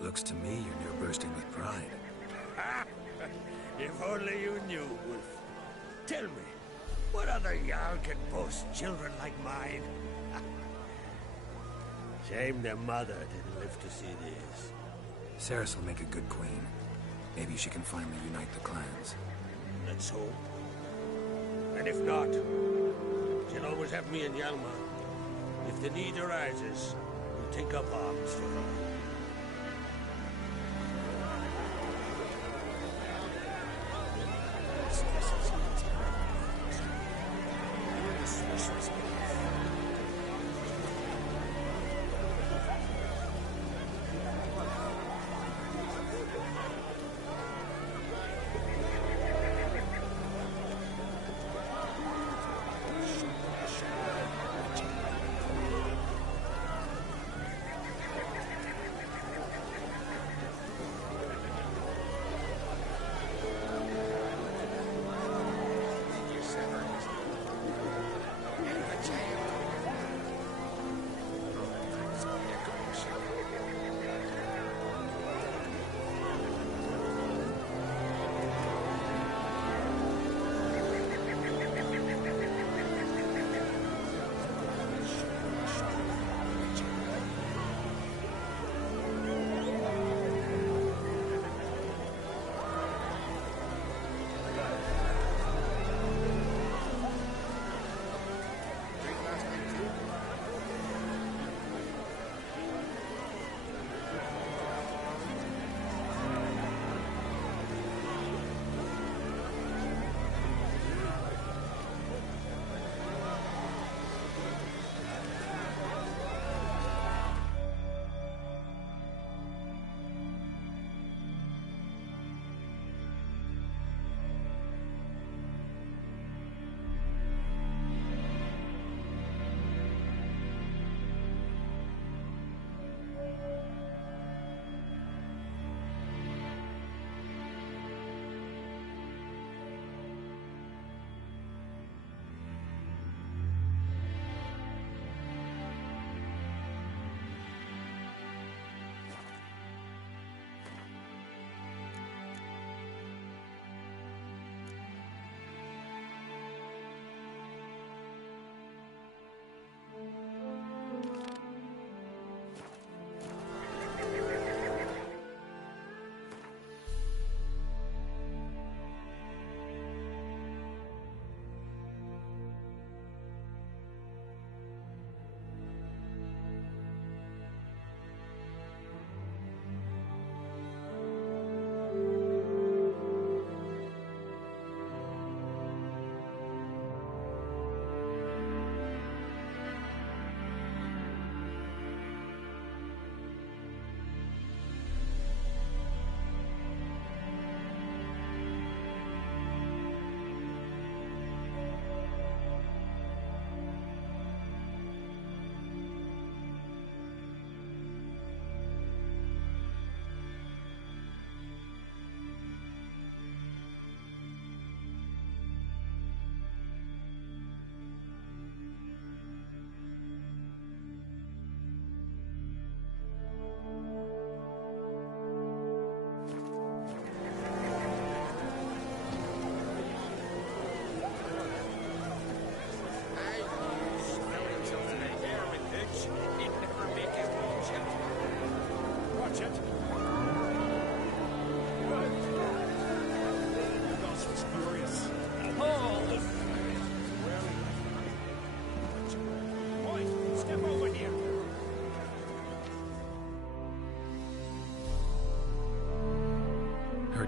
Looks to me you're near bursting with pride. If only you knew, Wolf. Tell me, what other Jarl can boast children like mine? Shame their mother didn't live to see this. Ceres will make a good queen. Maybe she can finally unite the clans. Let's hope. And if not, she'll always have me and Hjalmar. If the need arises, we'll take up arms for her.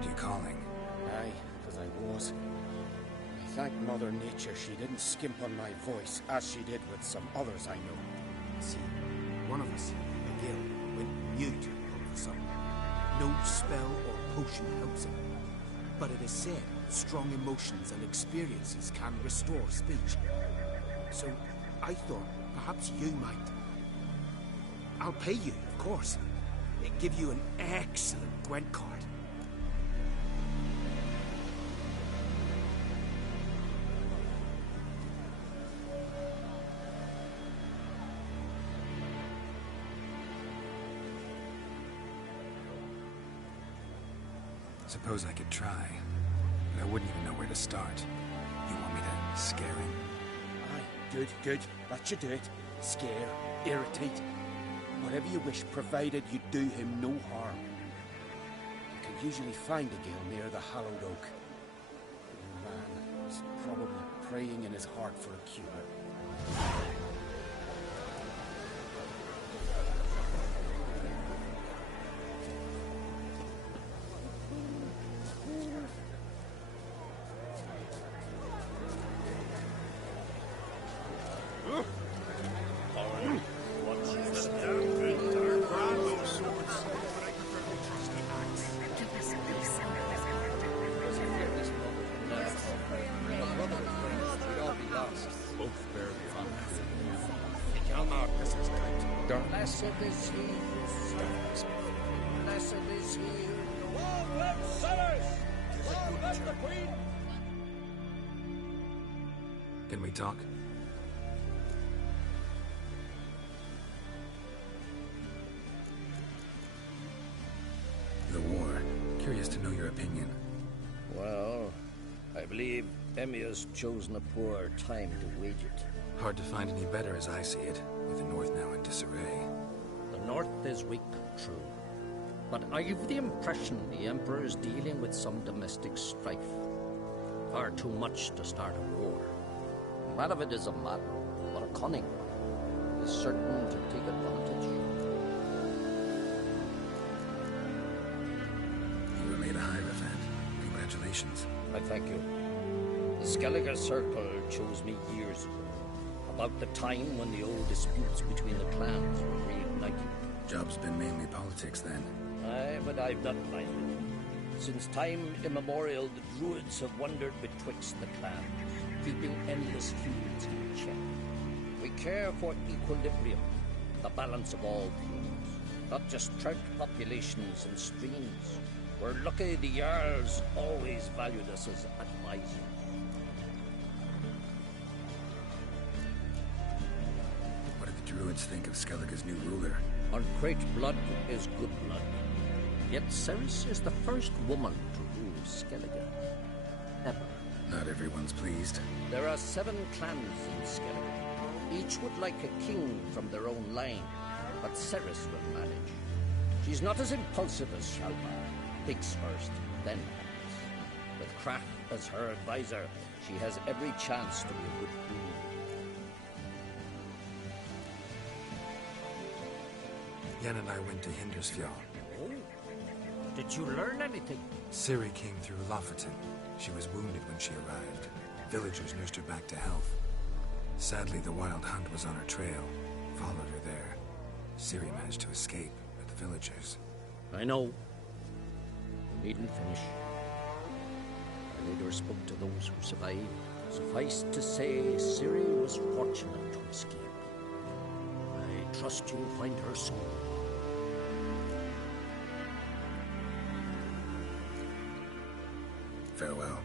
heard you calling. Aye, because I was. I thank Mother Nature she didn't skimp on my voice, as she did with some others I know. See, one of us, a girl, went mute all of a sudden. No spell or potion helps him. But it is said strong emotions and experiences can restore speech. So I thought perhaps you might. I'll pay you, of course. Give you an excellent Gwent card. Suppose I could try, but I wouldn't even know where to start. You want me to scare him? Aye, good, good. That should do it. Scare, irritate. Whatever you wish, provided you do him no harm. You can usually find a girl near the hallowed oak. The man is probably praying in his heart for a cure. Blessed is he who stands. Blessed is he who... Long live sinners! Long live the Queen! Can we talk? The war. Curious to know your opinion. Well, I believe Emmir's chosen a poor time to wage it. Hard to find any better as I see it, with the North now in disarray. The North is weak, true. But I've the impression the Emperor is dealing with some domestic strife. Far too much to start a war. None of it is a madman, but a cunning one. He is certain to take advantage. You were made a Hierophant. Congratulations. I thank you. The Skellige Circle chose me years ago. About the time when the old disputes between the clans were reignited. Job's been mainly politics then. Aye, but I've not minded. Since time immemorial, the Druids have wandered betwixt the clans, keeping endless feuds in check. We care for equilibrium, the balance of all things, not just trout populations and streams. We're lucky the Jarls always valued us as advisors. Druids think of Skellige's new ruler. Uncrate blood is good blood. Yet Ceres is the first woman to rule Skellige. Ever. Not everyone's pleased. There are 7 clans in Skellige. Each would like a king from their own line, but Ceres will manage. She's not as impulsive as Shalmar. Thinks first, then acts. With Craft as her advisor, she has every chance to be a good queen. Yen and I went to Hindersfjall. Oh? Did you learn anything? Ciri came through Lofoten. She was wounded when she arrived. Villagers nursed her back to health. Sadly, the Wild Hunt was on her trail. Followed her there. Ciri managed to escape, but the villagers... I know. You needn't finish. I later spoke to those who survived. Suffice to say, Ciri was fortunate to escape. I trust you'll find her soon. Farewell.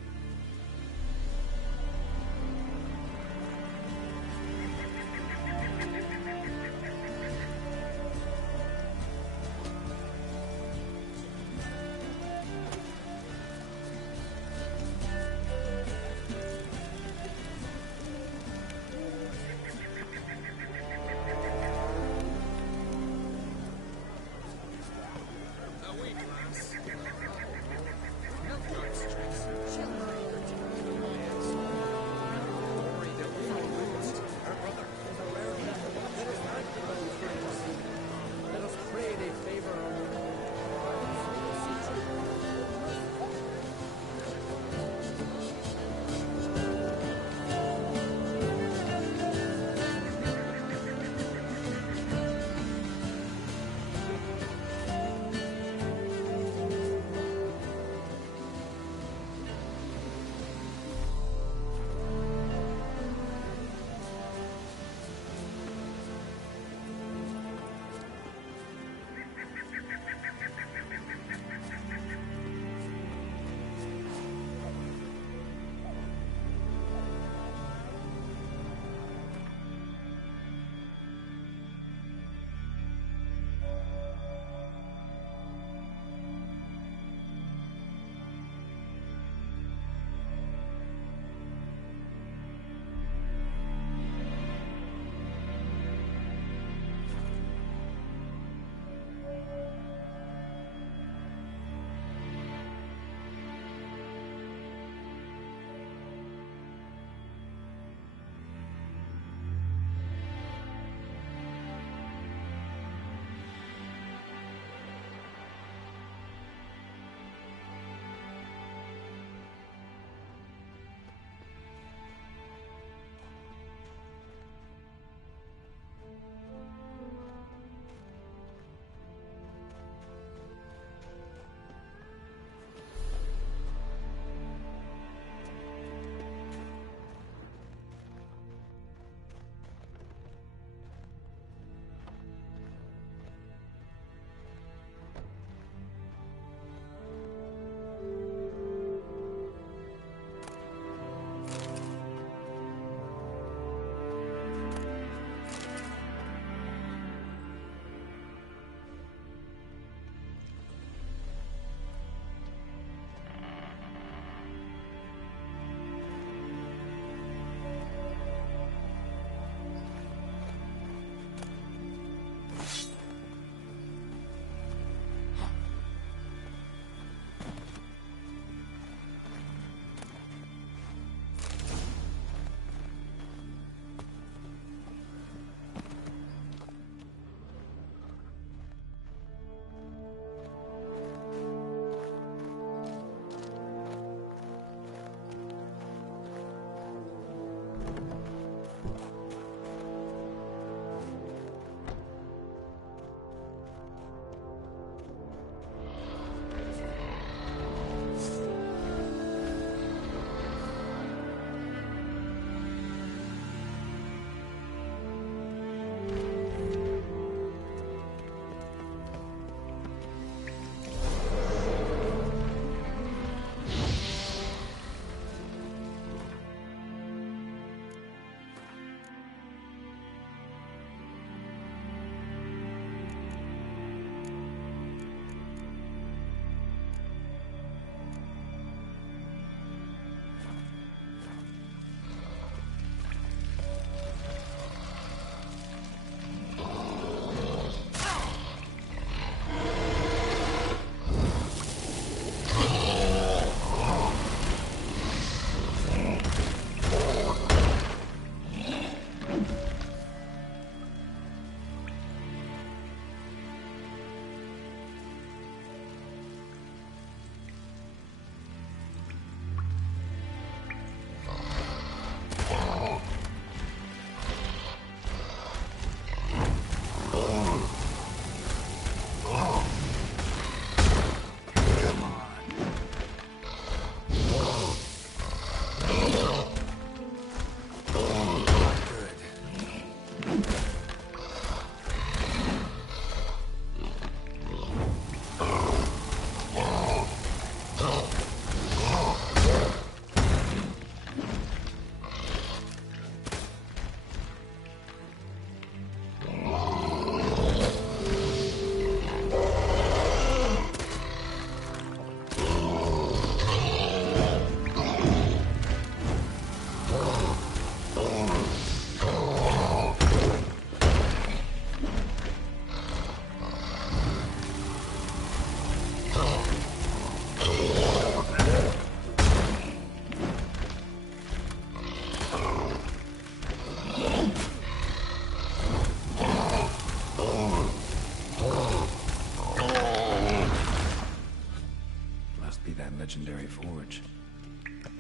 legendary forge.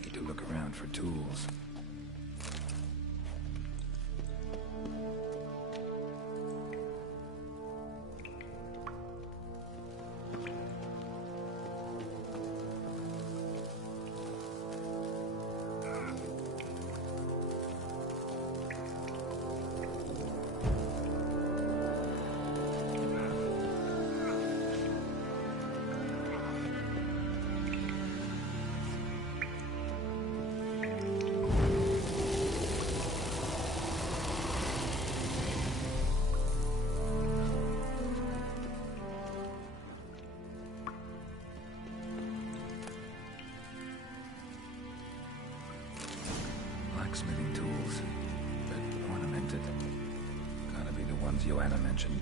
Need to look around for tools. Blacksmithing tools, but ornamented. Gotta be the ones Joanna mentioned.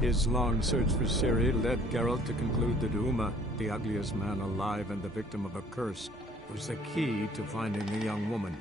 His long search for Ciri led Geralt to conclude that Uma, the ugliest man alive and the victim of a curse, was the key to finding the young woman.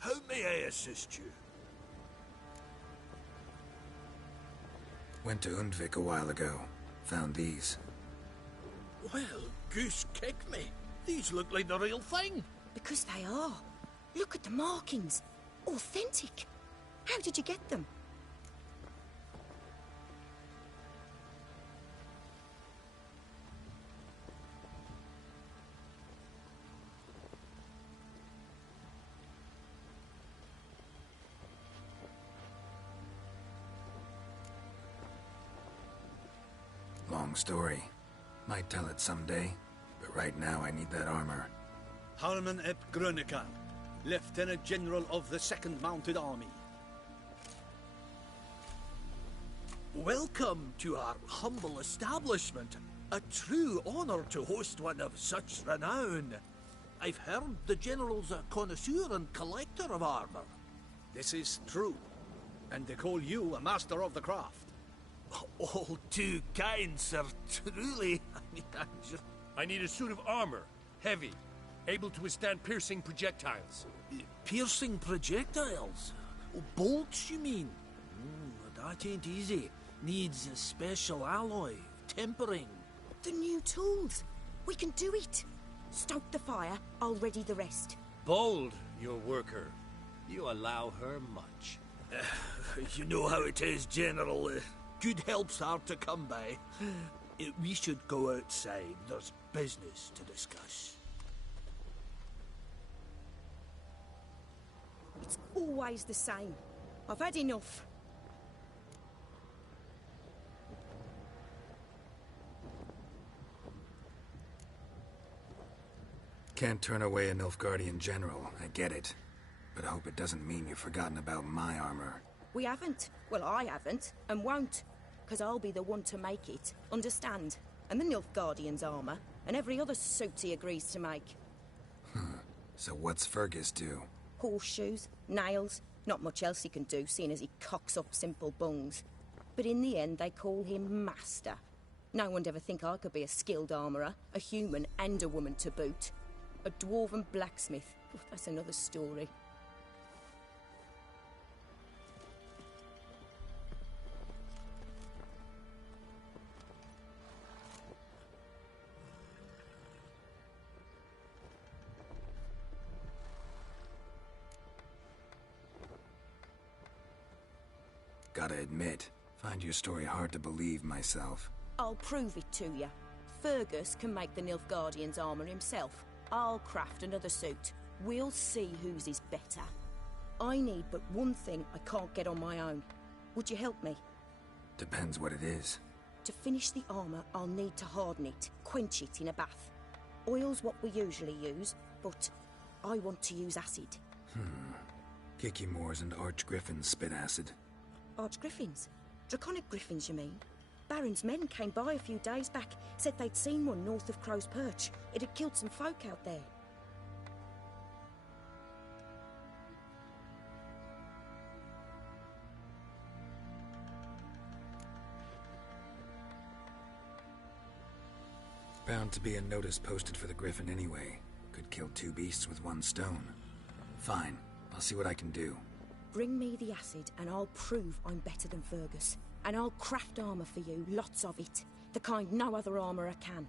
How may I assist you? Went to Undvik a while ago. Found these. Well, goose kick me. These look like the real thing. Because they are. Look at the markings. Authentic. How did you get them? story. Might tell it someday, but right now I need that armor. Harman ep Grönekamp, Lieutenant General of the 2nd Mounted Army. Welcome to our humble establishment. A true honor to host one of such renown. I've heard the General's a connoisseur and collector of armor. This is true, and they call you a master of the craft. All too kind, sir, truly. I need a suit of armor, heavy, able to withstand piercing projectiles. Piercing projectiles? Oh, bolts, you mean? That ain't easy. Needs a special alloy, tempering. The new tools. We can do it. Stoke the fire, I'll ready the rest. Bold, your worker. You allow her much. You know how it is, General. Good help's hard to come by. We should go outside. There's business to discuss. It's always the same. I've had enough. Can't turn away a Nilfgaardian general, I get it. But I hope it doesn't mean you've forgotten about my armor. We haven't. Well, I haven't, and won't. Because I'll be the one to make it, understand? And the Nilfgaardian's armor, and every other suit he agrees to make. So what's Fergus do? Horseshoes, nails, not much else he can do, seeing as he cocks up simple bungs. But in the end, they call him Master. No one'd ever think I could be a skilled armourer, a human and a woman to boot. A dwarven blacksmith. That's another story. Gotta admit, find your story hard to believe myself. I'll prove it to you. Fergus can make the Nilfgaardian's armour himself. I'll craft another suit. We'll see whose is better. I need but one thing I can't get on my own. Would you help me? Depends what it is. To finish the armour, I'll need to harden it, quench it in a bath. Oil's what we usually use, but I want to use acid. Kikimoors and Archgriffins spit acid. Archgriffins? Draconic griffins, you mean? Baron's men came by a few days back, said they'd seen one north of Crow's Perch. It had killed some folk out there. Bound to be a notice posted for the Griffin anyway. Could kill two beasts with one stone. Fine, I'll see what I can do. Bring me the acid and I'll prove I'm better than Fergus. And I'll craft armour for you, lots of it. The kind no other armourer can.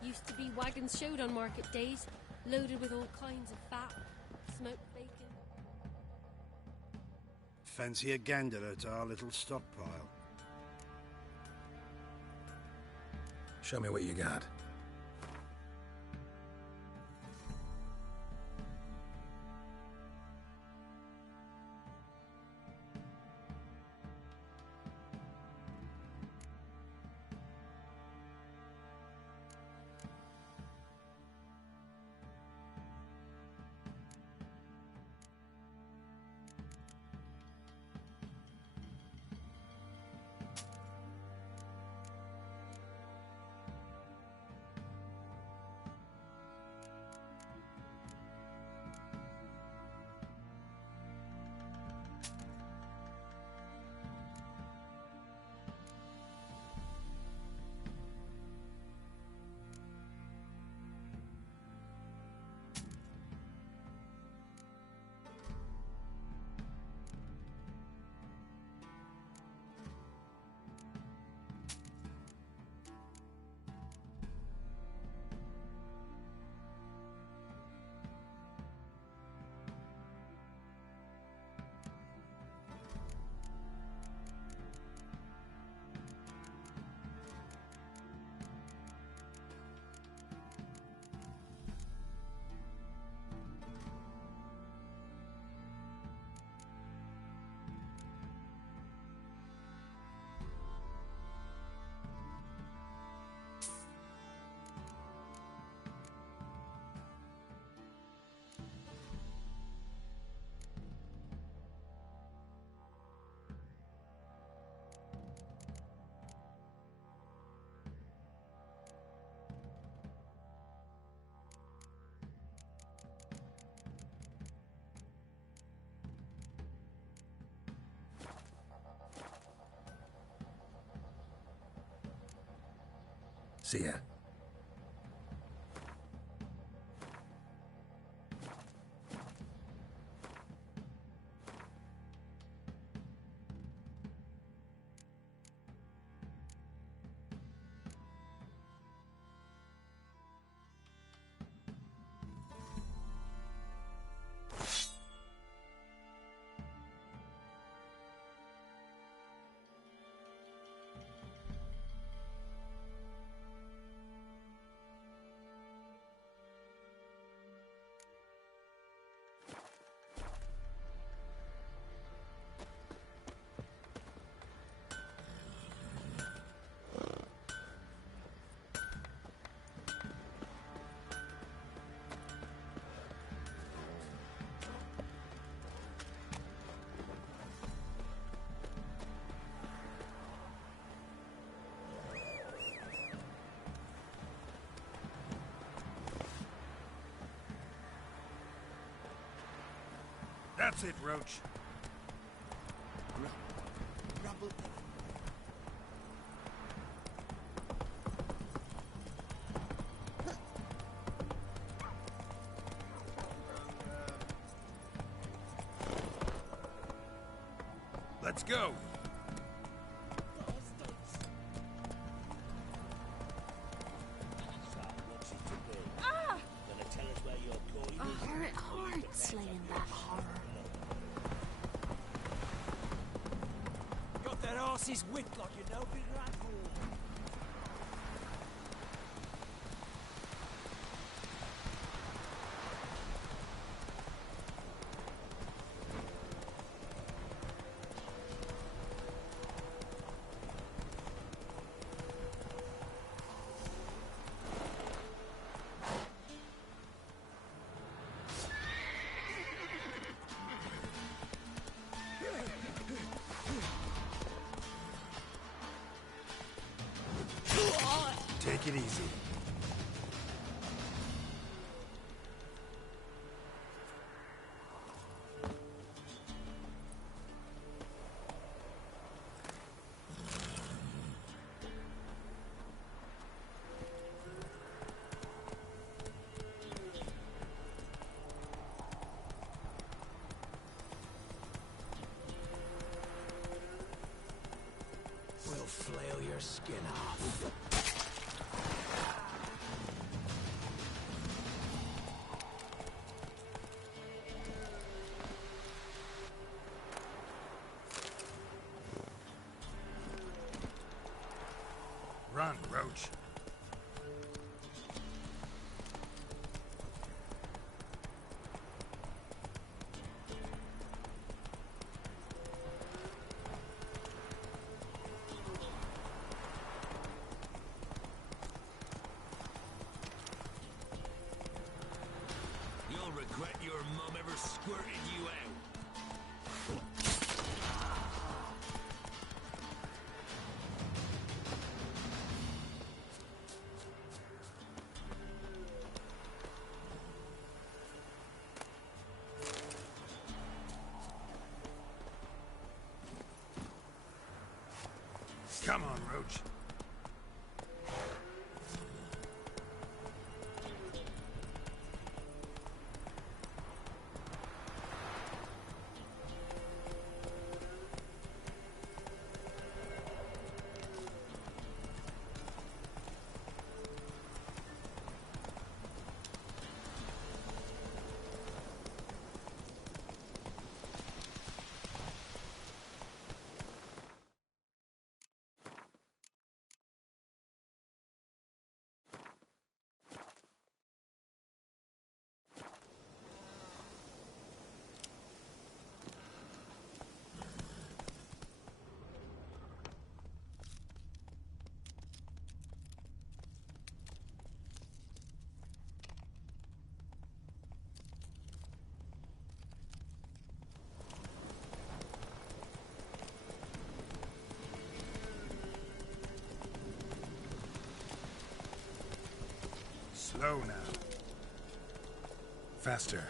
Used to be wagons showed on market days, loaded with all kinds of fat, smoked bacon. Fancy a gander at our little stockpile. Show me what you got. See ya. That's it, Roach. Rumble. Let's go. It hurts slaying that horror. Got that arse's wit like you know, big rat hole. Take it easy. We'll flail your skin off. Run, Roach. You'll regret your mum ever squirted you out. Come on, Roach. Slow now. Faster.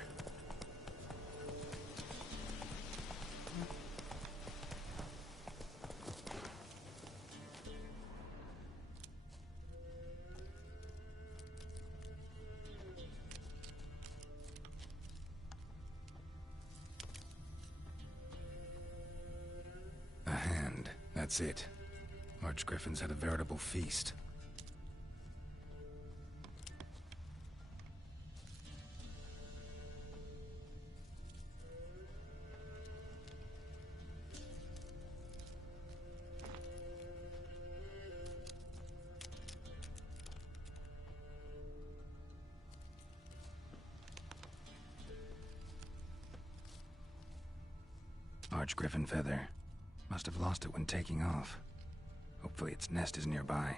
That's it. Archgriffins had a veritable feast. Archgriffin feather. Must have lost it when taking off. Hopefully its nest is nearby.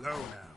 Slow now.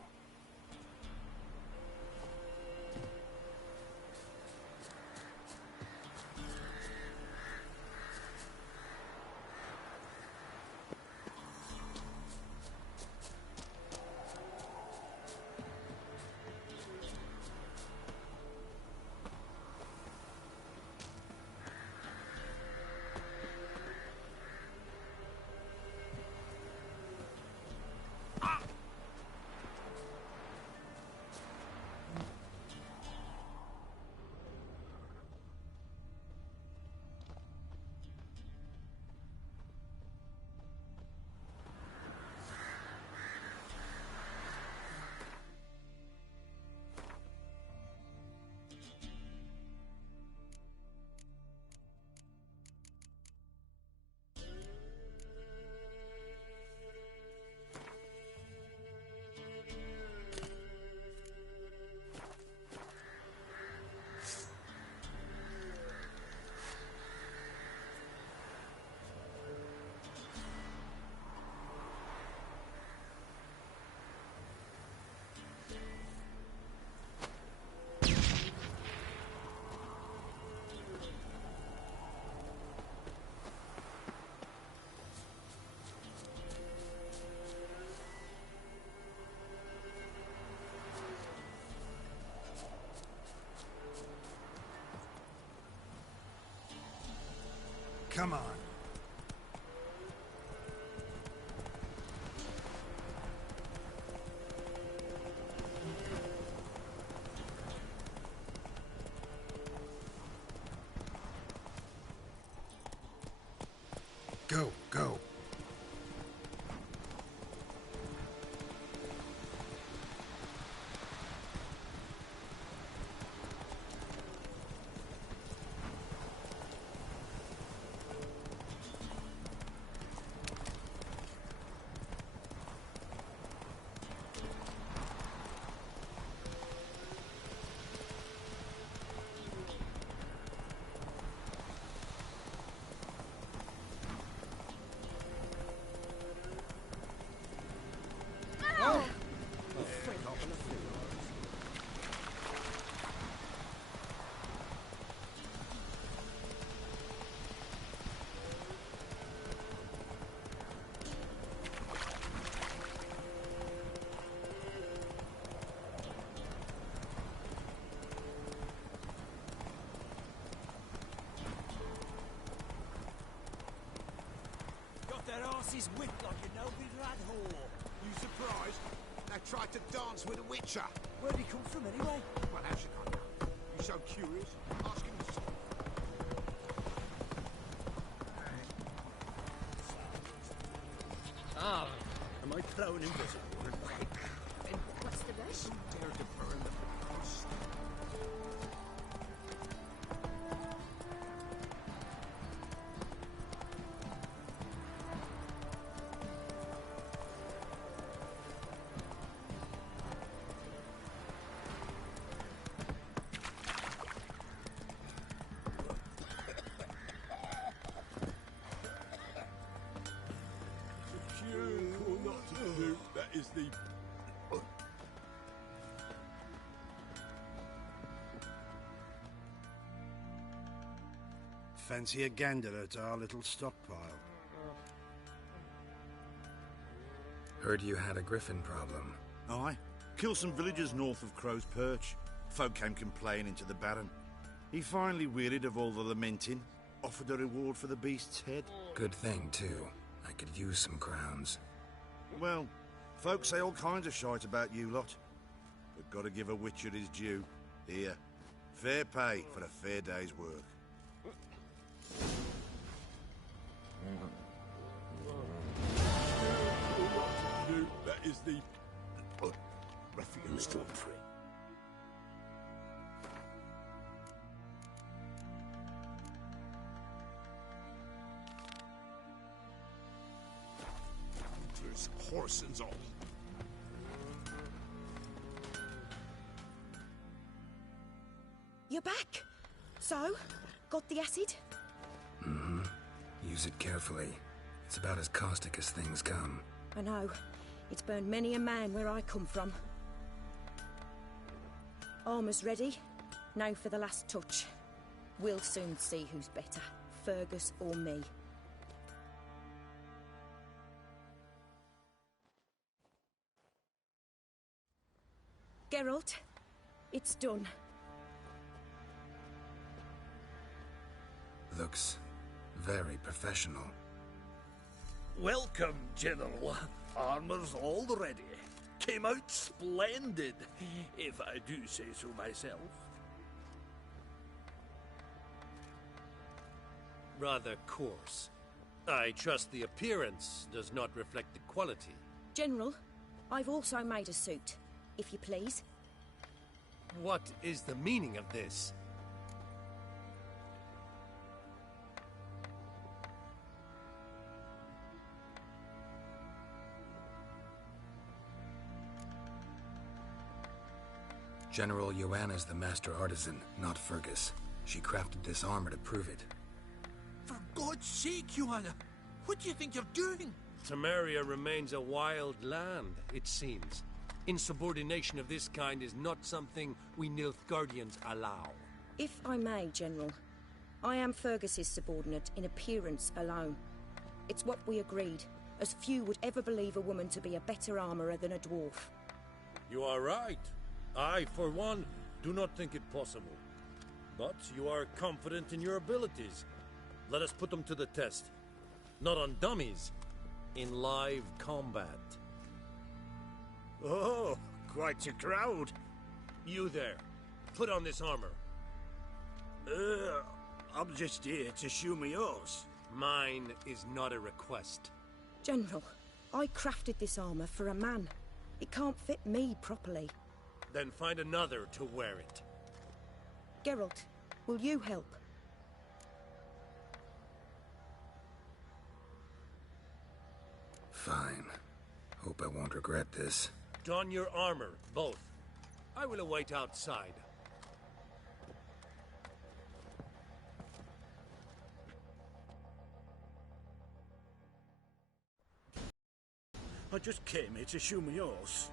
Come on. Go, go. Their asses whipped like a no-big lad whore. You surprised? They tried to dance with a witcher. Where'd he come from anyway? Well, how should I know? You so curious? Ask him to stop. Ah, am I prone invisible? Then what's the rush? Dare to burn the cross. That is the... Fancy a gander at our little stockpile. Heard you had a griffin problem. Aye. Killed some villagers north of Crow's Perch. Folk came complaining to the Baron. He finally wearied of all the lamenting, offered a reward for the beast's head. Good thing, too. I could use some crowns. Well, folks say all kinds of shite about you lot. But gotta give a witcher his due. Here, fair pay for a fair day's work. That is the... Ruffians to free. There's horsens all. You're back. So, got the acid? Mm-hmm. Use it carefully. It's about as caustic as things come. I know. It's burned many a man where I come from. Armour's ready. Now for the last touch. We'll soon see who's better, Fergus or me. Geralt, it's done. Looks very professional. Welcome, General. Armor's all ready. Came out splendid, if I do say so myself. Rather coarse. I trust the appearance does not reflect the quality. General, I've also made a suit, if you please. What is the meaning of this? General Joanna's the master artisan, not Fergus. She crafted this armor to prove it. For God's sake, Joanna! What do you think you're doing? Temeria remains a wild land, it seems. Insubordination of this kind is not something we Nilfgaardians allow. If I may, General, I am Fergus's subordinate in appearance alone. It's what we agreed, as few would ever believe a woman to be a better armourer than a dwarf. You are right. I, for one, do not think it possible. But you are confident in your abilities. Let us put them to the test. Not on dummies, in live combat. Oh, quite a crowd. You there, put on this armor. I'm just here to show me yours. Mine is not a request. General, I crafted this armor for a man. It can't fit me properly. Then find another to wear it. Geralt, will you help? Fine. Hope I won't regret this. Don your armor, both. I will await outside. I just came here to show me yours.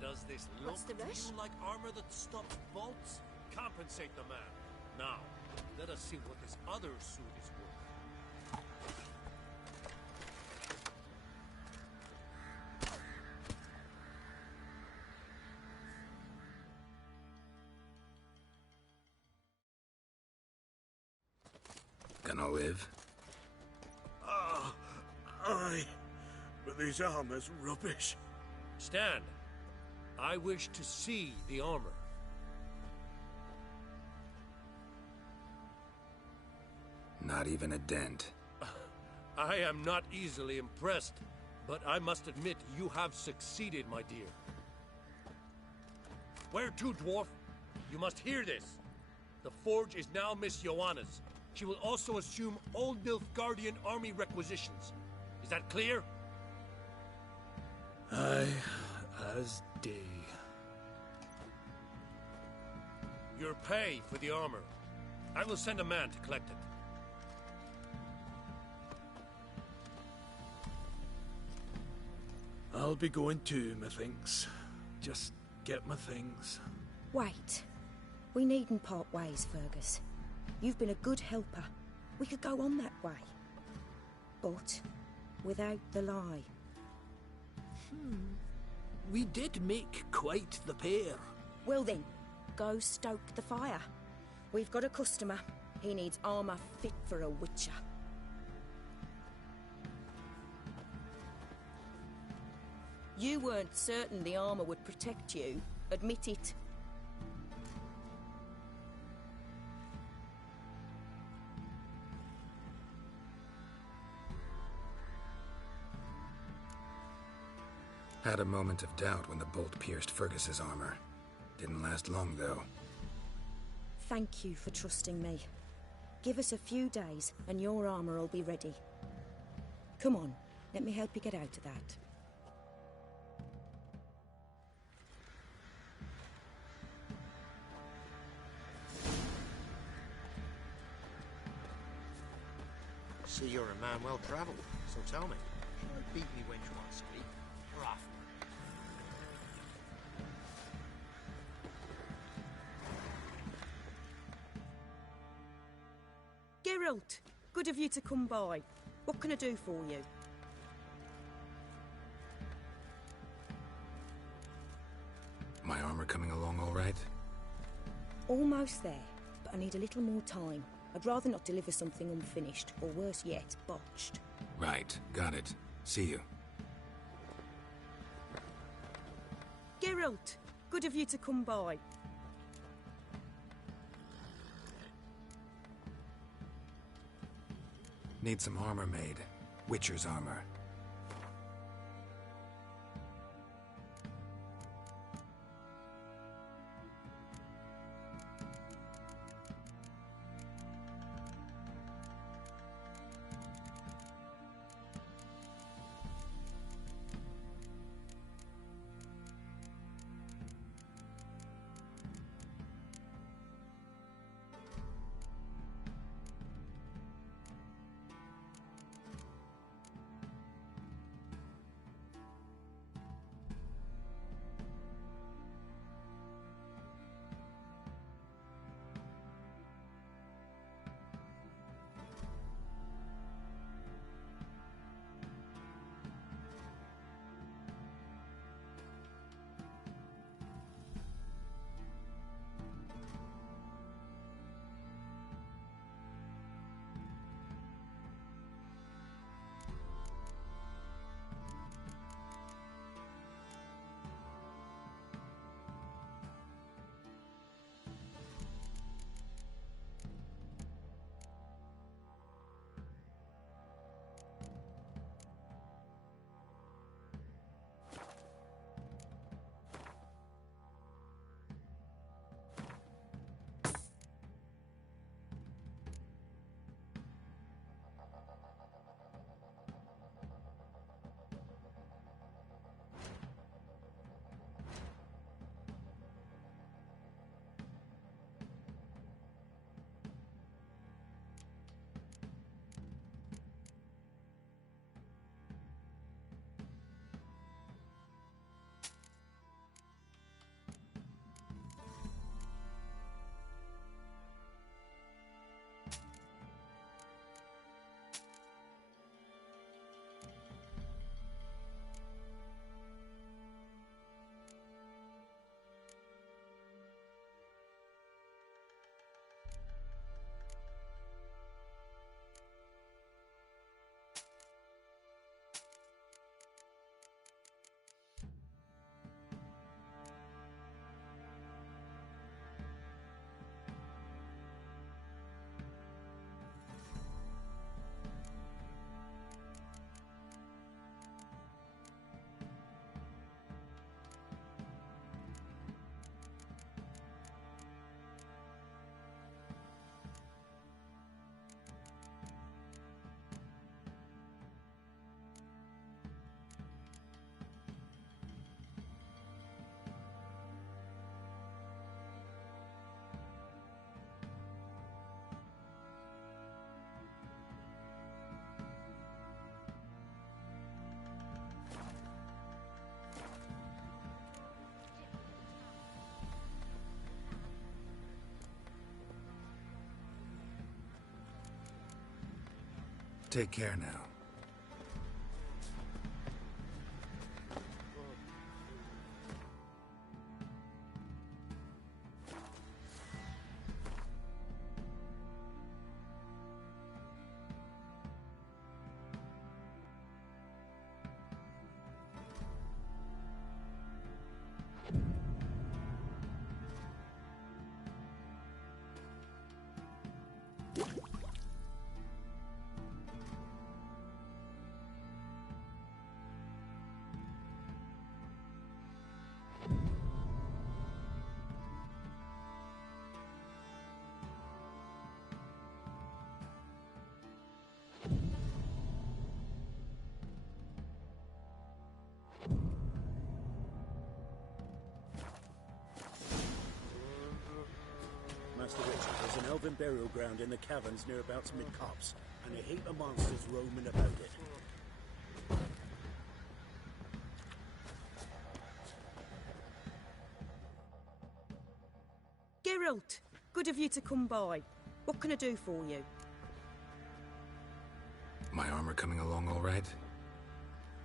Does this look to you like armor that stops bolts? Compensate the man. Now, let us see what this other suit is worth. Gonna live? Aye. But this armor's rubbish. Stand. I wish to see the armor. Not even a dent. I am not easily impressed, but I must admit you have succeeded, my dear. Where to, dwarf? You must hear this. The forge is now Miss Joanna's. She will also assume all Nilfgaardian army requisitions. Is that clear? Aye, as day. Your pay for the armor. I will send a man to collect it. I'll be going too, methinks. Just get my things. Wait. We needn't part ways, Fergus. You've been a good helper. We could go on that way. But without the lie. We did make quite the pair. Well then, go stoke the fire. We've got a customer. He needs armour fit for a witcher. You weren't certain the armour would protect you. Admit it. Had a moment of doubt when the bolt pierced Fergus's armor. Didn't last long, though. Thank you for trusting me. Give us a few days and your armour will be ready. Come on, let me help you get out of that. See, you're a man well travelled, so tell me. Sure, beat me when you want to speak. We're off. Geralt, good of you to come by. What can I do for you? My armor coming along all right? Almost there, but I need a little more time. I'd rather not deliver something unfinished, or worse yet, botched. Right, got it. See you. Geralt, good of you to come by. Need some armor made. Witcher's armor. Take care now. elven burial ground in the caverns nearabouts mid-copse, and a heap of monsters roaming about it. Geralt, good of you to come by. What can I do for you? My armor coming along all right?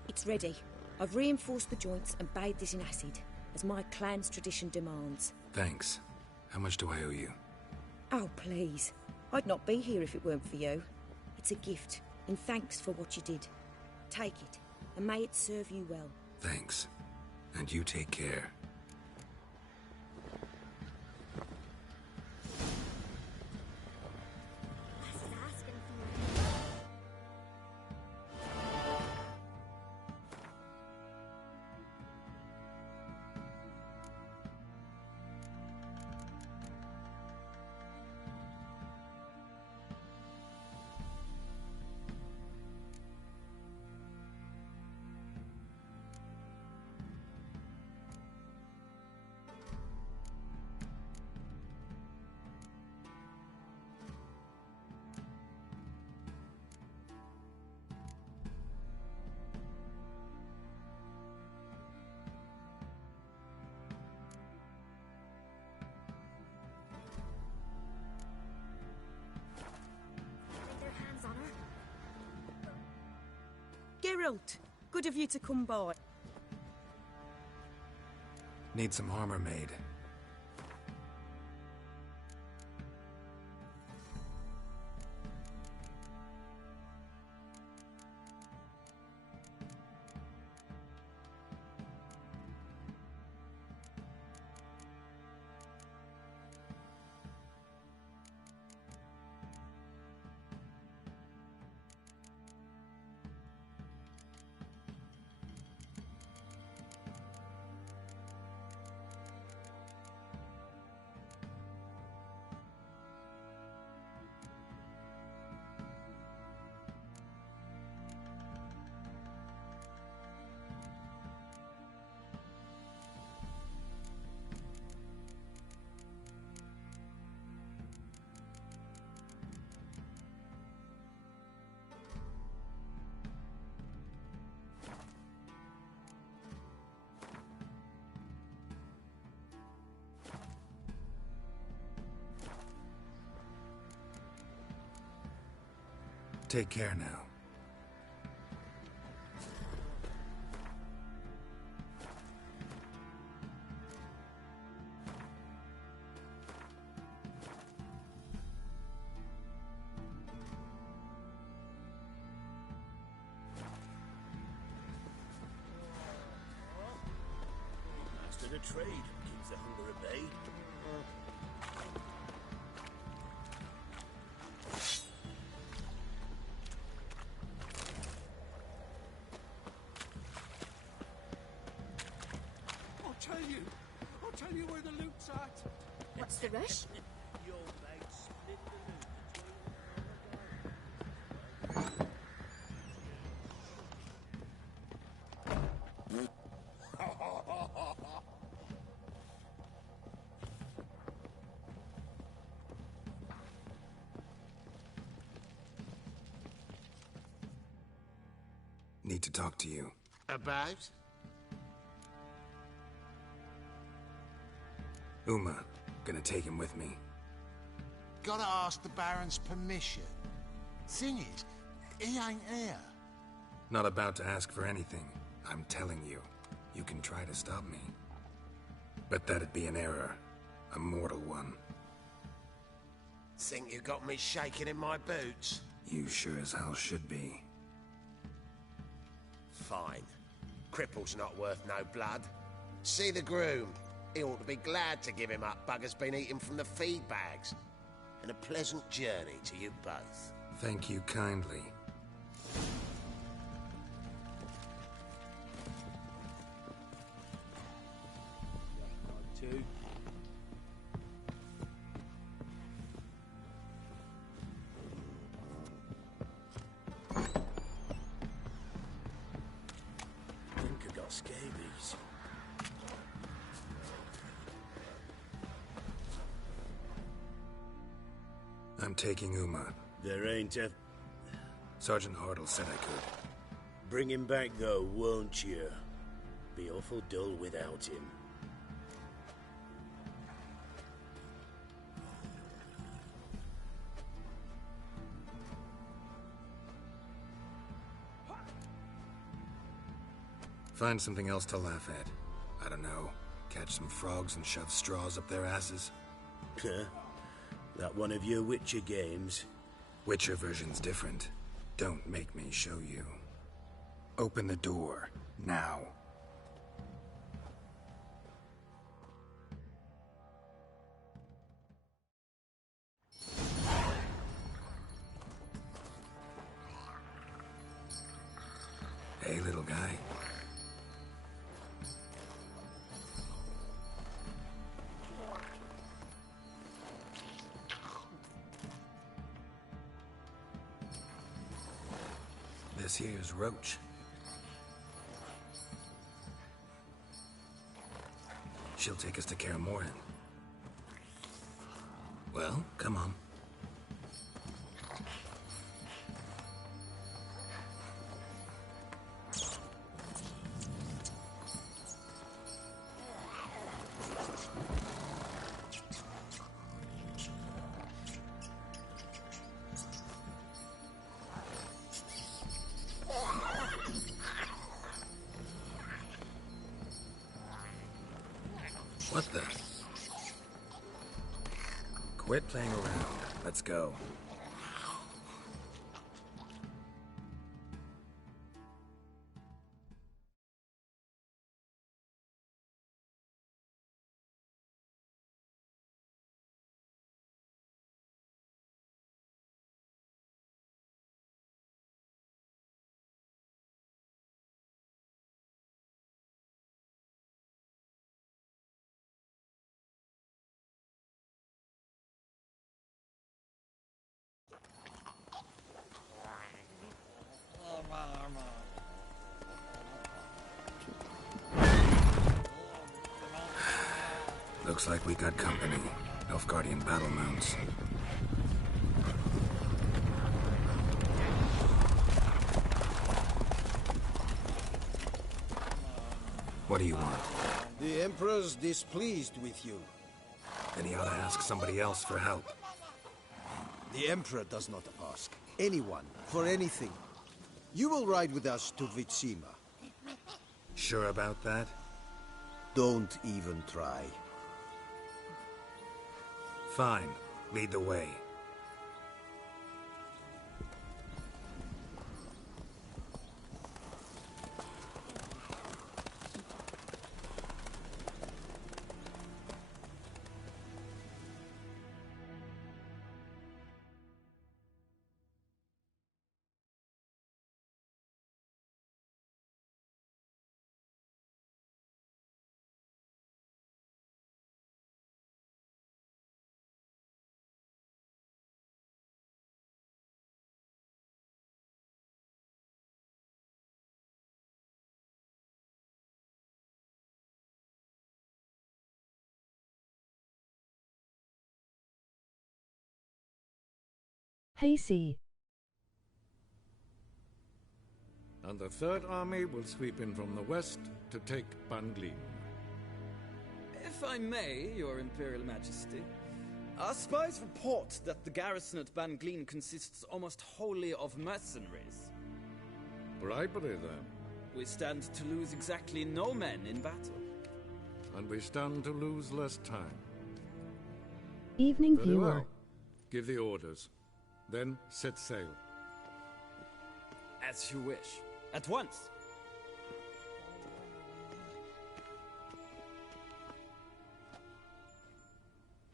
It's ready. I've reinforced the joints and bathed it in acid, as my clan's tradition demands. Thanks. How much do I owe you? Oh, please. I'd not be here if it weren't for you. It's a gift, in thanks for what you did. Take it, and may it serve you well. Thanks. And you take care. Geralt, good of you to come by. Need some armor made. Take care now. Master the trade keeps the hunger at bay. I'll tell you where the loot's at. What's the rush? Your mate split the loot Need to talk to you. About? Uma. Gonna take him with me. Gotta ask the Baron's permission. Thing is, he ain't here. Not about to ask for anything. I'm telling you. You can try to stop me. But that'd be an error. A mortal one. Think you got me shaking in my boots? You sure as hell should be. Fine. Cripple's not worth no blood. See the groom. He ought to be glad to give him up. Bugger's been eating from the feed bags. And a pleasant journey to you both. Thank you kindly. Two. Think I got scabies. I'm taking Uma. There ain't a... Sergeant Hartle said I could. Bring him back, though, won't you? Be awful dull without him. Find something else to laugh at. I don't know. Catch some frogs and shove straws up their asses. Huh? That one of your Witcher games? Witcher version's different. Don't make me show you. Open the door. Now. Hey, little guy. This here's Roach. She'll take us to Kaer Morhen. Well, come on. What the? Quit playing around. Let's go. Looks like we got company. Nilfgaardian battle mounts. What do you want? The Emperor's displeased with you. Then he ought to ask somebody else for help. The Emperor does not ask anyone for anything. You will ride with us to Vitsima. Sure about that? Don't even try. Fine. Lead the way. Hasty. And the Third Army will sweep in from the west to take Banglin. If I may, Your Imperial Majesty, our spies report that the garrison at Banglin consists almost wholly of mercenaries. Bribery, then. We stand to lose exactly no men in battle. And we stand to lose less time. Evening Very viewer. well. Give the orders. Then set sail. As you wish. At once.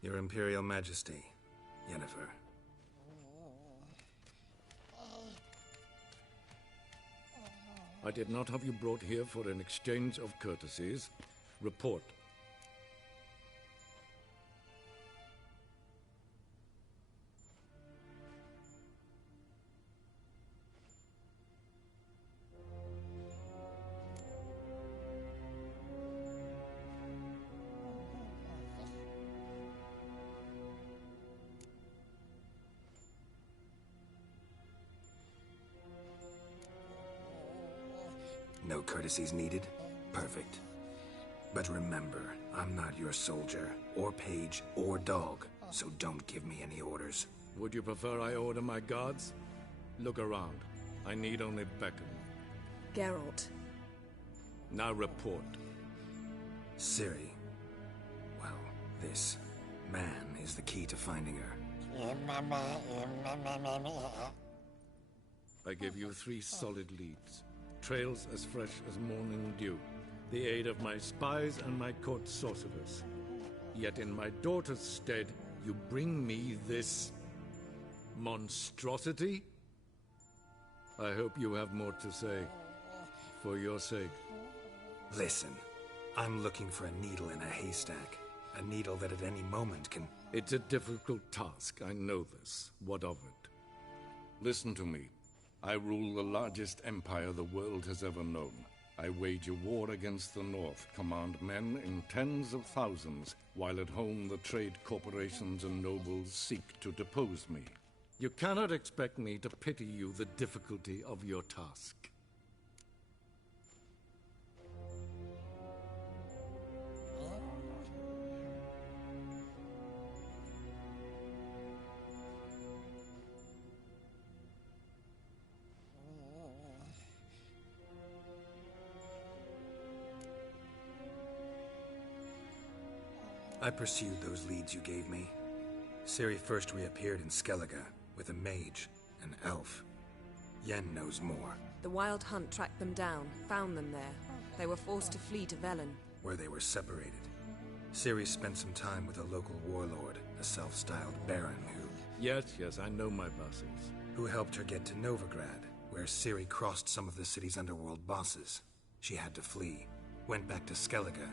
Your Imperial Majesty, Yennefer. I did not have you brought here for an exchange of courtesies. Report. No courtesies needed? Perfect. But remember, I'm not your soldier, or page, or dog, so don't give me any orders. Would you prefer I order my guards? Look around. I need only beckon. Geralt. Now report. Ciri. Well, this man is the key to finding her. I give you 3 solid leads. Trails as fresh as morning dew. The aid of my spies and my court sorcerers. Yet in my daughter's stead, you bring me this monstrosity? I hope you have more to say. For your sake. Listen, I'm looking for a needle in a haystack. A needle that at any moment can... It's a difficult task, I know this. What of it? Listen to me. I rule the largest empire the world has ever known. I wage a war against the North, command men in tens of thousands, while at home the trade corporations and nobles seek to depose me. You cannot expect me to pity you the difficulty of your task. I pursued those leads you gave me. Ciri first reappeared in Skellige with a mage, an elf. Yen knows more. The Wild Hunt tracked them down, found them there. They were forced to flee to Velen, Where they were separated. Ciri spent some time with a local warlord, a self-styled baron who... Yes, I know my vassals. Who helped her get to Novigrad, where Ciri crossed some of the city's underworld bosses. She had to flee, went back to Skellige,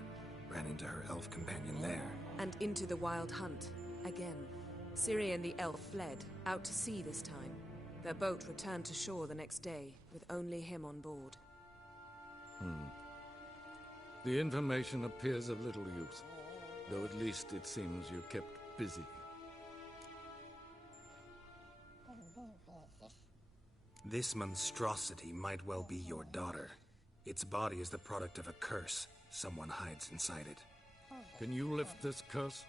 ran into her elf companion there. and into the Wild Hunt, again. Ciri and the elf fled, out to sea this time. Their boat returned to shore the next day, with only him on board. The information appears of little use, though at least it seems you kept busy. This monstrosity might well be your daughter. Its body is the product of a curse. Someone hides inside it. Can you lift this curse?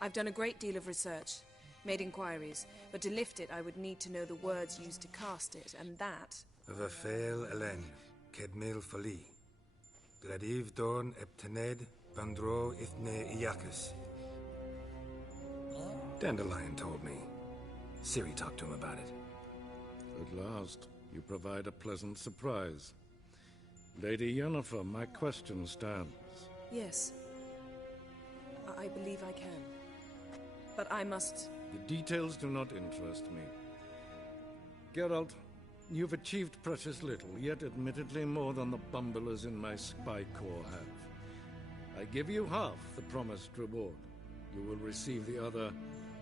I've done a great deal of research, made inquiries, but to lift it I would need to know the words used to cast it, and that... Vafael Elen, Kedmil Fali. Gladiv Dorn Eptened, Bandro Ithne Iacus. Dandelion told me. Ciri talked to him about it. At last, you provide a pleasant surprise. Lady Yennefer, my question stands. Yes. I believe I can. But I must... The details do not interest me. Geralt, you've achieved precious little, yet admittedly more than the bumblers in my spy corps have. I give you half the promised reward. You will receive the other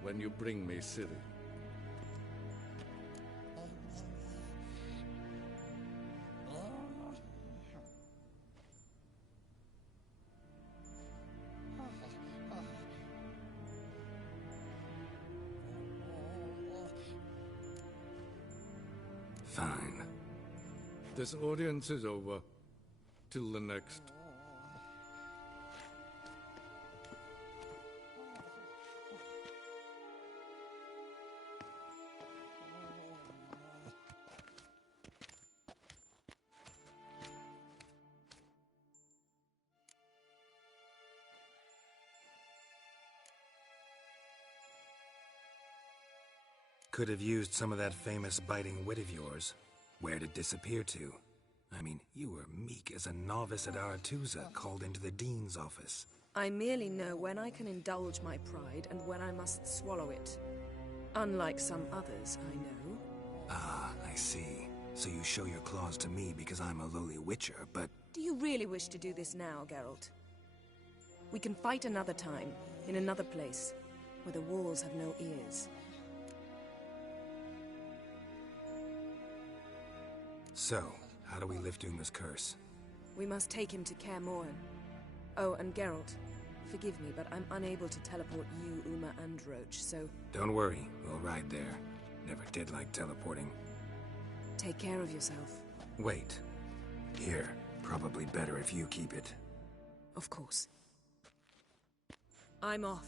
when you bring me Ciri. Fine. This audience is over. Till the next. Could have used some of that famous biting wit of yours. Where'd it disappear to? I mean, you were meek as a novice at Aretusa called into the Dean's office. I merely know when I can indulge my pride and when I must swallow it. Unlike some others, I know. Ah, I see. So you show your claws to me because I'm a lowly witcher, but... Do you really wish to do this now, Geralt? We can fight another time, in another place, where the walls have no ears. So, how do we lift Uma's curse? We must take him to Kaer Morhen. Oh, and Geralt, forgive me, but I'm unable to teleport you, Uma, and Roach, so... Don't worry, we'll ride there. Never did like teleporting. Take care of yourself. Wait. Here, Probably better if you keep it. Of course. I'm off.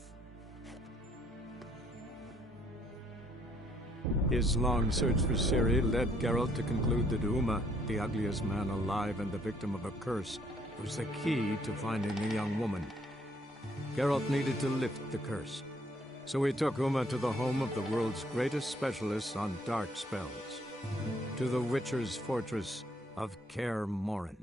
His long search for Ciri led Geralt to conclude that Uma, the ugliest man alive and the victim of a curse, was the key to finding the young woman. Geralt needed to lift the curse, so he took Uma to the home of the world's greatest specialists on dark spells, to the Witcher's fortress of Kaer Morhen.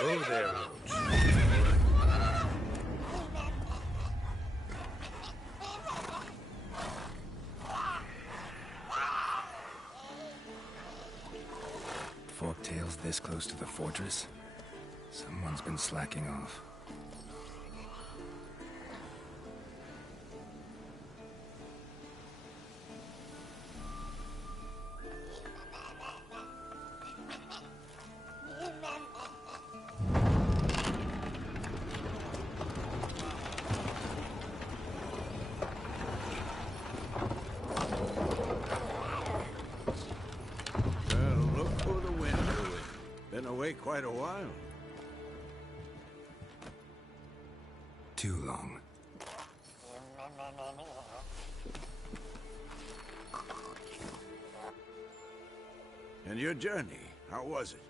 Oh there, Roach. Forktail's this close to the fortress? Someone's been slacking off. Quite a while. Too long. And your journey, how was it?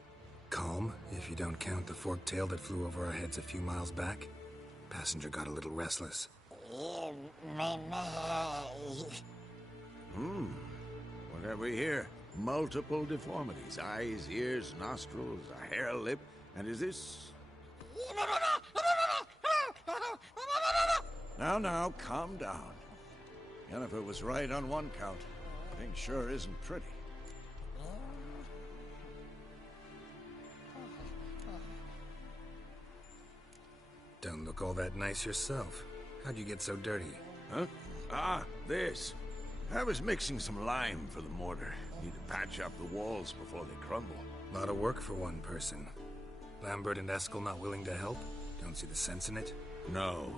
Calm, if you don't count the forktail that flew over our heads a few miles back. Passenger got a little restless. What have we here? Multiple deformities. Eyes, ears, nostrils, a hair lip. And is this... Now, calm down. Yennefer was right on one count. Thing sure isn't pretty. Don't look all that nice yourself. How'd you get so dirty? Huh? Ah, this. I was mixing some lime for the mortar. Need to patch up the walls before they crumble. Lot of work for one person. Lambert and Eskel not willing to help? Don't see the sense in it? No.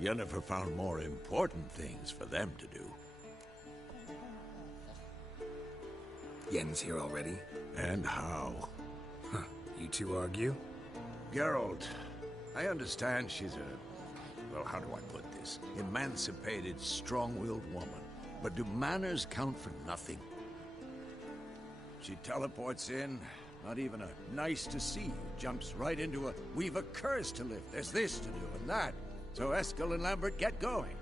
Yennefer found more important things for them to do. Yen's here already? And how? Huh. You two argue? Geralt, I understand she's a... well, how do I put this? Emancipated, strong-willed woman. But do manners count for nothing? She teleports in, not even a nice to see you, jumps right into a we've a curse to lift, there's this to do and that. So Eskel and Lambert get going.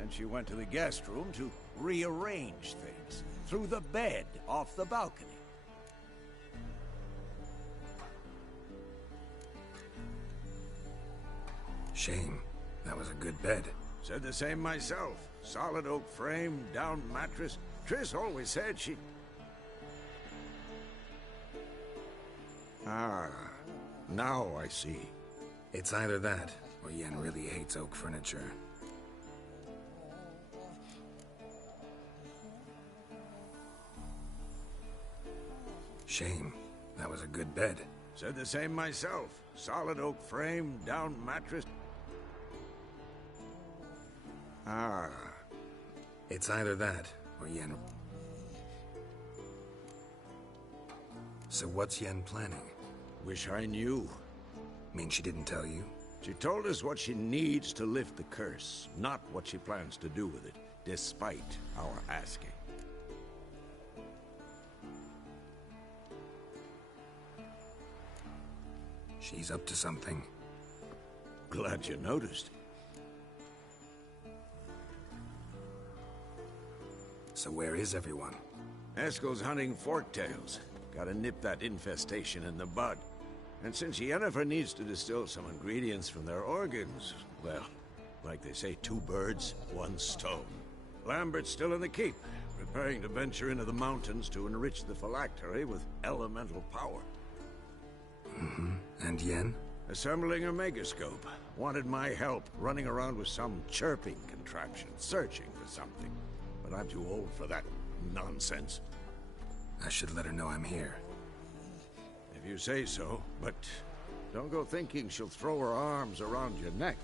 And she went to the guest room to rearrange things. Through the bed, off the balcony. Shame. That was a good bed. Said the same myself. Solid oak frame, down mattress. Triss always said she... Ah, now I see. It's either that, or Yen really hates oak furniture. Shame. That was a good bed. Said the same myself. Solid oak frame, down mattress. Ah. It's either that, or Yen... So what's Yen planning? Wish I knew. Mean she didn't tell you? She told us what she needs to lift the curse, not what she plans to do with it, despite our asking. She's up to something. Glad you noticed. So where is everyone? Eskel's hunting forktails. Gotta nip that infestation in the bud. And since Yennefer needs to distill some ingredients from their organs, well, Like they say, 2 birds, 1 stone. Lambert's still in the keep, preparing to venture into the mountains to enrich the phylactery with elemental power. And Yen? Assembling a megascope. Wanted my help running around with some chirping contraption, searching for something. But I'm too old for that nonsense. I should let her know I'm here. If you say so, but don't go thinking she'll throw her arms around your neck.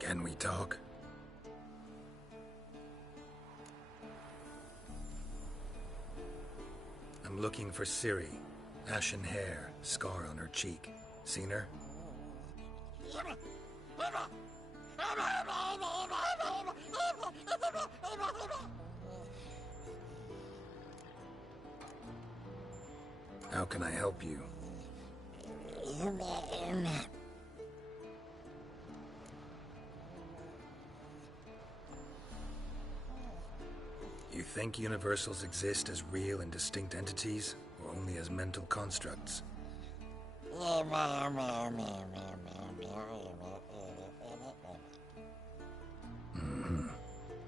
Can we talk? I'm looking for Ciri. Ashen hair, scar on her cheek. Seen her? How can I help you? You think universals exist as real and distinct entities, or only as mental constructs?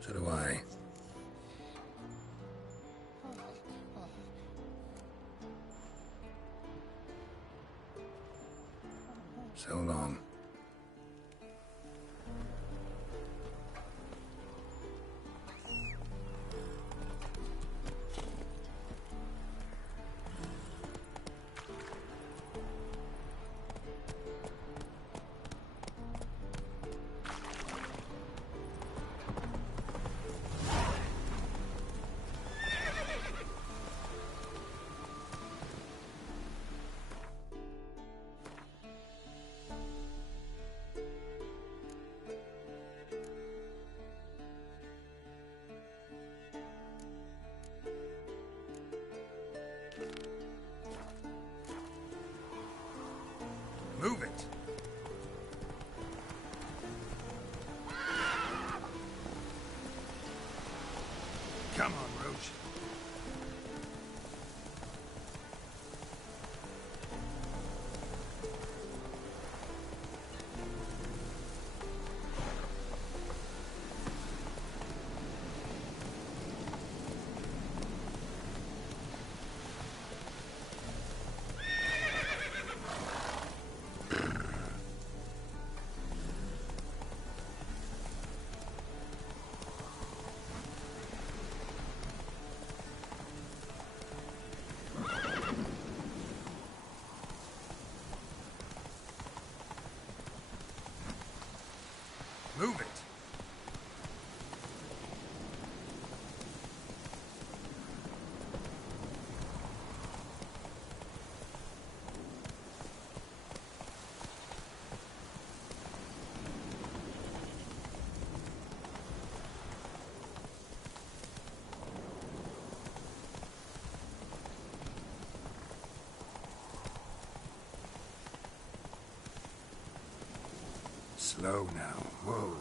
So do I. So long. Move it! Come on, Roach. Move it! Slow now. Whoa.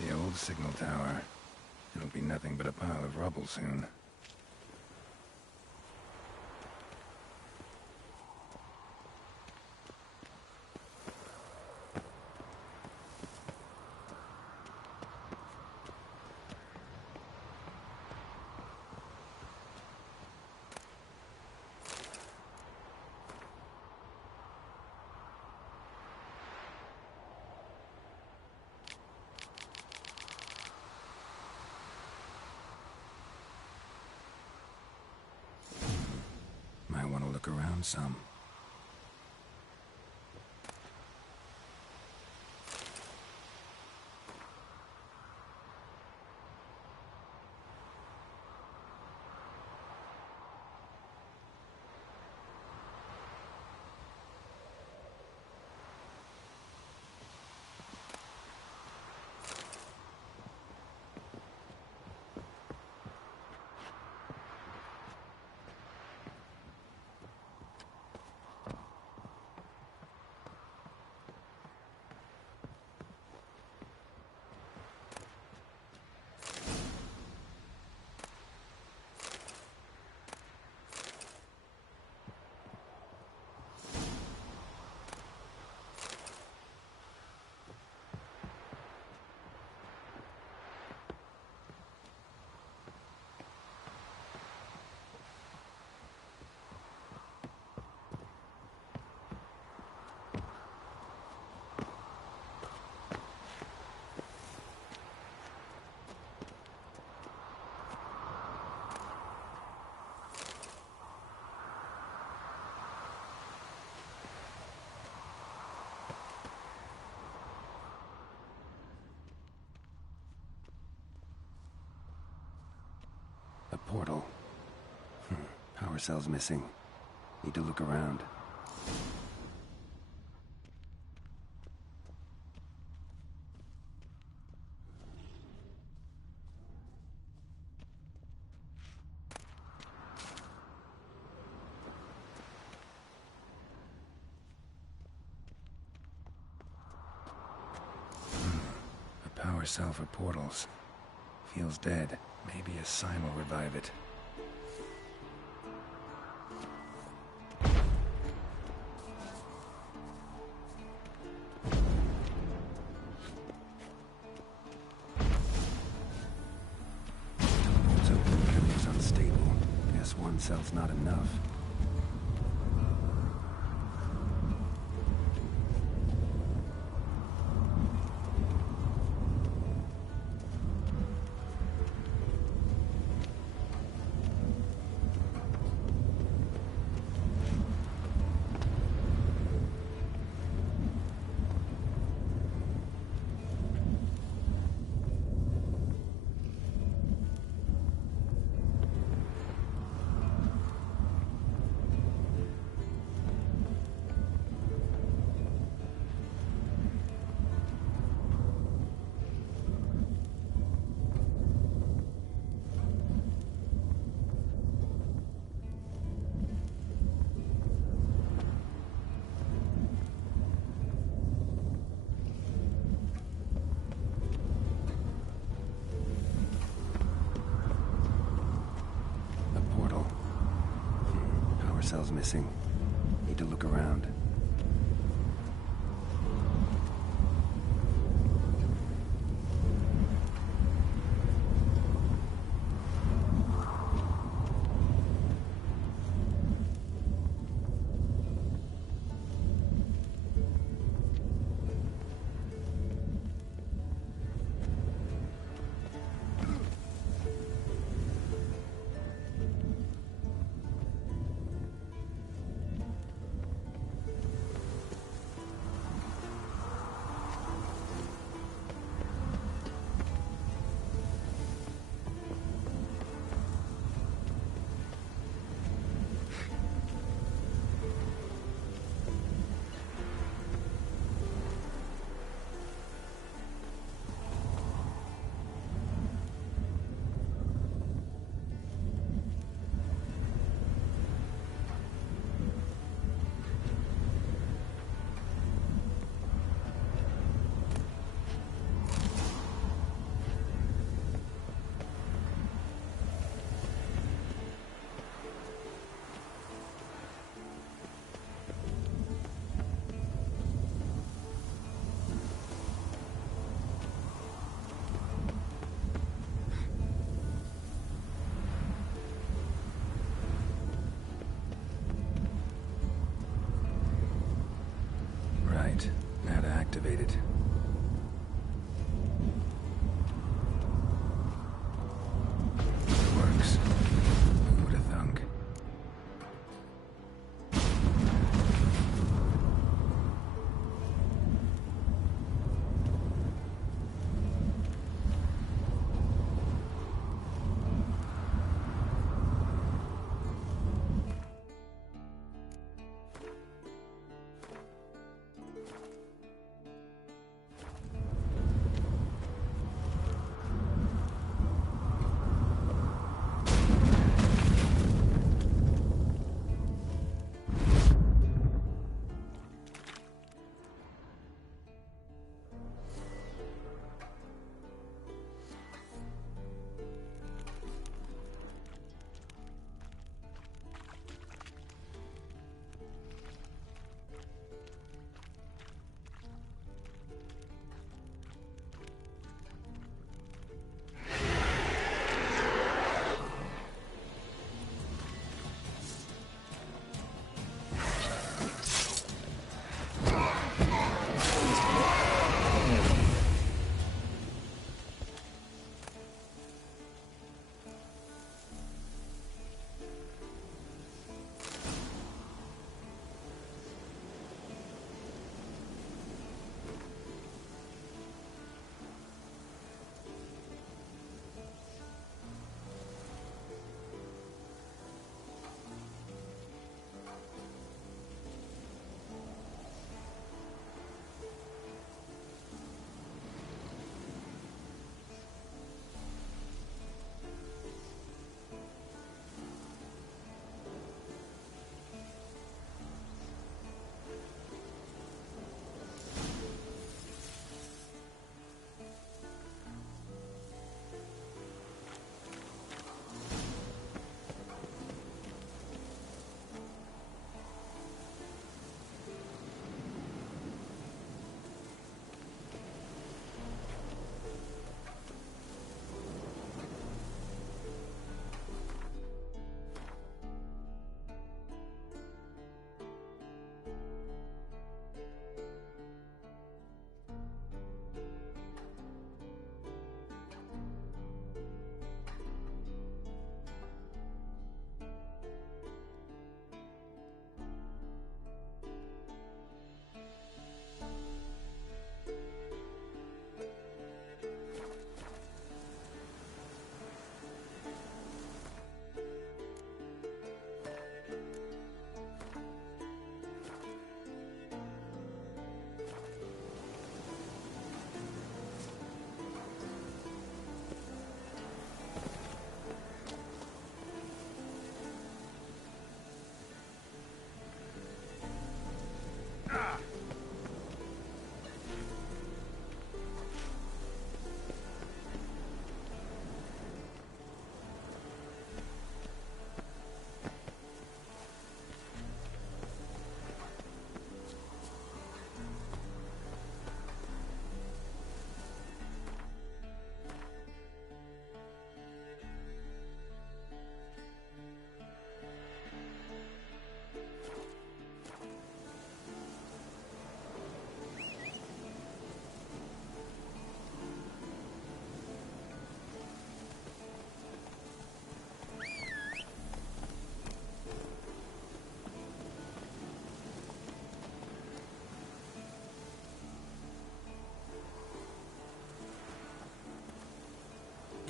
The old signal tower. It'll be nothing but a pile of rubble soon. look around some. A portal. Power cell's missing. Need to look around. A power cell for portals. Feels dead. Maybe a sign will revive it. Teleport's open, but it's unstable. Guess one cell's not enough. Cell's missing. Need to look around. Now to activate it. It works. Who would have thunk?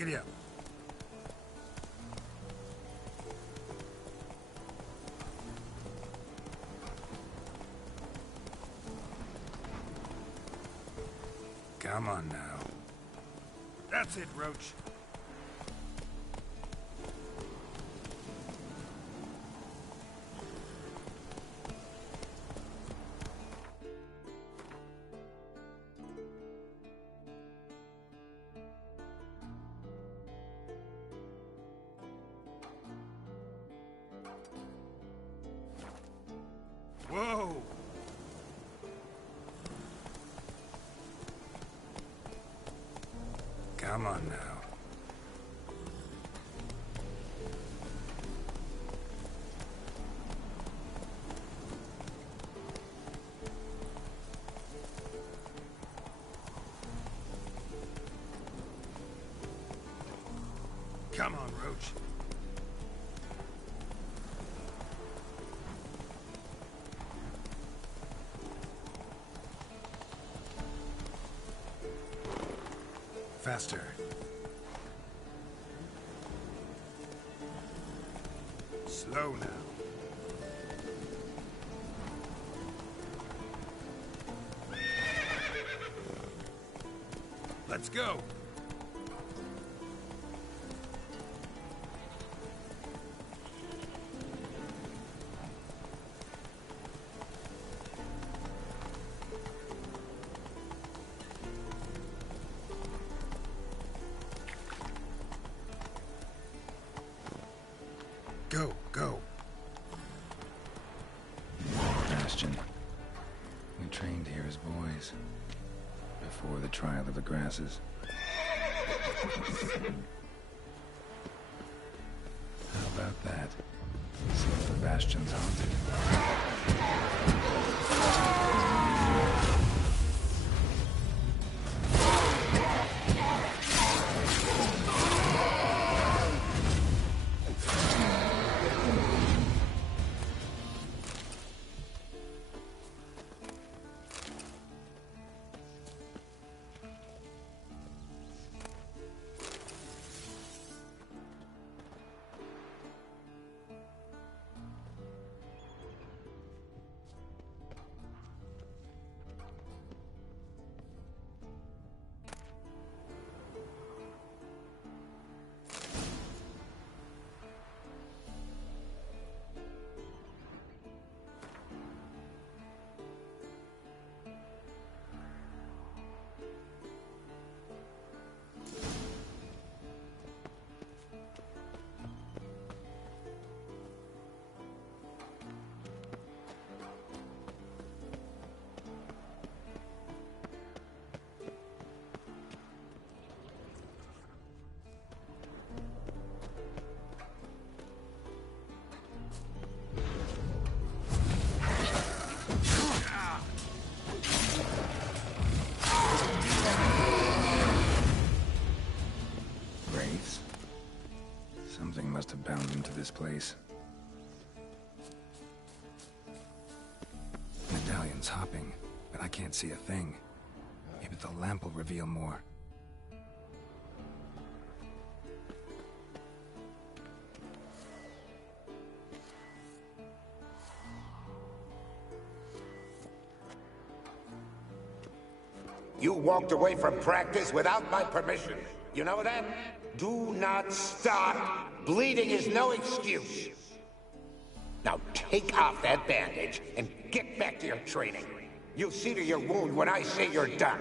Giddy up. Come on now. That's it, Roach. Whoa! Come on now. Come on, Roach. Faster. Slow now. Let's go. Go, go. Bastion. We trained here as boys. Before the trial of the grasses. How about that? Seems the Bastion's haunted. Something must have bound them to this place. Medallion's hopping, but I can't see a thing. Maybe the lamp will reveal more. You walked away from practice without my permission. You know that? Do not stop. Bleeding is no excuse. Now take off that bandage and get back to your training. You'll see to your wound when I say you're done.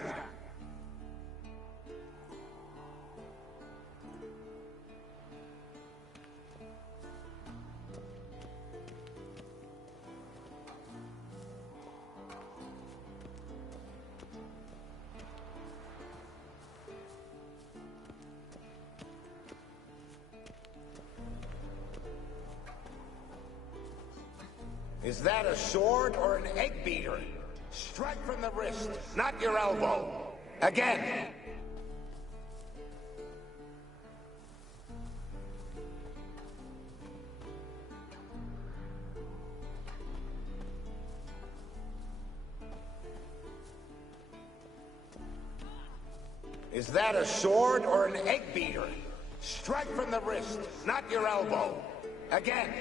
Is that a sword or an egg beater? Strike from the wrist, not your elbow. Again. Is that a sword or an egg beater? Strike from the wrist, not your elbow. Again.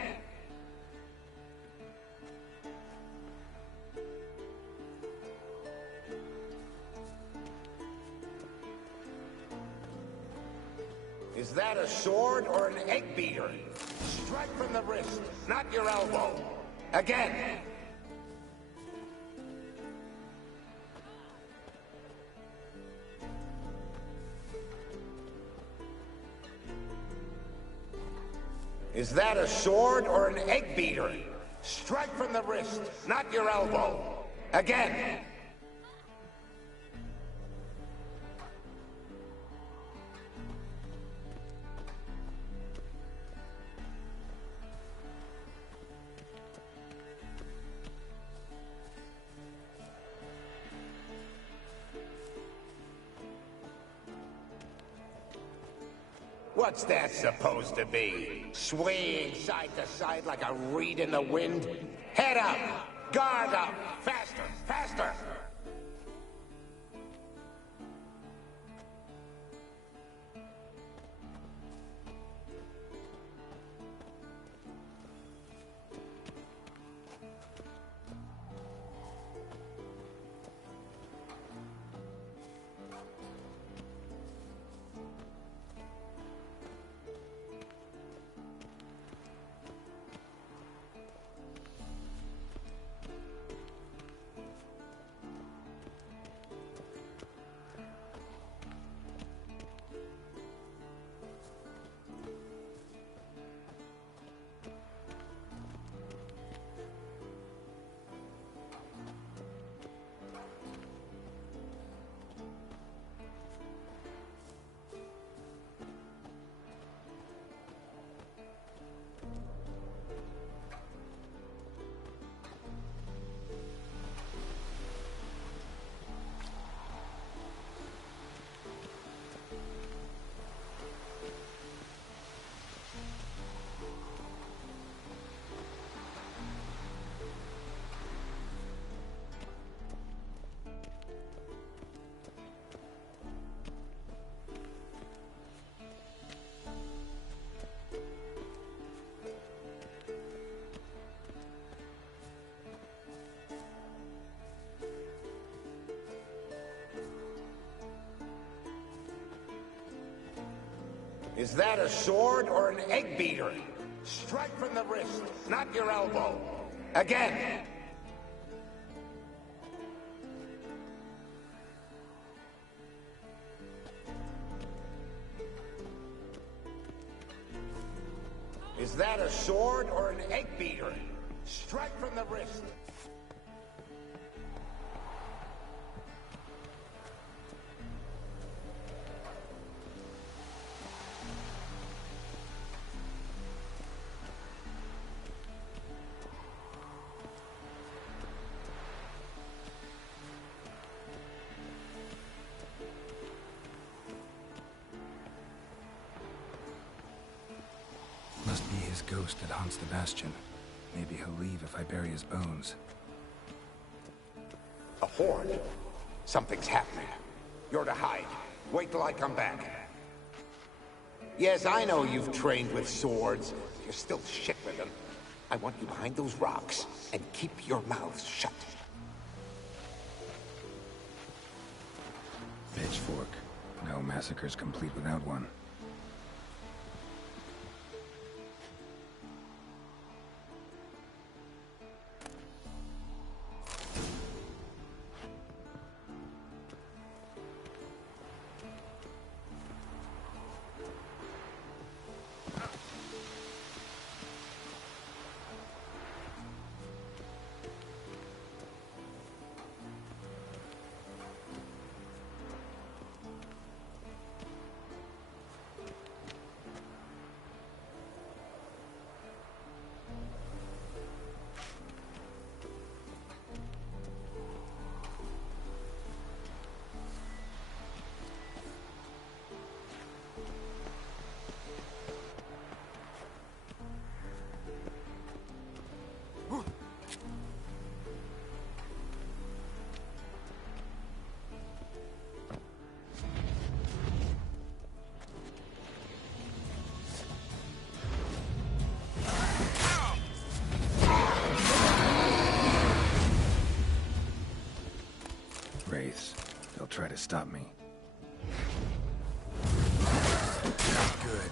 Is that a sword or an egg beater? Strike from the wrist, not your elbow. Again. Is that a sword or an egg beater? Strike from the wrist, not your elbow. Again. What's that supposed to be? Swaying side to side like a reed in the wind? Head up! Guard up! Faster! Faster! Is that a sword or an egg beater? Strike from the wrist, not your elbow. Again. Is that a sword or an egg beater? Strike from the wrist. Must be his ghost that haunts the bastion. Maybe he'll leave if I bury his bones. A horde. Something's happening. You're to hide. Wait till I come back. Yes, I know you've trained with swords. You're still shit with them. I want you behind those rocks, and keep your mouths shut. Pitchfork. No massacre's complete without one. wraiths. They'll try to stop me. Good.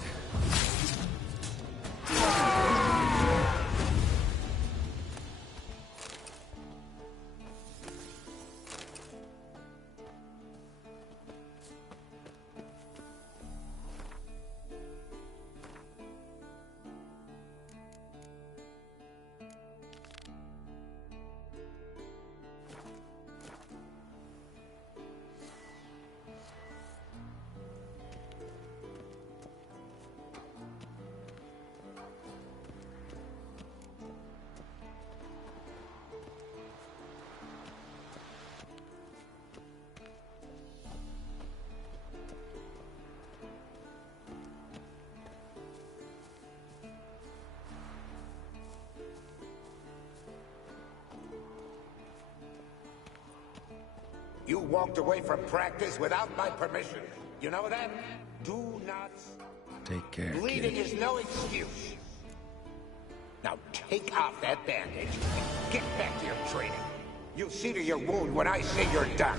You walked away from practice without my permission. You know that? Do not... Take care, Bleeding kid. is no excuse. Now take off that bandage and get back to your training. You'll see to your wound when I say you're done.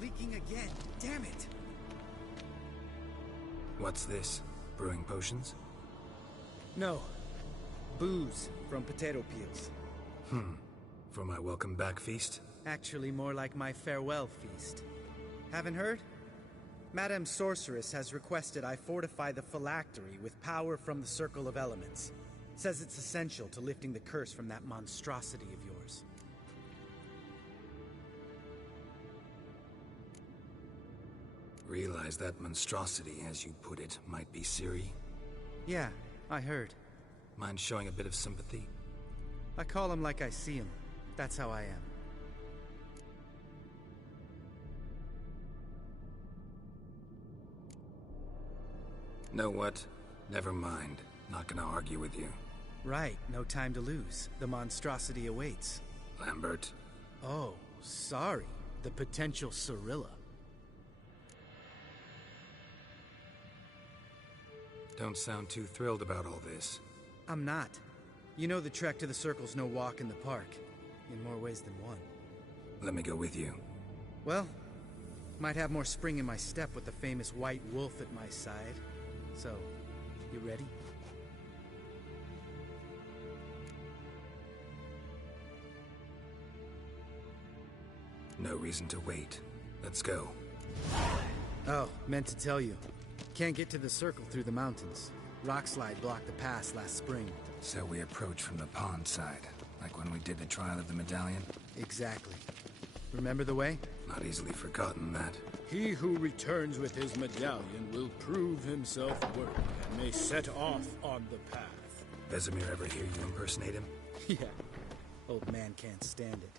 Leaking again. Damn it. What's this? Brewing potions? No. Booze from potato peels. For my welcome back feast? Actually, more like my farewell feast. Haven't heard? Madame Sorceress has requested I fortify the phylactery with power from the Circle of Elements. Says it's essential to lifting the curse from that monstrosity of yours. Realize that monstrosity, as you put it, might be Ciri? Yeah, I heard. Mind showing a bit of sympathy? I call him like I see him. That's how I am. Know what? Never mind. Not gonna argue with you. Right, no time to lose. The monstrosity awaits. Lambert. Oh, sorry. The potential Cirilla. Don't sound too thrilled about all this. I'm not. You know the trek to the Circle's no walk in the park. In more ways than one. Let me go with you. Well, might have more spring in my step with the famous white wolf at my side. So, you ready? No reason to wait. Let's go. Oh, meant to tell you. Can't get to the circle through the mountains. Rockslide blocked the pass last spring. So we approach from the pond side, like when we did the trial of the medallion? Exactly. Remember the way? Not easily forgotten, that. He who returns with his medallion will prove himself worthy and may set off on the path. Vesemir ever hear you impersonate him? Yeah. Old man can't stand it.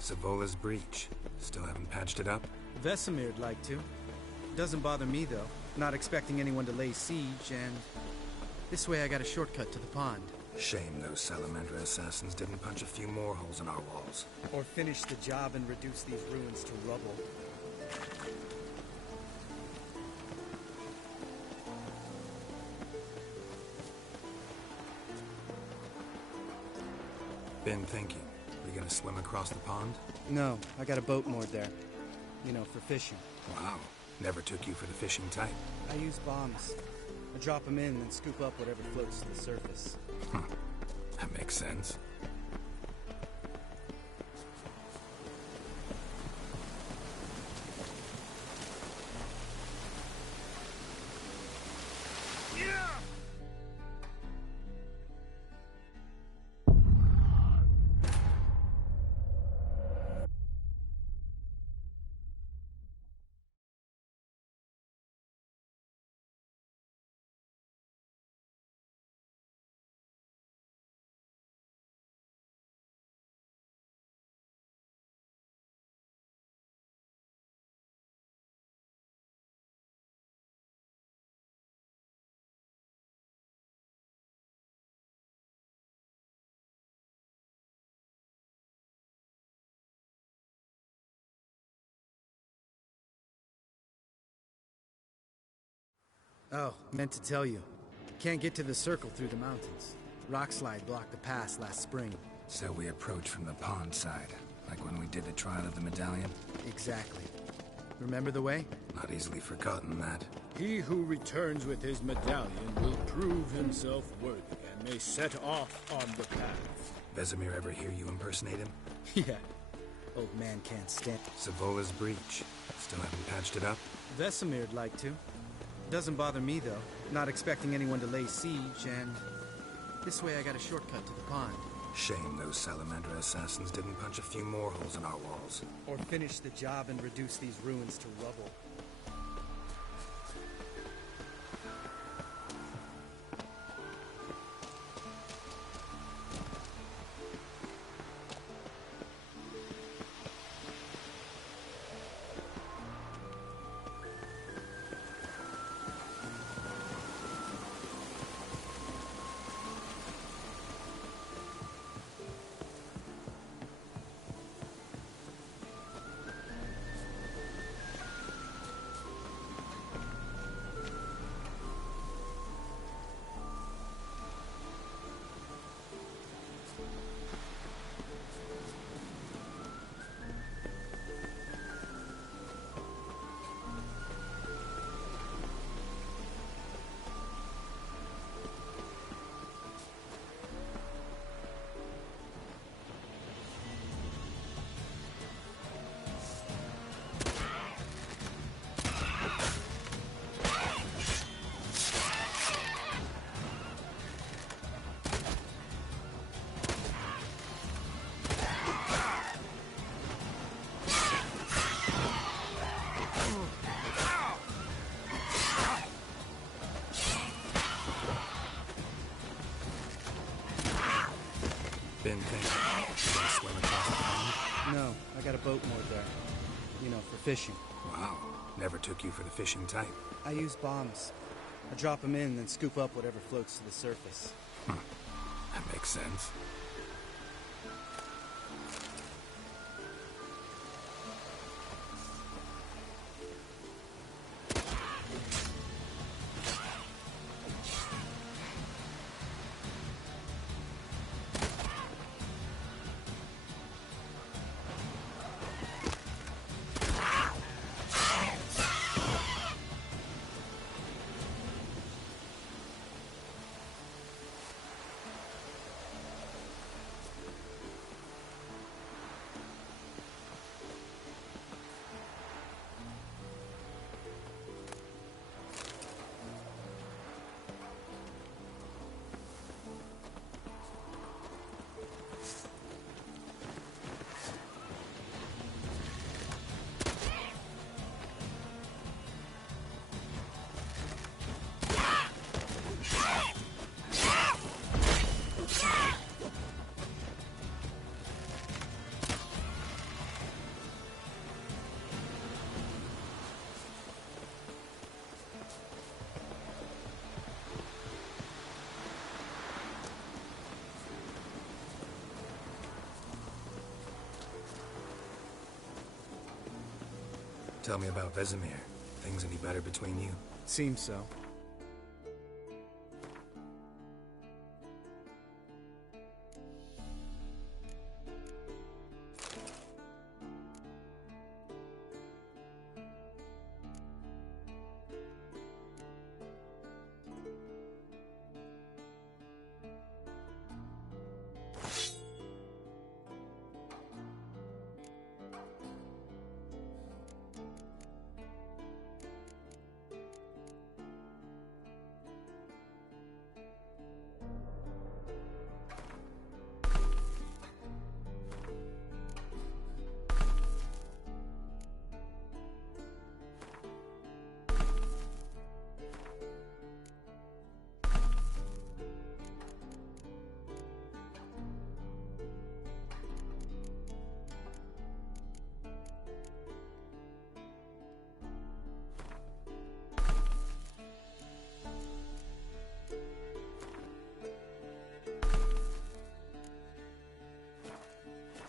Savola's breach. Still haven't patched it up? Vesemir'd like to. Doesn't bother me, though. Not expecting anyone to lay siege, and... this way I got a shortcut to the pond. Shame those Salamander assassins didn't punch a few more holes in our walls. Or finish the job and reduce these ruins to rubble. Been thinking. We gonna swim across the pond? No, I got a boat moored there. You know, for fishing. Wow. Never took you for the fishing type. I use bombs. I drop them in and scoop up whatever floats to the surface. Huh. That makes sense. Oh, meant to tell you. Can't get to the circle through the mountains. Rockslide blocked the pass last spring. So we approach from the pond side, like when we did the trial of the medallion? Exactly. Remember the way? Not easily forgotten, that. He who returns with his medallion will prove himself worthy and may set off on the path. Vesemir ever hear you impersonate him? Yeah. Old man can't stand... Savola's breach. Still haven't patched it up? Vesemir'd like to. Doesn't bother me, though. Not expecting anyone to lay siege, and... this way I got a shortcut to the pond. Shame those Salamander assassins didn't punch a few more holes in our walls. Or finish the job and reduce these ruins to rubble. got a boat moored there. You know, for fishing. Wow. Never took you for the fishing type. I use bombs. I drop them in and then scoop up whatever floats to the surface. That makes sense. Tell me about Vesemir. Things any better between you? Seems so.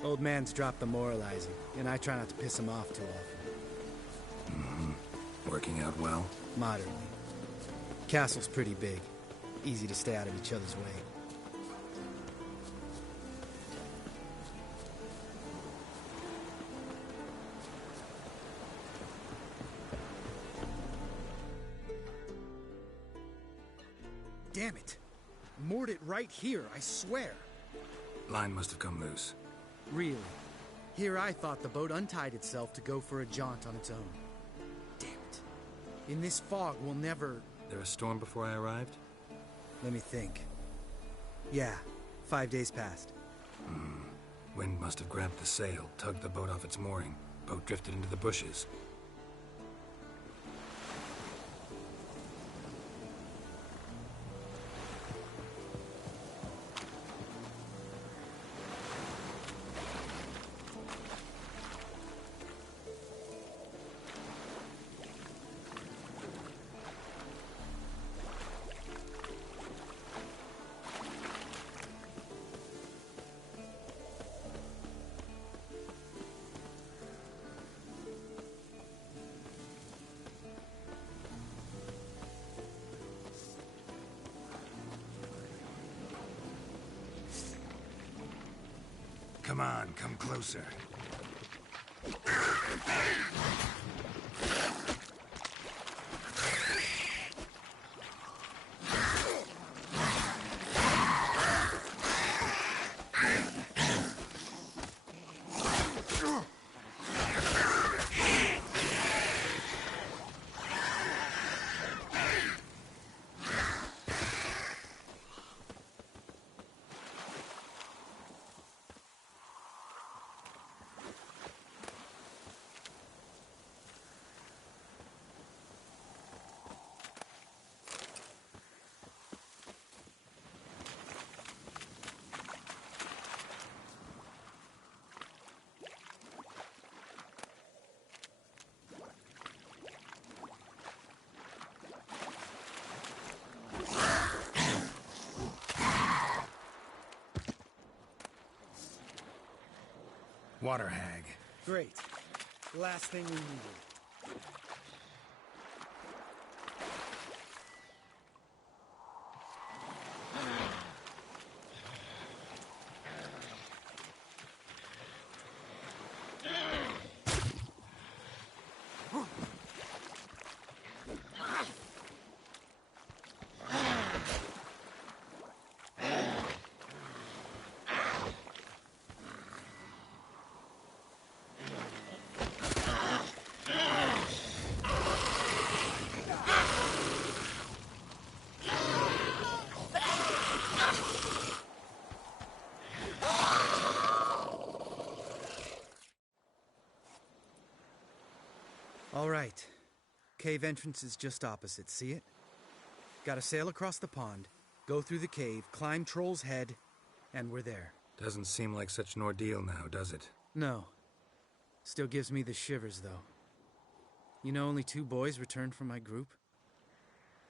Old man's dropped the moralizing, and I try not to piss him off too often. Working out well? Moderately. Castle's pretty big. Easy to stay out of each other's way. Damn it! Moored it right here, I swear. Line must have come loose. Really? Here I thought the boat untied itself to go for a jaunt on its own. Damn it. In this fog, we'll never... There a storm before I arrived? Let me think. Yeah, 5 days passed. Wind must have grabbed the sail, tugged the boat off its mooring. Boat drifted into the bushes. Come on, come closer. Water hag. Great. Last thing we needed. All right. Cave entrance is just opposite, see it? Gotta sail across the pond, go through the cave, climb Troll's Head, and we're there. Doesn't seem like such an ordeal now, does it? No. Still gives me the shivers, though. You know only 2 boys returned from my group?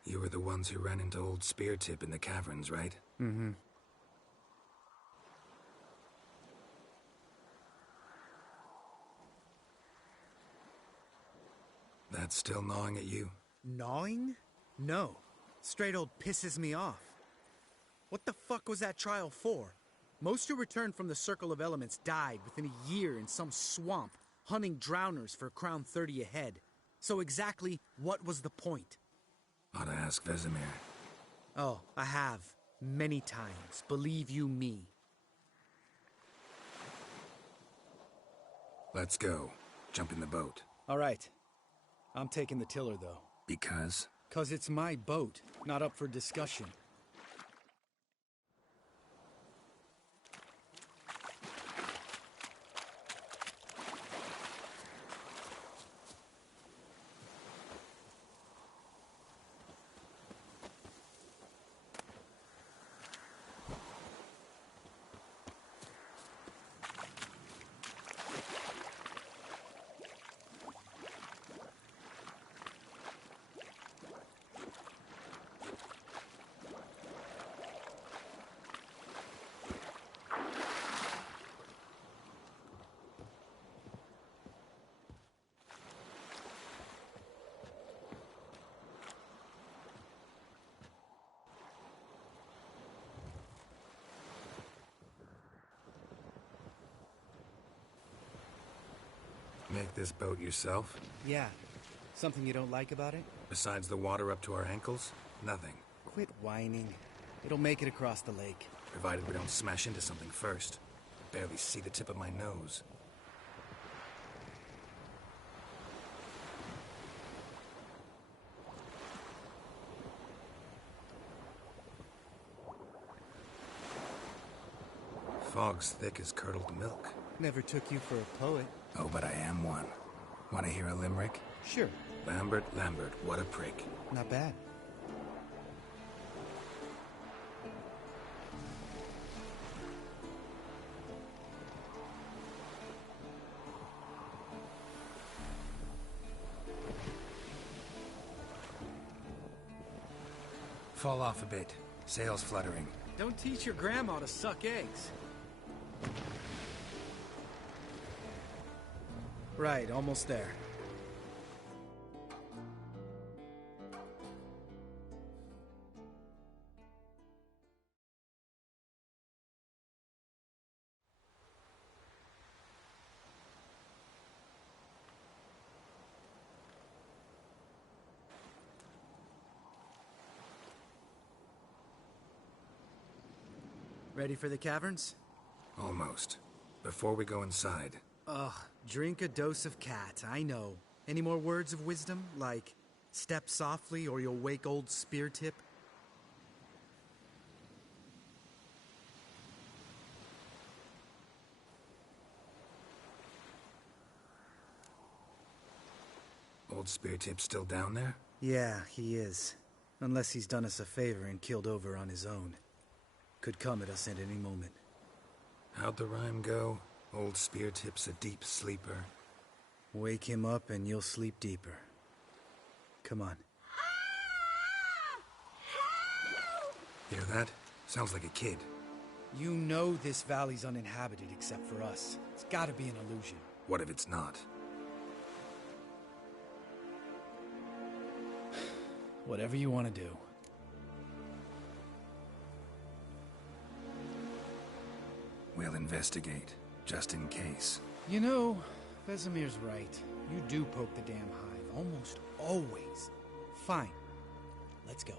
You were the ones who ran into old Speartip in the caverns, right? Mm-hmm. That's still gnawing at you? Gnawing? No. Straight old pisses me off. What the fuck was that trial for? Most who returned from the Circle of Elements died within a year in some swamp, hunting drowners for Crown 30 a head. So exactly what was the point? Ought to ask Vesemir. Oh, I have. Many times. Believe you me. Let's go. Jump in the boat. All right. I'm taking the tiller, though. Because? 'Cause it's my boat, not up for discussion. Make this boat yourself? Yeah. Something you don't like about it? Besides the water up to our ankles? Nothing. Quit whining. It'll make it across the lake. Provided we don't smash into something first. Barely see the tip of my nose. Fog's thick as curdled milk. Never took you for a poet. Oh, but I am one. Want to hear a limerick? Sure. Lambert, what a prick. Not bad. Fall off a bit. Sails fluttering. Don't teach your grandma to suck eggs. Right, almost there. Ready for the caverns? Almost. Before we go inside. Ugh, drink a dose of cat, I know. Any more words of wisdom, like, step softly or you'll wake old Speartip? Old Speartip's still down there? Yeah, he is. Unless he's done us a favor and killed over on his own. Could come at us at any moment. How'd the rhyme go? Old Speartip's a deep sleeper. Wake him up and you'll sleep deeper. Come on. Hear that? Sounds like a kid. You know this valley's uninhabited except for us. It's gotta be an illusion. What if it's not? Whatever you want to do. We'll investigate, just in case. You know, Vesemir's right. You do poke the damn hive, almost always. Fine. Let's go.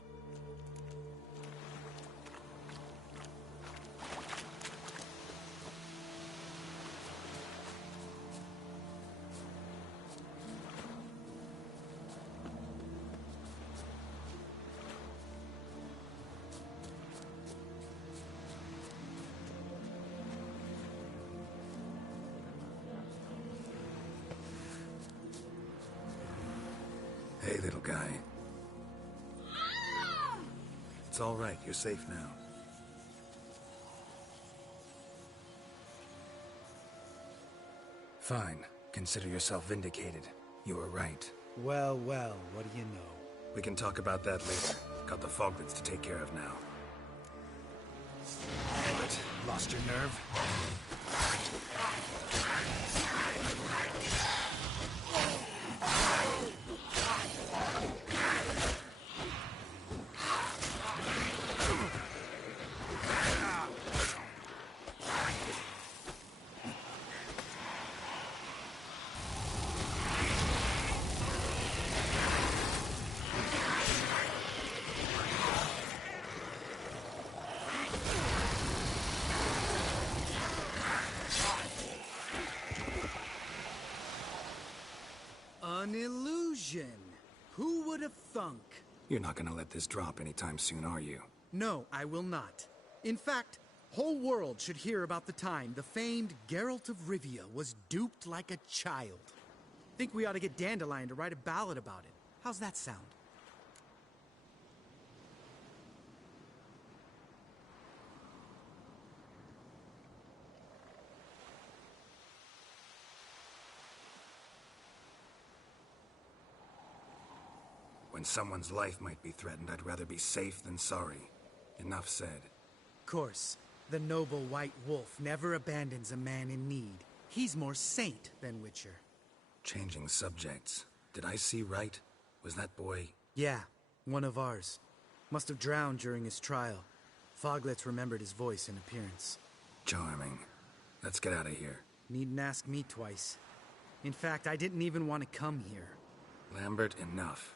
Hey, little guy. It's all right. You're safe now. Fine. Consider yourself vindicated. You were right. Well, well, what do you know? We can talk about that later. Got the foglets to take care of now. Damn it. Lost your nerve? An illusion. Who would have thunk? You're not gonna let this drop anytime soon, are you? No, I will not. In fact, whole world should hear about the time the famed Geralt of Rivia was duped like a child. Think we ought to get Dandelion to write a ballad about it. How's that sound? When someone's life might be threatened, I'd rather be safe than sorry. Enough said. Course, the noble white wolf never abandons a man in need. He's more saint than Witcher. Changing subjects. Did I see right? Was that boy... Yeah, one of ours. Must have drowned during his trial. Foglets remembered his voice and appearance. Charming. Let's get out of here. Needn't ask me twice. In fact, I didn't even want to come here. Lambert, enough.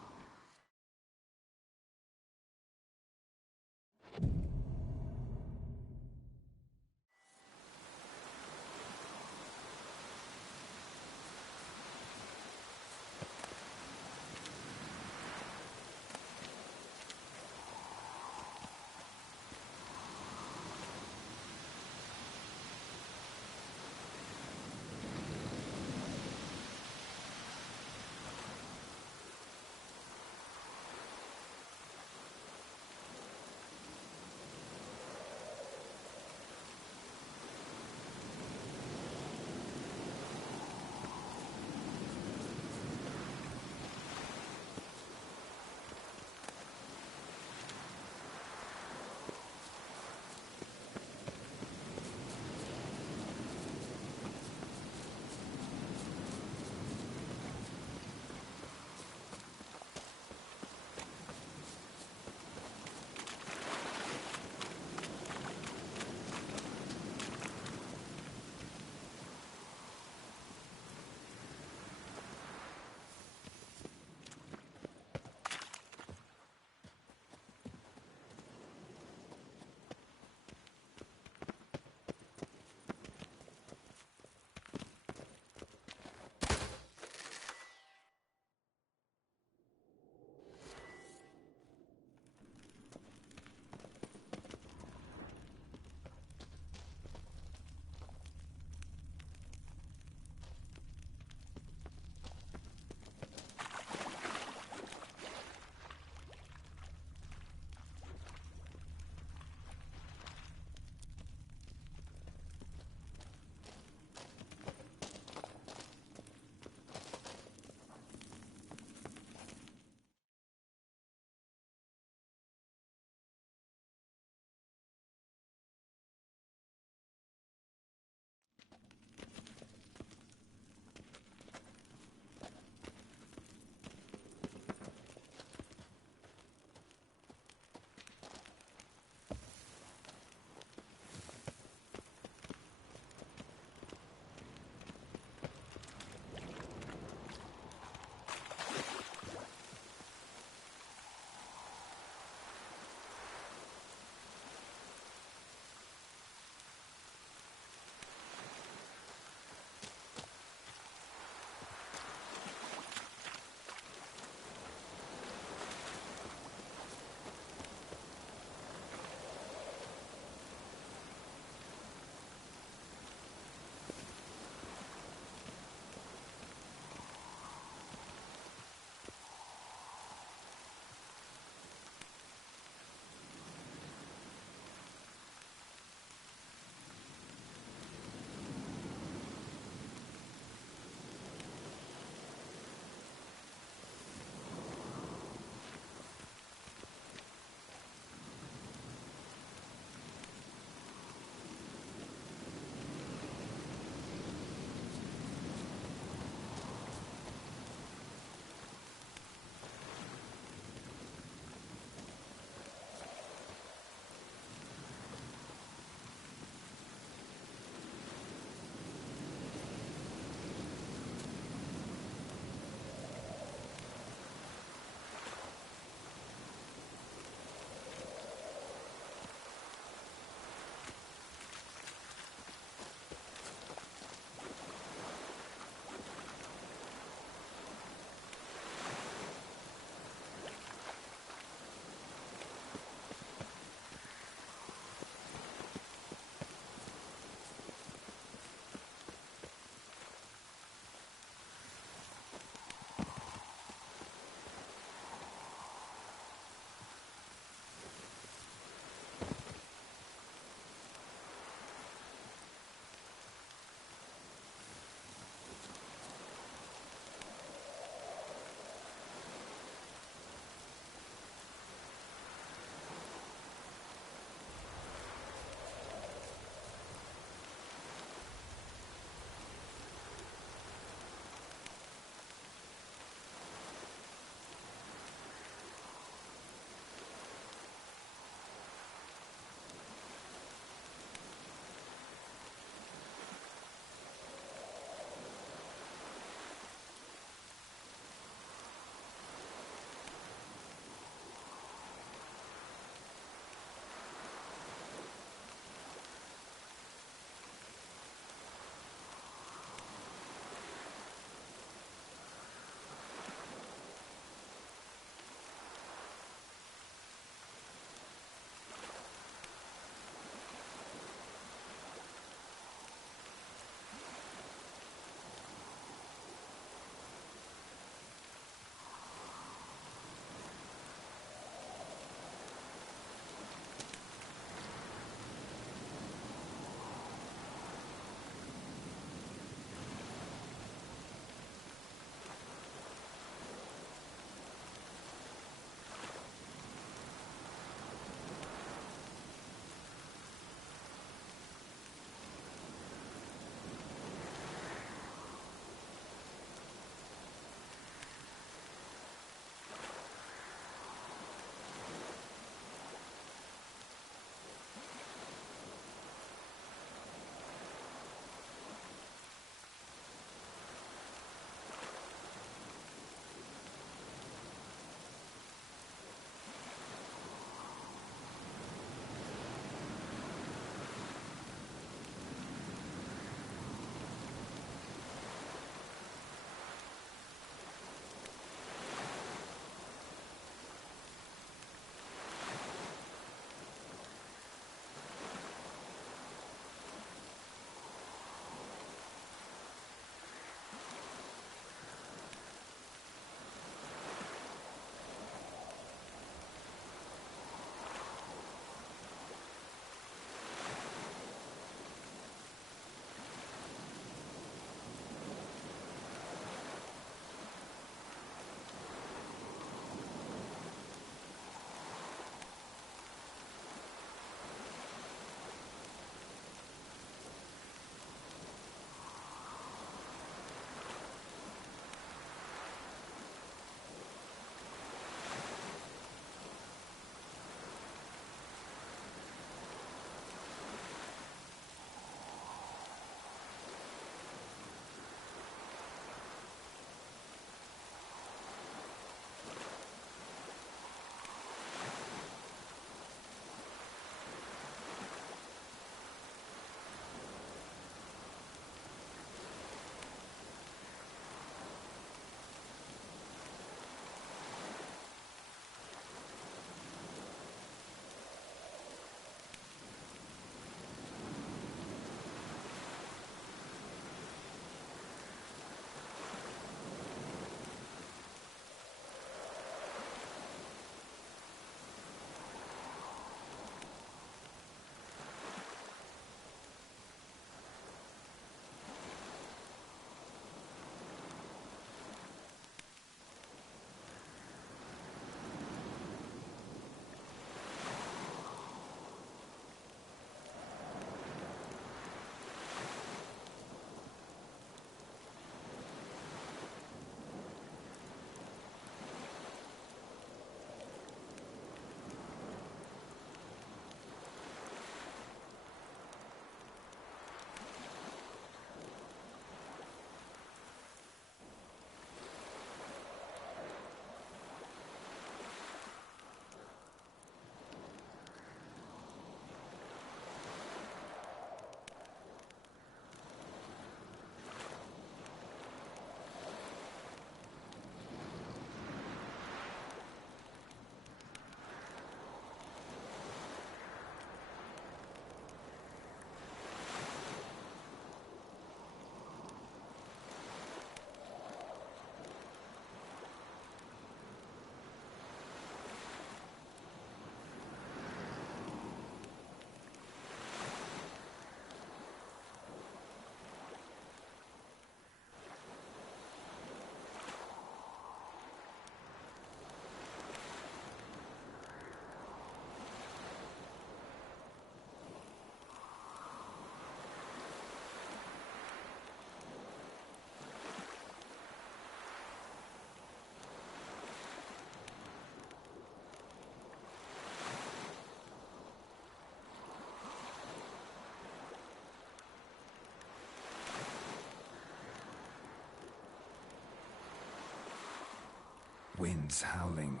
woods howling.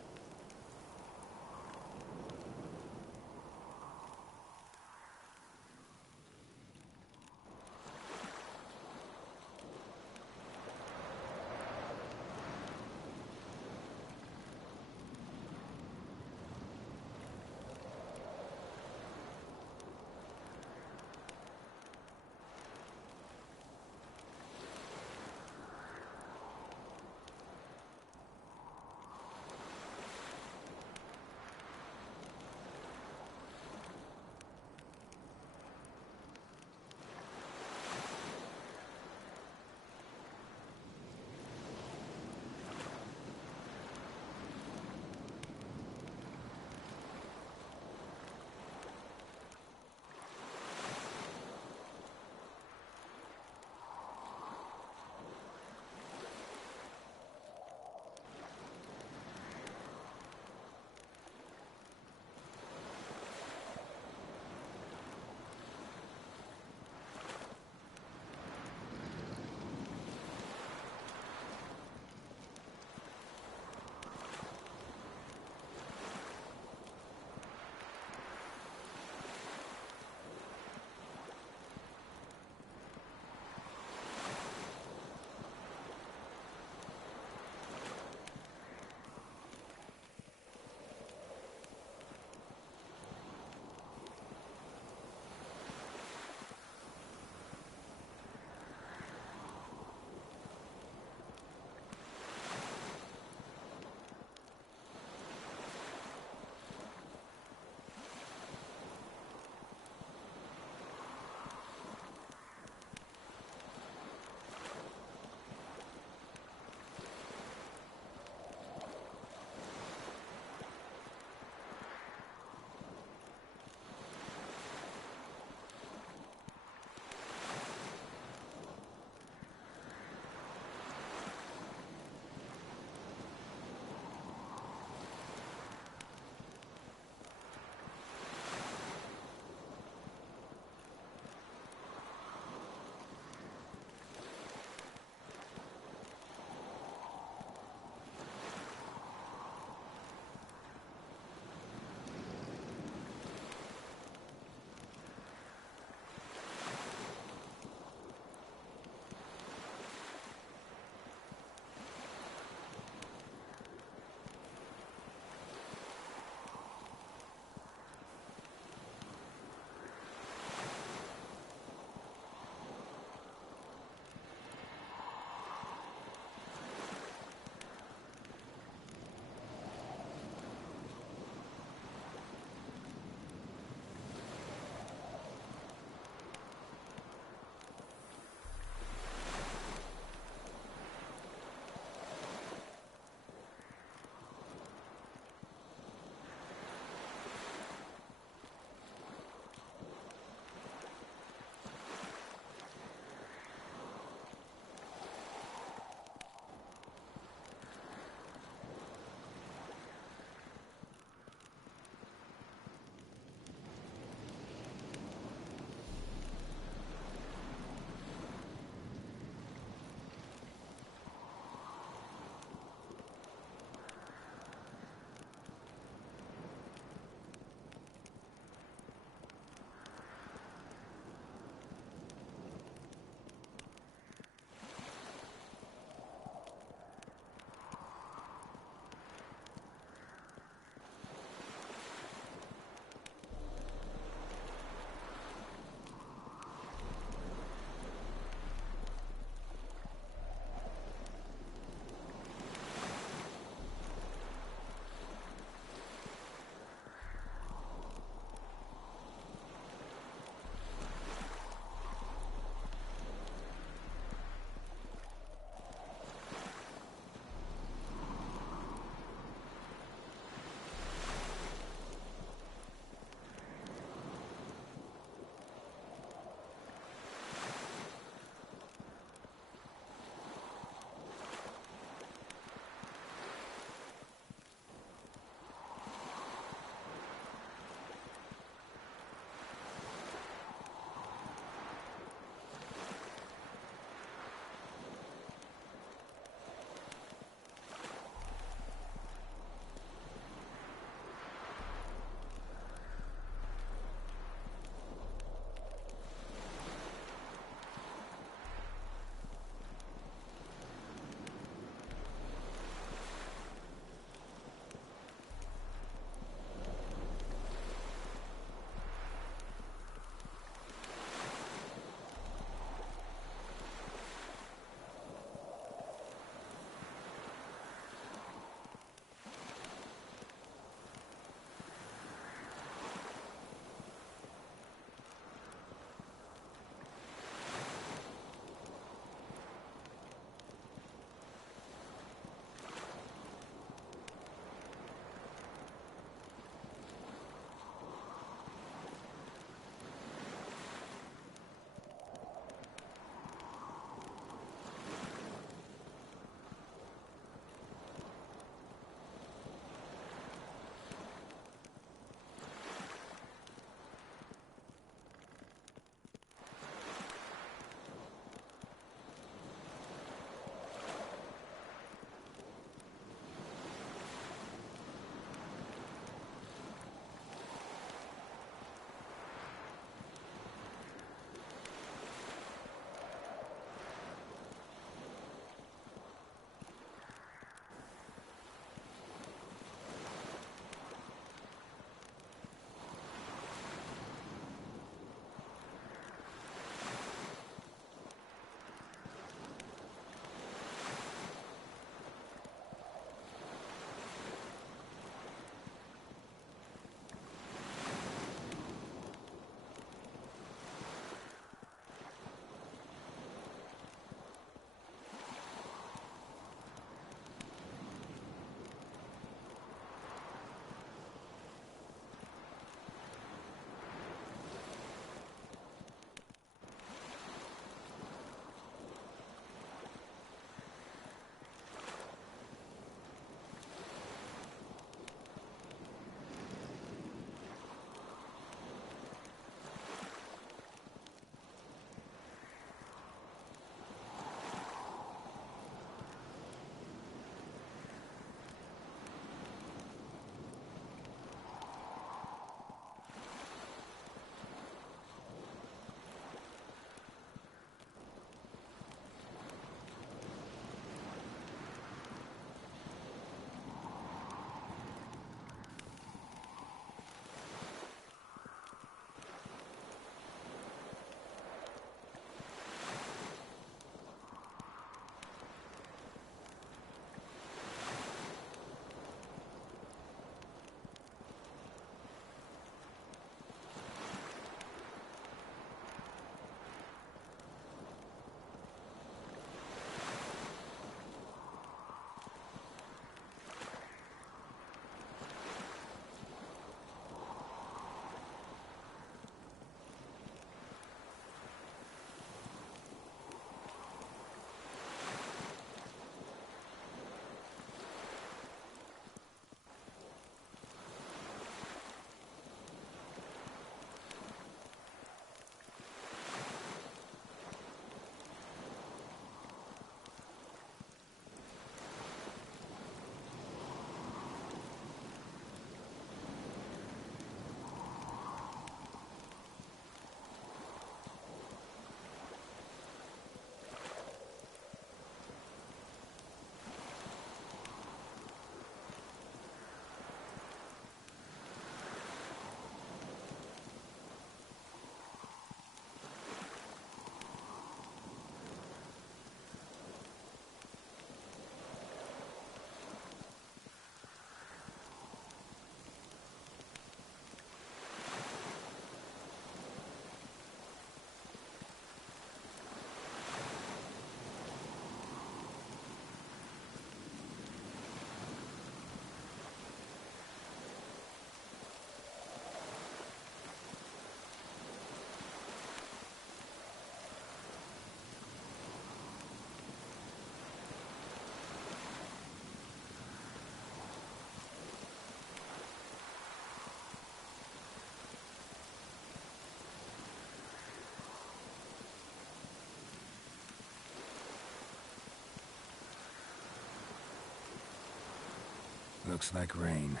Looks like rain.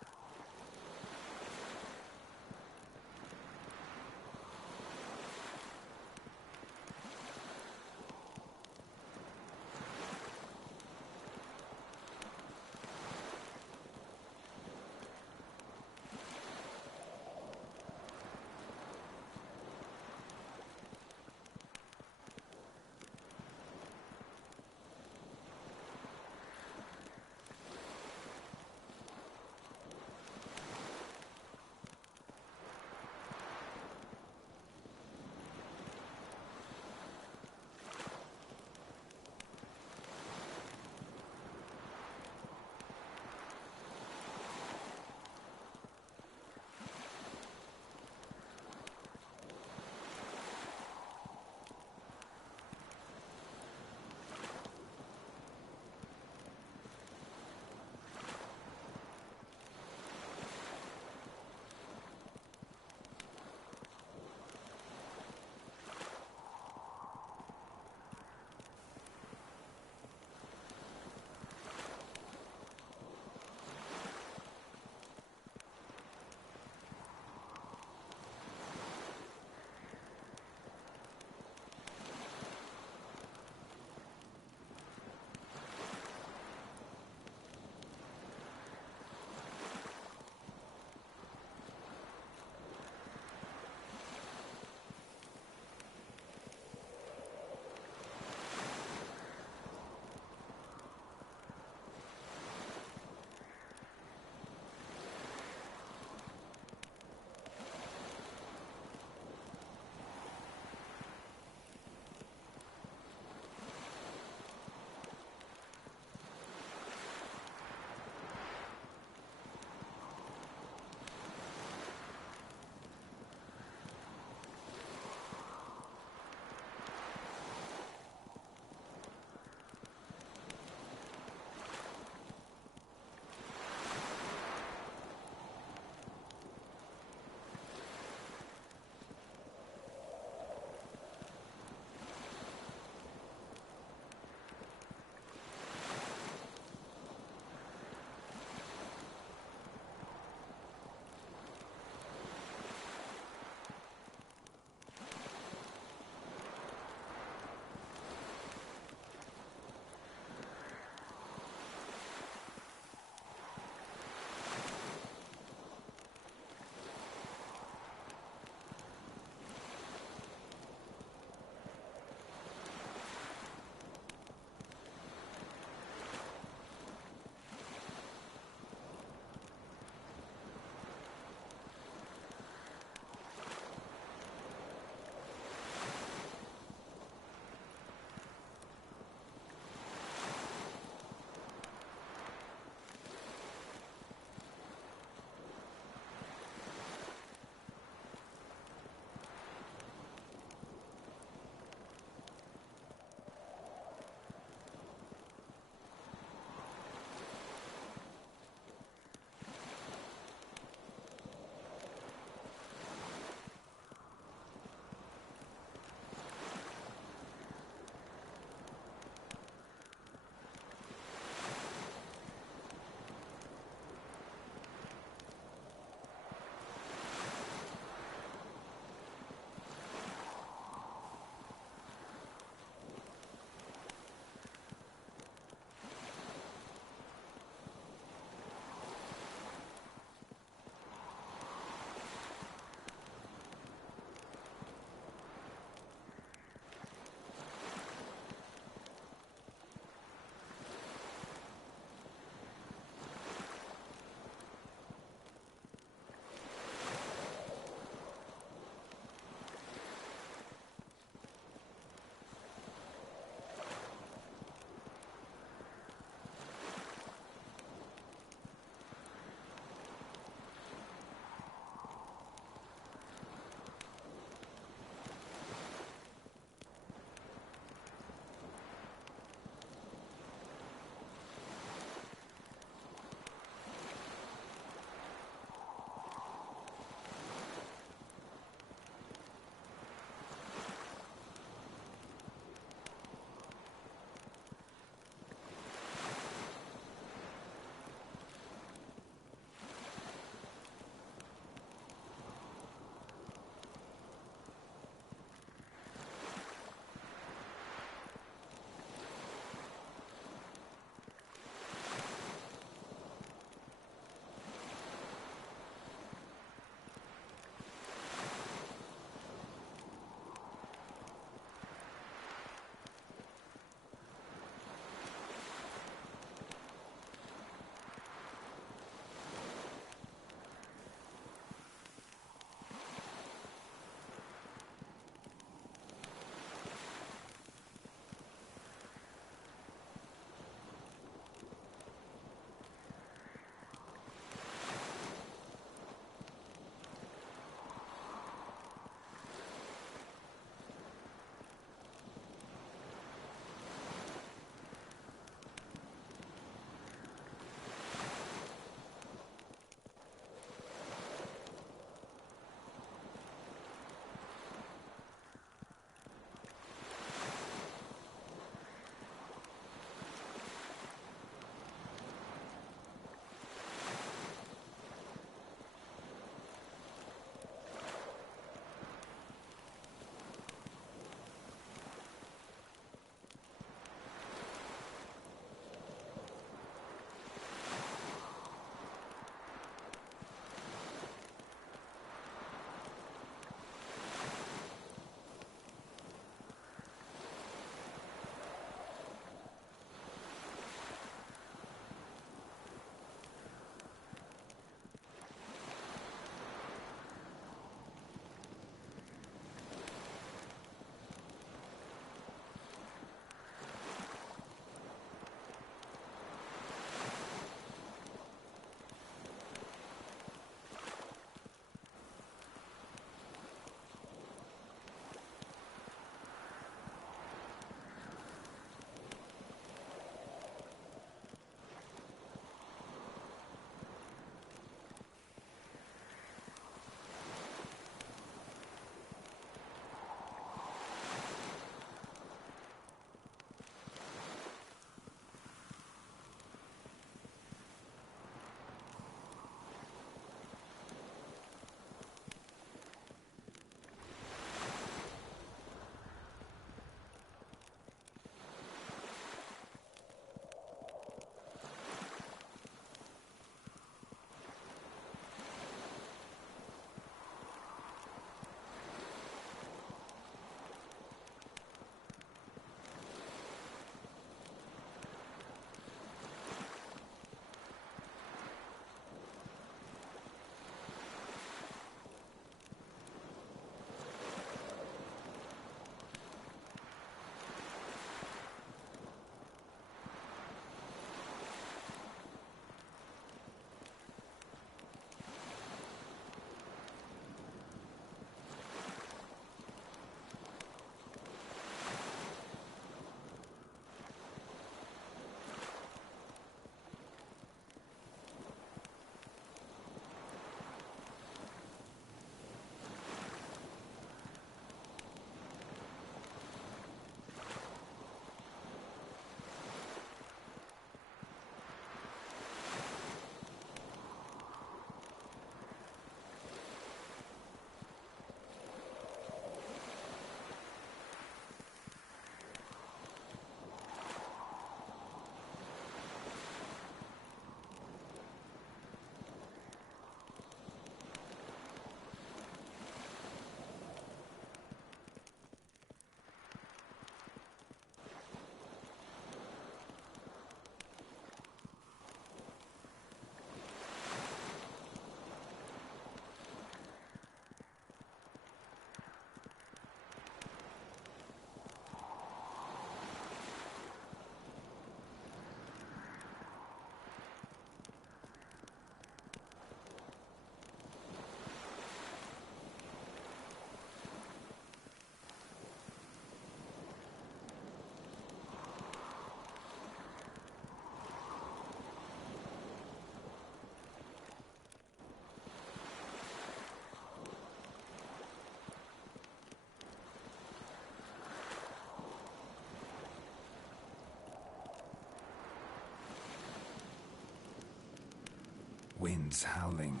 winds howling.